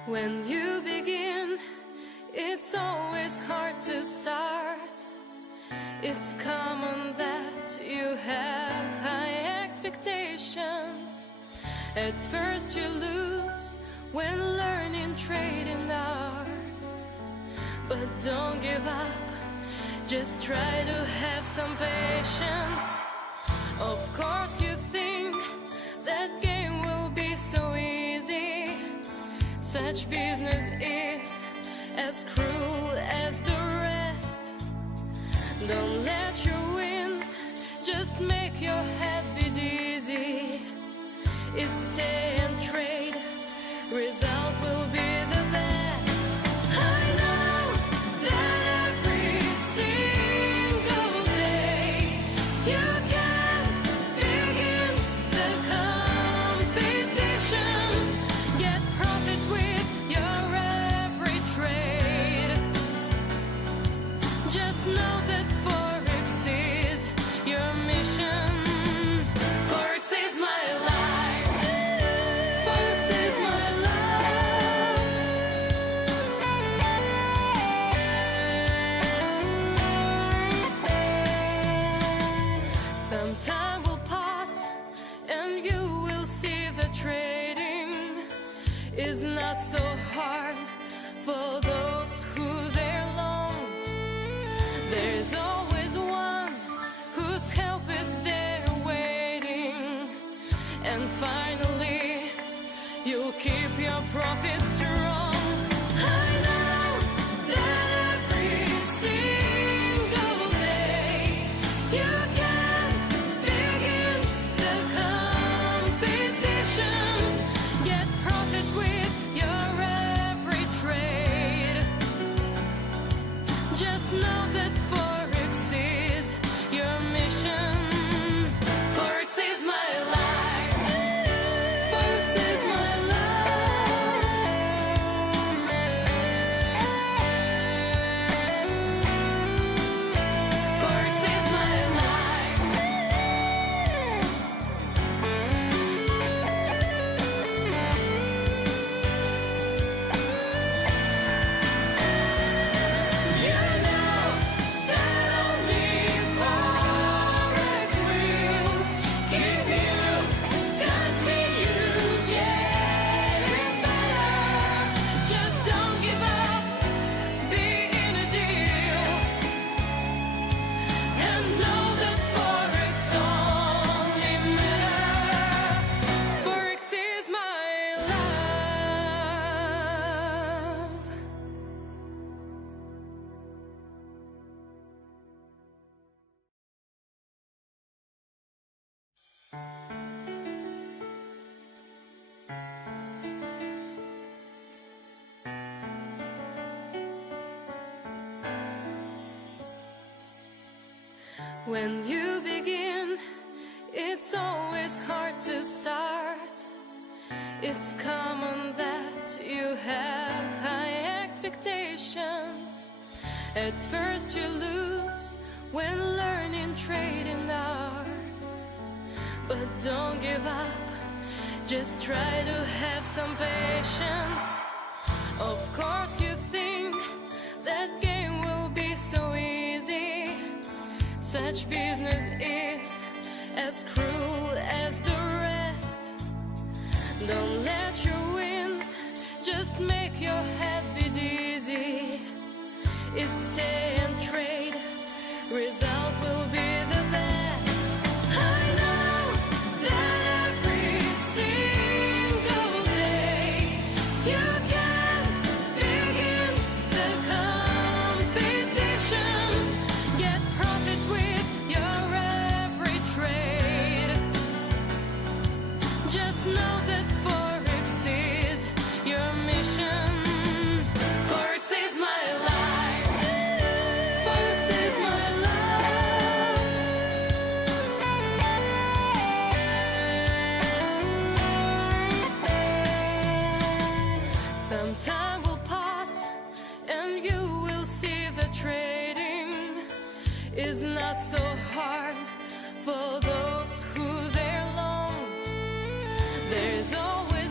When you begin, it's always hard to start. It's common that you have high expectations. At first you lose when learning trading art. But don't give up, just try to have some patience. Of course you think that game will be so easy. Such business is as cruel as the rest. Don't let your wins just make your head be dizzy. If stay and trade, result will be the best. I know that every single day you can begin the competition. Get profit with your every trade. Just know that FOREX is your mission. FOREX is my life. FOREX is my life. Some time will pass and you will see the trading is not so hard for those who there long. There's always one whose help is there waiting. And finally, you'll keep your profits strong. I know that every single day you can begin the competition. Get profit with your every trade. Just know that FOREX is your mission. FOREX is my life. FOREX is my life. FOREX is my life. You know that only FOREX will give you continue getting better. Just don't give up, be in a deal, and know that FOREX only matter. FOREX is my love. When you begin, it's always hard to start. It's common that you have high expectations. At first you lose when learning trading art. But don't give up, just try to have some patience. Of course you think that game will be so easy. Such business is as cruel as the rest. Don't let your wins just make your head be dizzy. If stay and trade, result will be the best. I know that every single day you can begin the competition. Get profit with your every trade. Just know that FOREX is your mission. FOREX is my life. FOREX is my life. Some time will pass and you will see the trading is not so hard for those who there long. There's always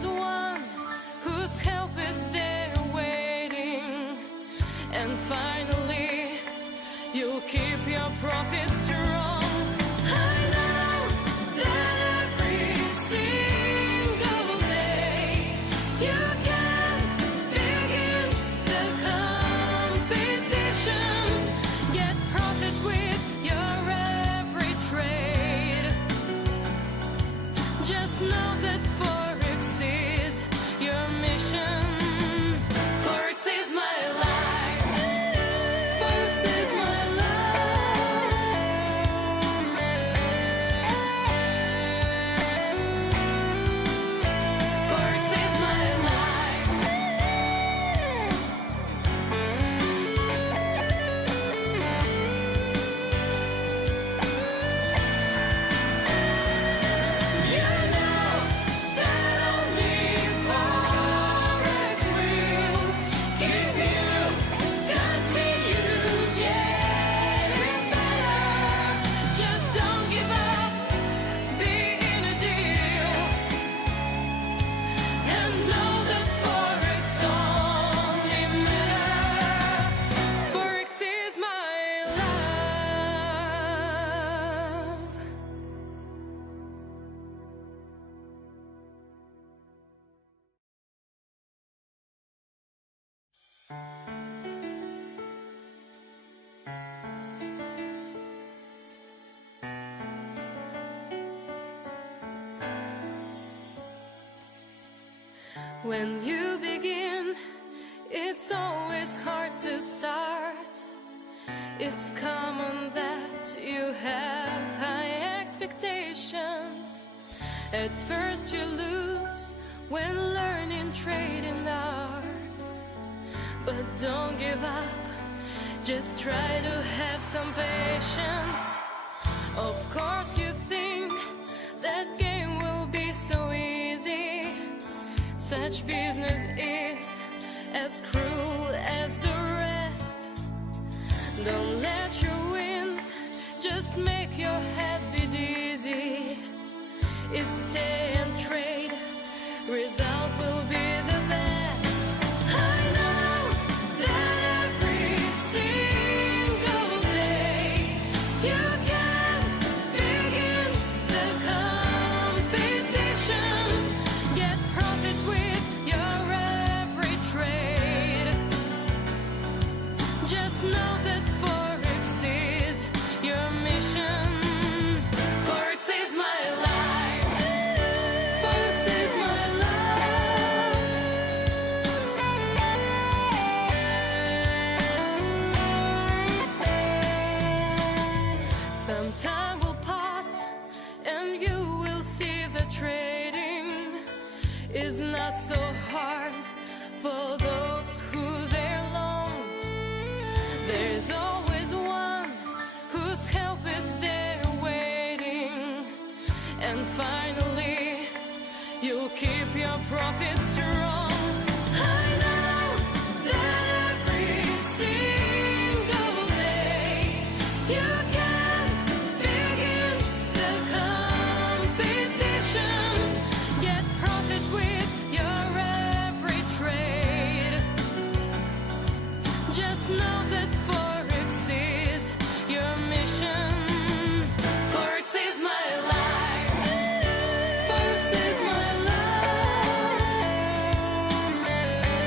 profits strong. I know that every single day you can begin the competition. Get profit with your every trade. Just know that FOREX is your mission. FOREX is my life. FOREX is my life. FOREX is my life. You know that only FOREX will give you continued getting better. Just don't give up, be in a deal, and know that FOREX only matter. FOREX is my life. When you begin, it's always hard to start. It's common that you have high expectations. At first you lose when learning trading art. But don't give up, just try to have some patience. Of course you think that game will be so easy. Such business is as cruel as the rest. Don't let your wins just make your head be dizzy. If stay and trade, result will be the best. I know that every single day you can begin the competition. Get profit with your every trade. Just know that FOREX is your mission. FOREX is my life. FOREX is my life. Some time will pass and you will see the trading is not so hard for those who there long. There's always one whose help is there waiting. And finally, you'll keep your profits strong. I know that every single day you can begin the competition. Get profit with your every trade. Just know that FOREX is your mission. FOREX is my life. FOREX is my life.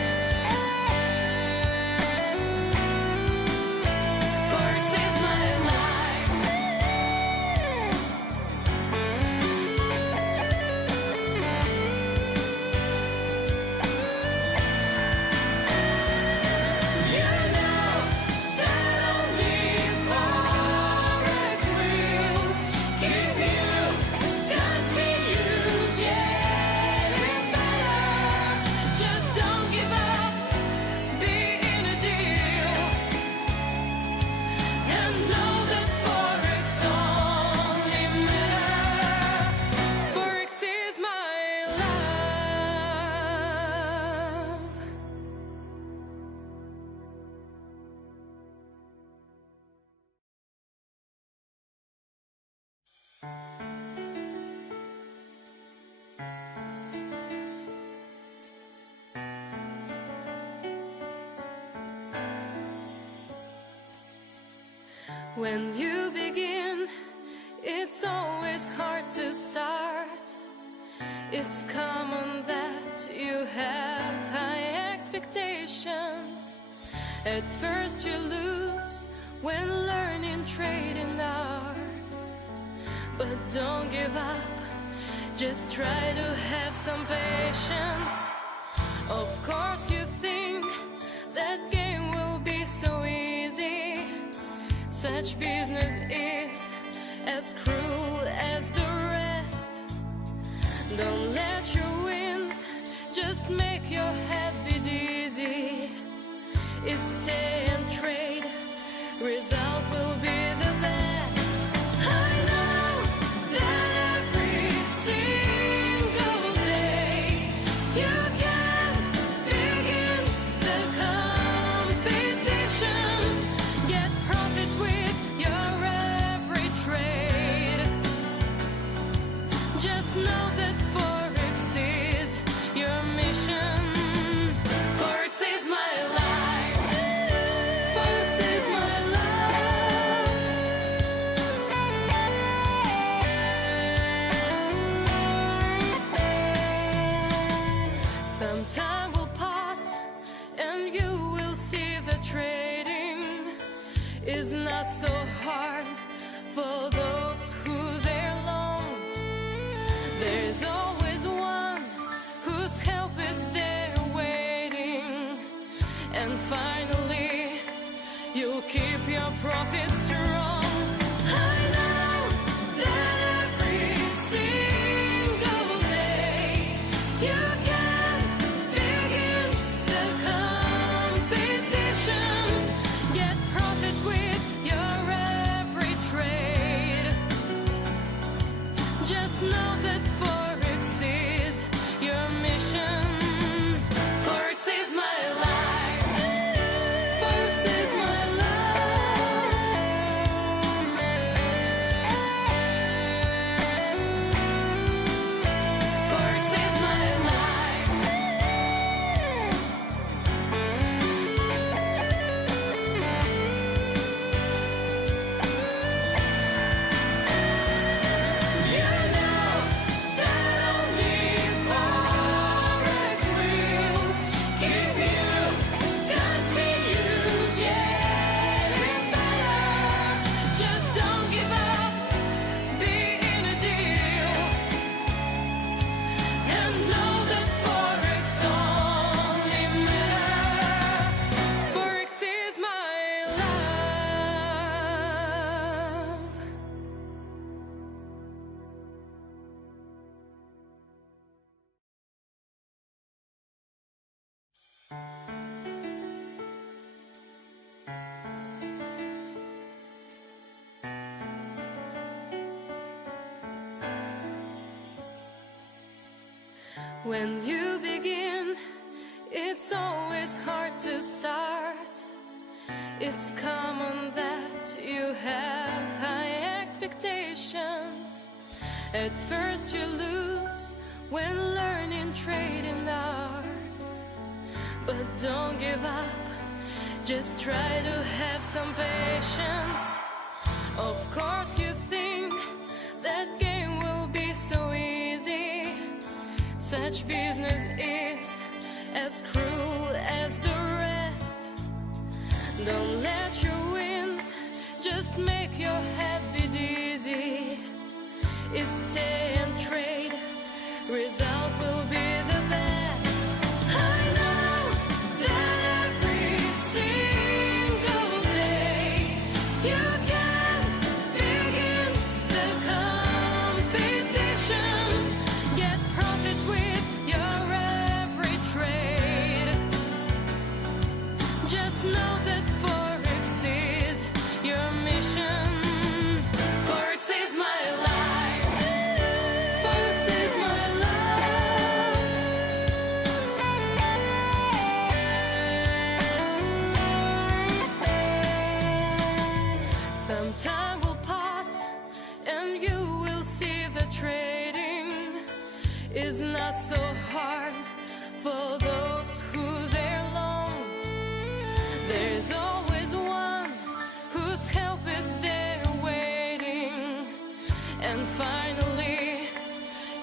When you begin, it's always hard to start. It's common that you have high expectations. At first you lose when learning trading art. But don't give up, just try to have some patience. Of course you think that game will be so easy. Such business is as cruel as the rest. Don't let your wins just make your head be dizzy. If stay and trade, result will be the best. I know that every single day you can begin the competition. Get profit with your every trade. Just know that FOREX is your mission. FOREX is my life. FOREX is my love. Some time will pass and you will see the trading is not so hard for those who there long. There's always one whose help is there waiting. And finally, you'll keep your profits strong. I know that every single day you can begin the competition. Get profit with your every trade. Just know that FOREX is your mission. FOREX is my life. FOREX is my love. FOREX is my life. You know that only FOREX will give you continue getting better. Just don't give up, be in a deal, and know that FOREX only matter. FOREX is my love. When you begin, it's always hard to start. It's common that you have high expectations. At first you lose when learning trading art. But don't give up, just try to have some patience. Of course you think that game will be so easy. Such business is as cruel as the rest. Don't let your wins just make your head be dizzy. If stay and trade, result will be the best. I know that every single day you can begin the competition. Get profit with your every trade. Just know that FOREX is your mission. FOREX is my life. FOREX is my love. Some time will pass and you will see the trading is not so hard for those who there long. There's always one whose help is there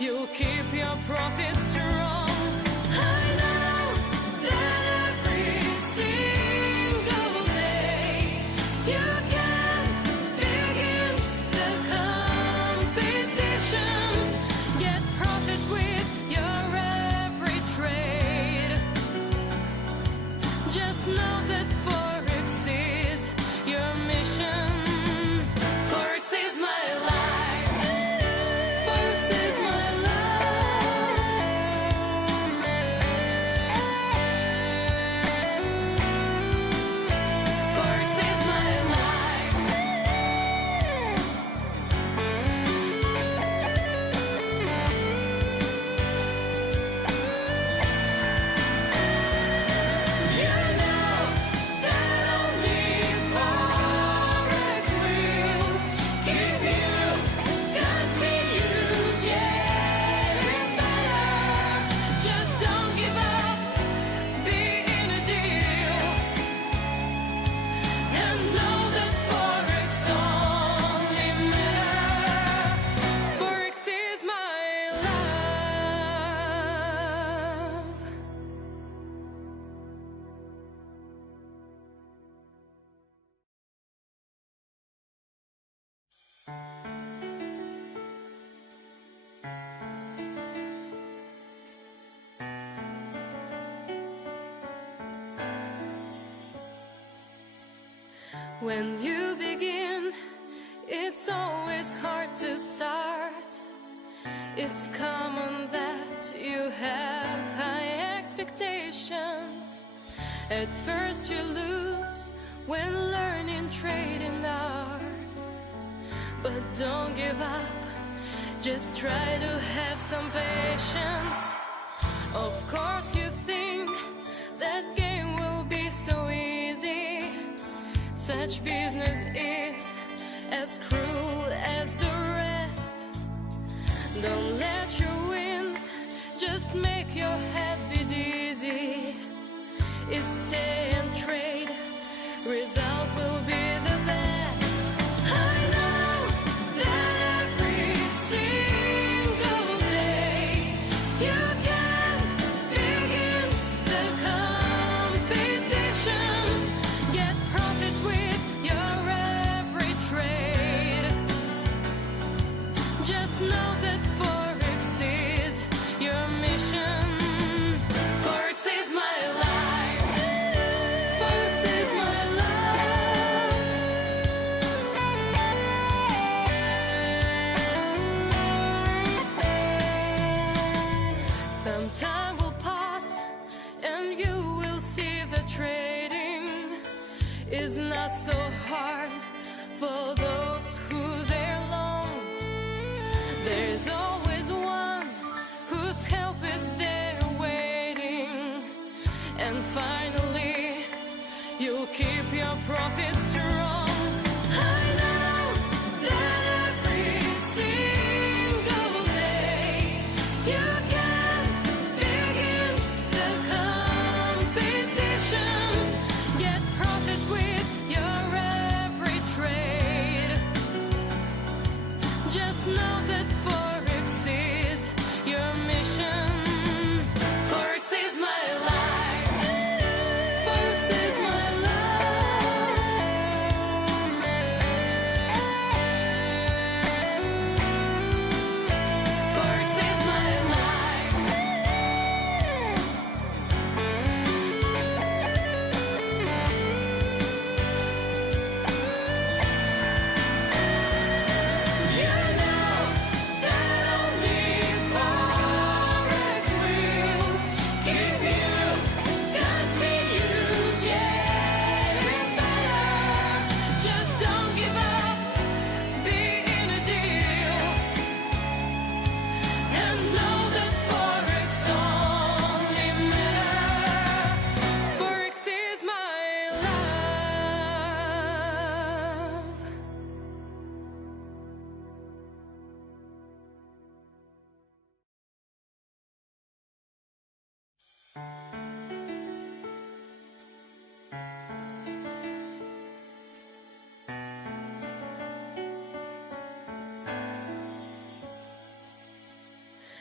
you'll keep your profits strong. I know that every single day you can begin the competition. Get profit with your every trade. Just know that FOREX is your mission. FOREX is my life. FOREX is my life. FOREX is my life. You know that only FOREX will give you continue getting better. Just don't give up, be in a deal, and know that FOREX only matter. FOREX is my love. When you begin, it's always hard to start. It's common that you have high expectations. At first you lose when learning trading art. But don't give up, just try to have some patience. Of course you think that game will be so easy. Such business is as cruel as the rest. Don't let your wins just make your head be dizzy. If stay and trade, result will be the best. I know that every single day you can begin the competition. Get profit with your every trade. Just know that FOREX is your mission. FOREX is my life. FOREX is my life. Some time will pass and you will see the trading is not so hard for those who there long. There's always one whose help is there waiting. And finally, you'll keep your profits strong. I know that every single day you can begin the competition. Get profit with your every trade. Just know that FOREX is your mission. FOREX is my life.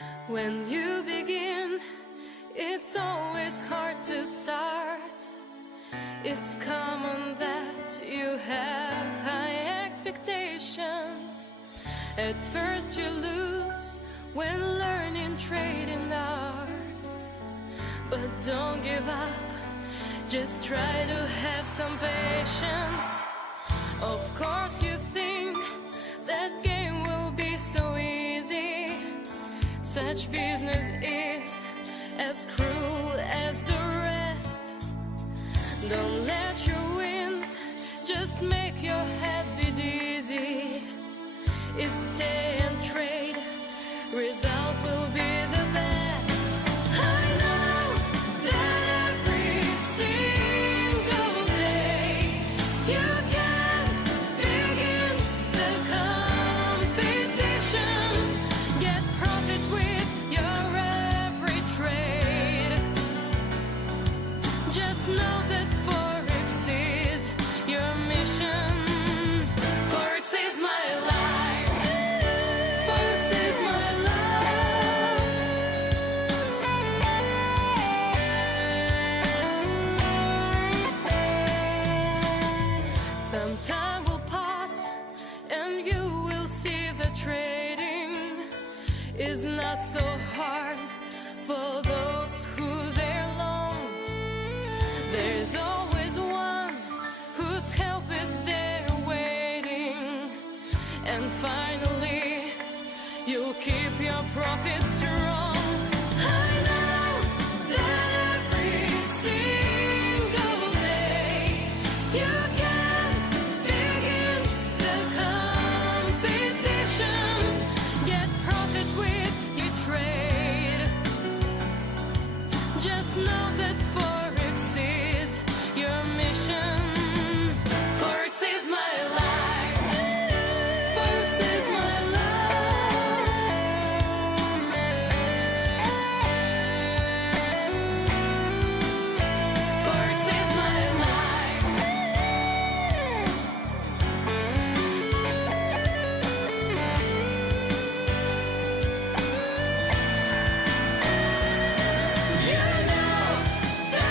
When you begin, it's always hard to start. It's common that you have high expectations. At first you lose when learning trade and art. But don't give up, just try to have some patience. Of course you think that game will be so easy. Such business is as cruel as the rest. Don't let your wins just make your head be dizzy. If stay and trade, result will be the best. I know that every single day you can begin the competition. Get profit with your every trade. Just know that FOREX is your mission. FOREX is my life. FOREX is my life. Some time will pass and you will see the trading is not so hard for those who they're long. There's always one whose help is there waiting. And finally, you'll keep your profits strong. I know that every single day you can begin the competition. Get profit with your trade. Just know that FOREX is your mission. FOREX is my life. FOREX is my life. FOREX is my life. You know that